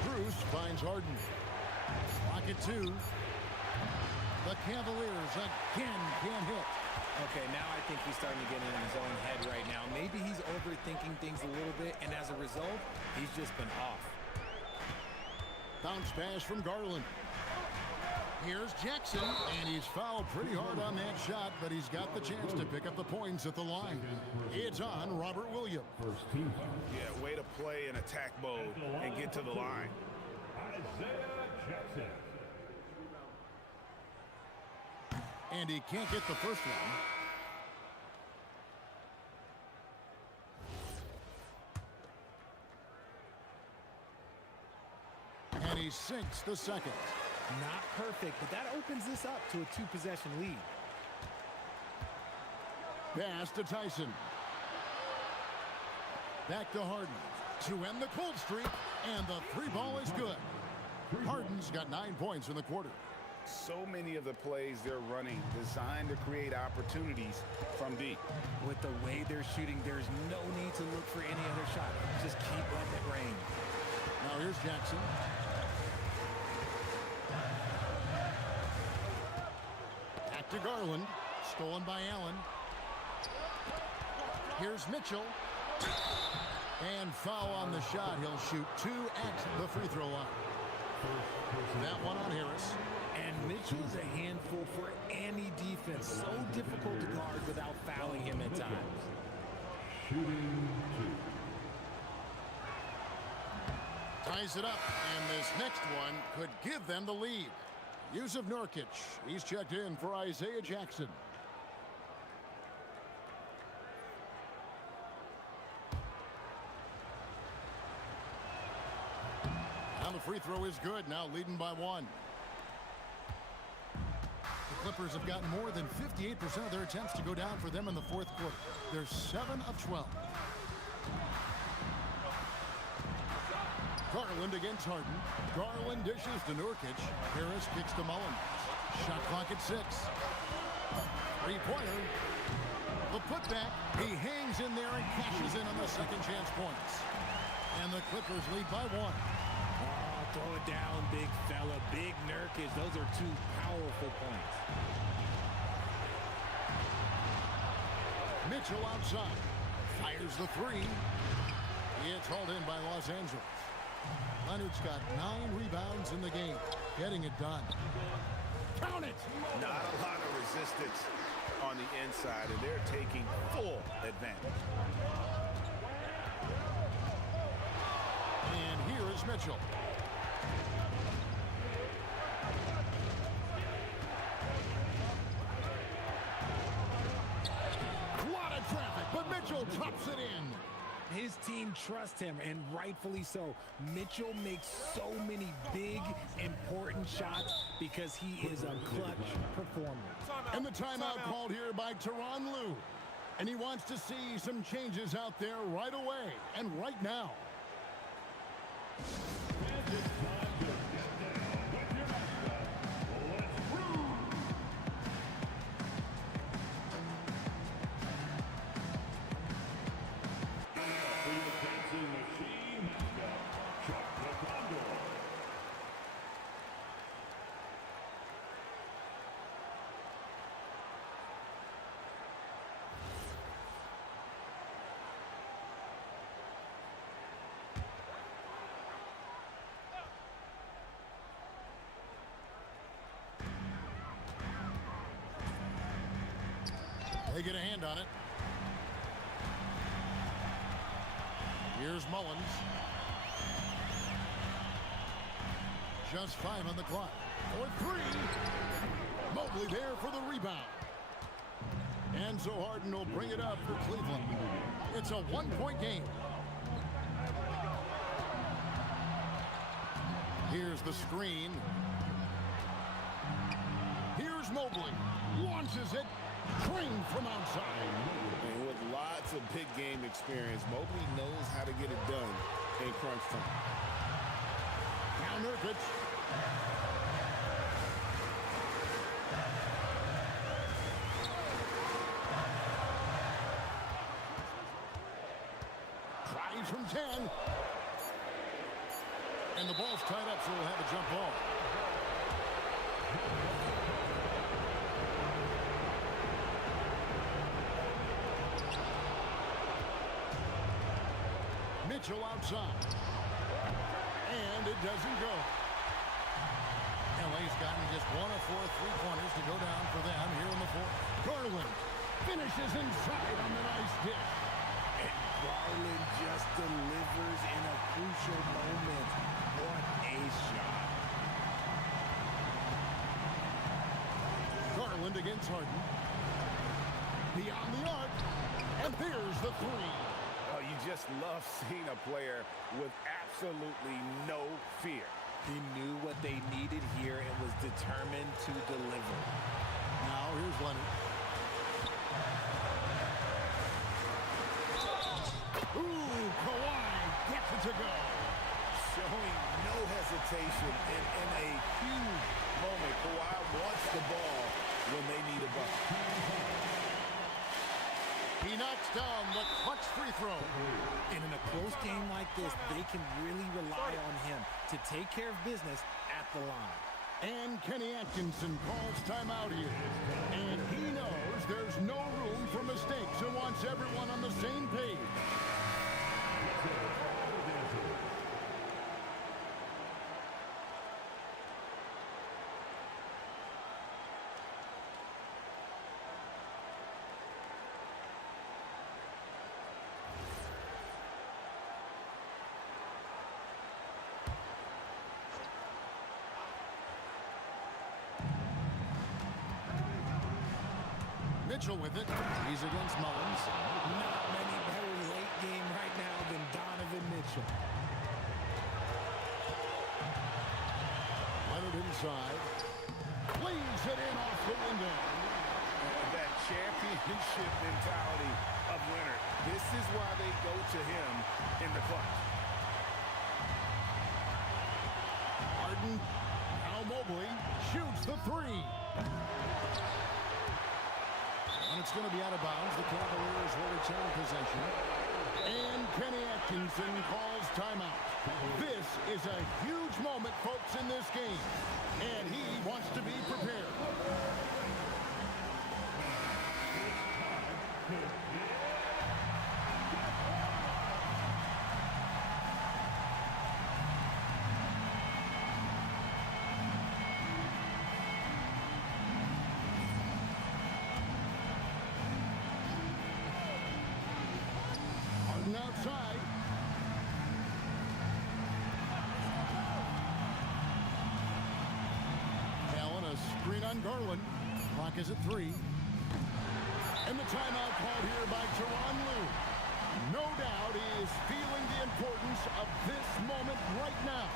Strus finds Harden. Pocket 2. The Cavaliers again can't hit. Okay, now I think he's starting to get in his own head right now. Maybe he's overthinking things a little bit, and as a result, he's just been off. Bounce pass from Garland. Here's Jackson, and he's fouled pretty hard on that shot, but he's got the chance to pick up the points at the line. It's on Robert Williams. Yeah, way to play in attack mode and get to the line. And he can't get the first one. And he sinks the second. Not perfect, but that opens this up to a 2-possession lead. Pass to Tyson. Back to Harden to end the cold streak, and the 3-ball is good. Harden's got 9 points in the quarter. So many of the plays they're running designed to create opportunities from deep. With the way they're shooting, there's no need to look for any other shot. Just keep letting it rain. Now here's Jackson. Back to Garland. Stolen by Allen. Here's Mitchell. And foul on the shot. He'll shoot 2 at the free throw line. That one on Harris. And Mitchell's a handful for any defense. So difficult to guard without fouling him at times. Shooting 2. Ties it up, and this next one could give them the lead. Yusuf Nurkic, he's checked in for Isaiah Jackson. And the free throw is good, now leading by 1. The Clippers have gotten more than 58% of their attempts to go down for them in the fourth quarter. They're 7 of 12. Garland against Harden. Garland dishes to Nurkic. Harris kicks to Mullins. Shot clock at 6. Three-pointer. The putback. He hangs in there and cashes in on the second chance points. And the Clippers lead by 1. Oh, throw it down, big fella. Big Nurkic. Those are 2 powerful points. Mitchell outside. Fires the 3. It's hauled in by Los Angeles. Leonard's got 9 rebounds in the game. Getting it done. Count it! Not a lot of resistance on the inside, and they're taking full advantage. And here is Mitchell. A lot of traffic, but Mitchell drops it in. His team trusts him, and rightfully so. Mitchell makes so many big, important shots because he is a clutch performer. And the timeout called here by Tyronn Lue. And he wants to see some changes out there right away and right now. And it's time They get a hand on it. Here's Mullins. Just 5 on the clock. For 3. Mobley there for the rebound. Enzo Harden will bring it up for Cleveland. It's a 1-point game. Here's the screen. Here's Mobley. Launches it. Trained from outside. And with lots of big game experience, Mobley knows how to get it done in crunch time. Now Nurkic. Tries from 10. And the ball's tied up, so we'll have a jump ball. Mitchell outside. And it doesn't go. LA's gotten just 1 of 4 3-pointers to go down for them here in the fourth. Garland finishes inside on the nice dish. And Garland just delivers in a crucial moment. What a shot. Garland against Harden. Beyond the arc. And there's the 3. Oh, you just love seeing a player with absolutely no fear. He knew what they needed here and was determined to deliver. Now here's Leonard. Ooh, Kawhi gets it to go. Showing no hesitation and in a huge moment. Kawhi wants the ball when they need a bucket. He knocks down the clutch free throw. And in a close game like this, they can really rely on him to take care of business at the line. And Kenny Atkinson calls timeout here. And he knows there's no room for mistakes and wants everyone on the same page. Mitchell with it. He's against Mullins. Not many better late game right now than Donovan Mitchell. Leonard inside. Leaves it in off the window. That championship mentality of Leonard. This is why they go to him in the clutch. Harden. Now Mobley shoots the 3. And it's going to be out of bounds. The Cavaliers will retain possession. And Kenny Atkinson calls timeout. This is a huge moment, folks, in this game. And he wants to be prepared. Outside. Allen, a screen on Garland. Clock is at 3. And the timeout called here by Tyronn Lue. No doubt he is feeling the importance of this moment right now.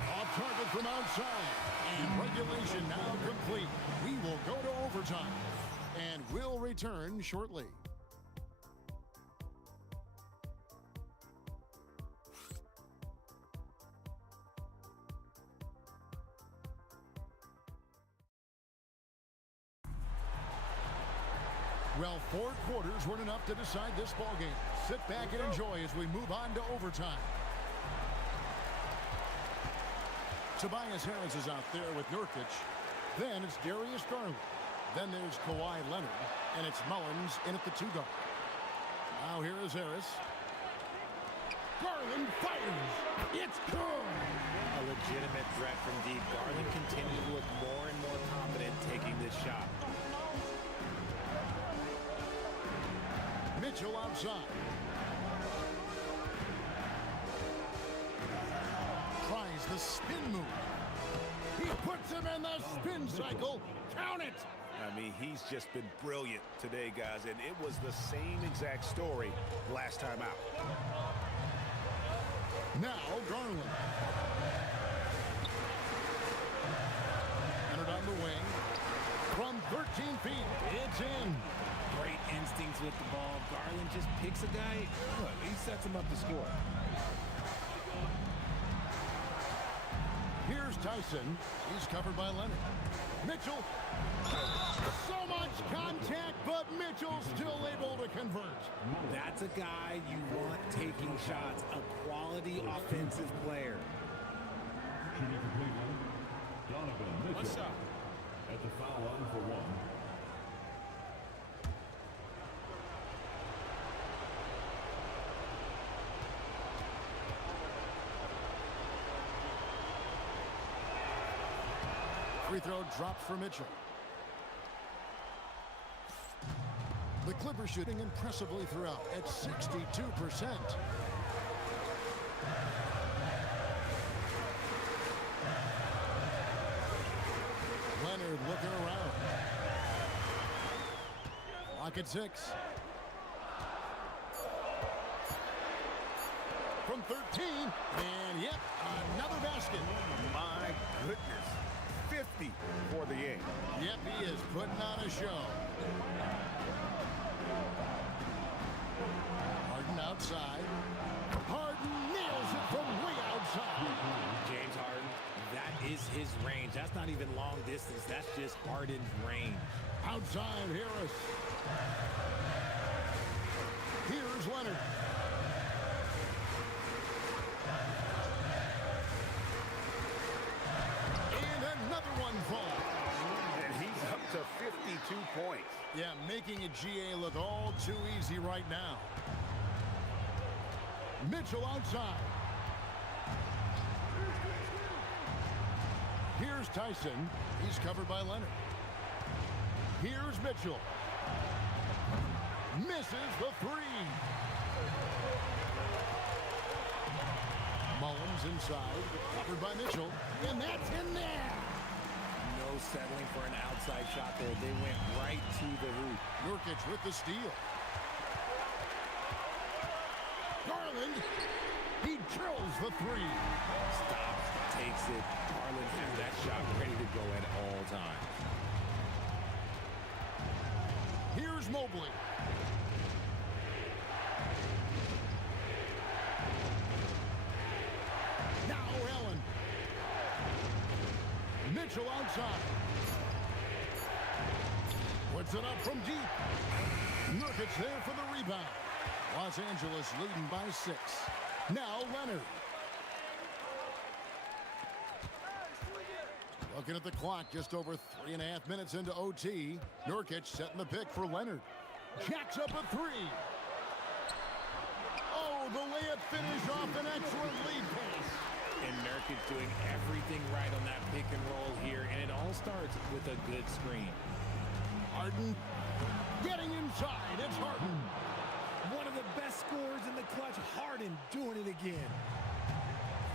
Off target from outside. And regulation now complete. We will go to overtime. And we'll return shortly. Well, 4 quarters weren't enough to decide this ballgame. Sit back and enjoy as we move on to overtime. Tobias Harris is out there with Nurkic. Then it's Darius Garland. Then there's Kawhi Leonard. And it's Mullins in at the 2 guard. Now here is Harris. Garland fires. It's good. A legitimate threat from deep. Garland continues to look more and more confident taking this shot. Mitchell outside. Tries the spin move. He puts him in the spin cycle. Count it. I mean, he's just been brilliant today, guys, and it was the same exact story last time out. Now Garland. Leonard on the wing. From 13 feet, it's in. Great instincts with the ball. Garland just picks a guy. Look, he sets him up to score. Here's Tyson. He's covered by Leonard. Mitchell. So much contact, but Mitchell's still able to convert. That's a guy you want taking shots. A quality offensive player. Shooting for Cleveland, Donovan Mitchell. One shot. At the foul line for 1. Free throw dropped for Mitchell. The Clippers shooting impressively throughout at 62%. Leonard looking around. Lock at 6. From 13, and yep, another basket. My goodness. 50 for the game. Yep, he is putting on a show. Harden outside. Harden nails it from way outside. James Harden, that is his range. That's not even long distance. That's just Harden's range. Outside Harris. Here's Leonard. And he's up to 52 points. Yeah, making a GA look all too easy right now. Mitchell outside. Here's Tyson. He's covered by Leonard. Here's Mitchell. Misses the 3. Mullins inside. Covered by Mitchell. And that's in there. No settling for an outside shot there. They went right to the hoop. Nurkic with the steal. Garland. He drills the 3. Stops, takes it. Garland has that shot ready to go at all times. Here's Mobley. Now Allen. Mitchell outside. Puts it up from deep. Nurkic there for the rebound. Los Angeles leading by 6. Now Leonard. Looking at the clock, just over 3.5 minutes into OT. Nurkic setting the pick for Leonard. Jacks up a 3. Oh, the layup finish off an excellent lead pass. And Nurkic doing everything right on that pick and roll here. And it all starts with a good screen. Harden getting inside. It's Harden. One of the best scorers in the clutch. Harden doing it again.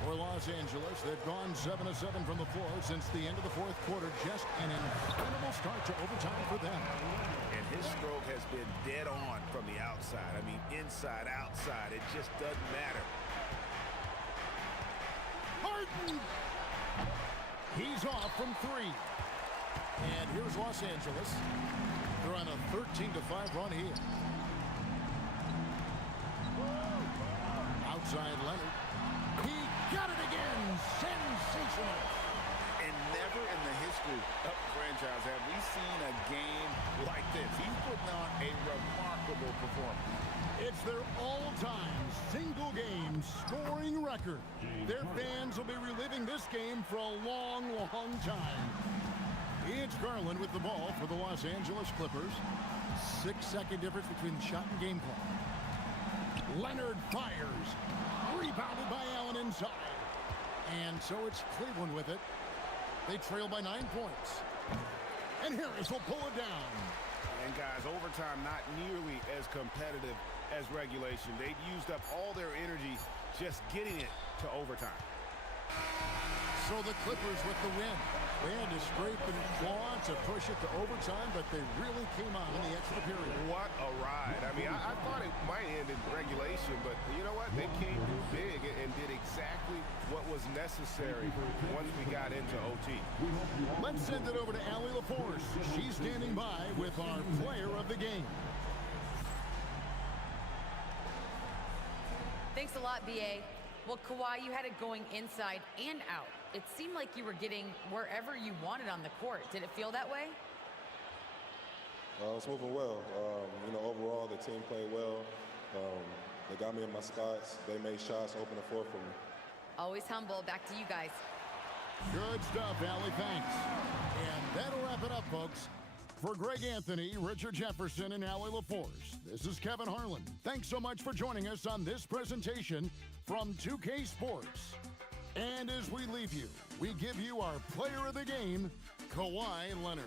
For Los Angeles, they've gone 7-7 from the floor since the end of the 4th quarter. Just an incredible start to overtime for them. And his stroke has been dead on from the outside. I mean, inside, outside, it just doesn't matter. Harden! He's off from 3. And here's Los Angeles. They're on a 13-5 run here. Outside Leonard. He got it again. Sensational. And never in the history of the franchise have we seen a game like this. He's putting on a fans will be reliving this game for a long, long time. It's Garland with the ball for the Los Angeles Clippers. 6-second difference between the shot and game clock. Leonard fires. Rebounded by Allen inside. And so it's Cleveland with it. They trail by 9 points. And Harris will pull it down. And guys, overtime not nearly as competitive as regulation. They've used up all their energy just getting it to overtime. So the Clippers with the win. They had to scrape and claw to push it to overtime, but they really came on in the extra period. What a ride. I mean, I thought it might end in regulation, but you know what? They came through big and did exactly what was necessary once we got into OT. Let's send it over to Allie LaForce. She's standing by with our player of the game. Thanks a lot, BA. Well, Kawhi, you had it going inside and out. It seemed like you were getting wherever you wanted on the court. Did it feel that way? It's moving well. Overall, the team played well. They got me in my spots. They made shots, open the floor for me. Always humble. Back to you guys. Good stuff, Allie. Thanks. And that'll wrap it up, folks. For Greg Anthony, Richard Jefferson, and Allie LaForce, this is Kevin Harlan. Thanks so much for joining us on this presentation from 2K Sports. And as we leave you, we give you our player of the game, Kawhi Leonard.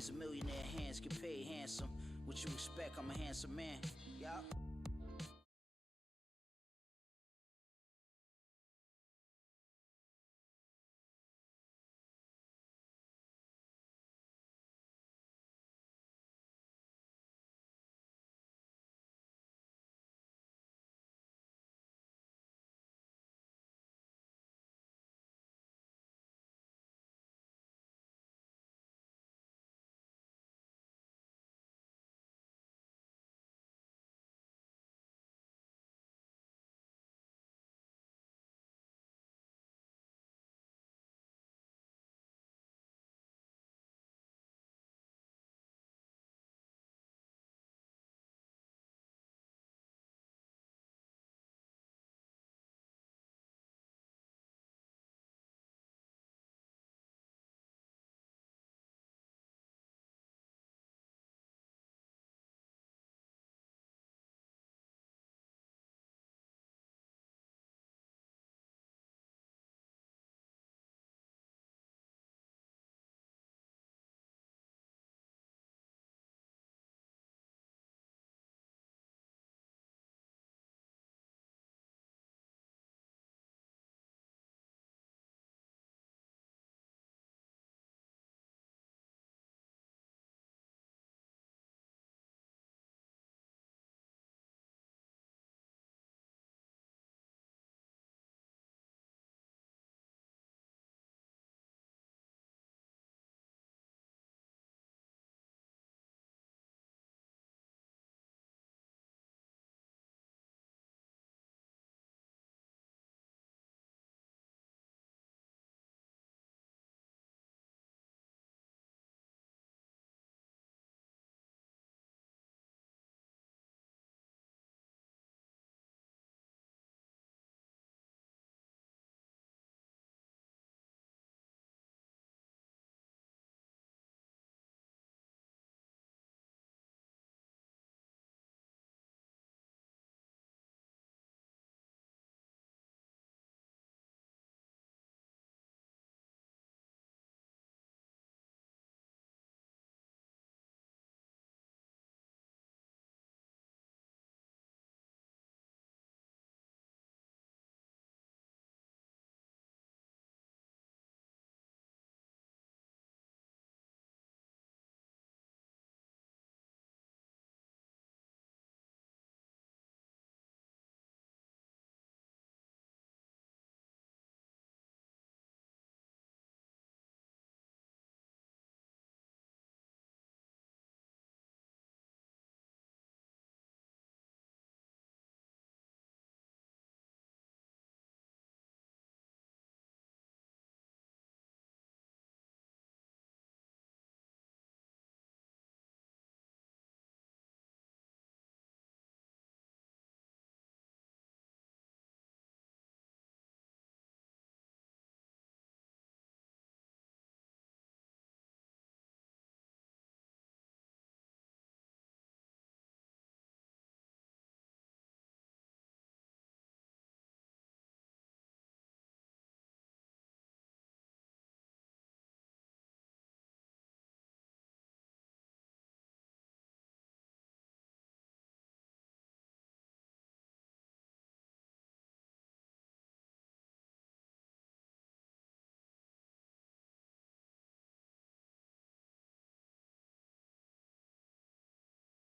means a millionaire hands get paid handsome. What you expect? I'm a handsome man. Yup.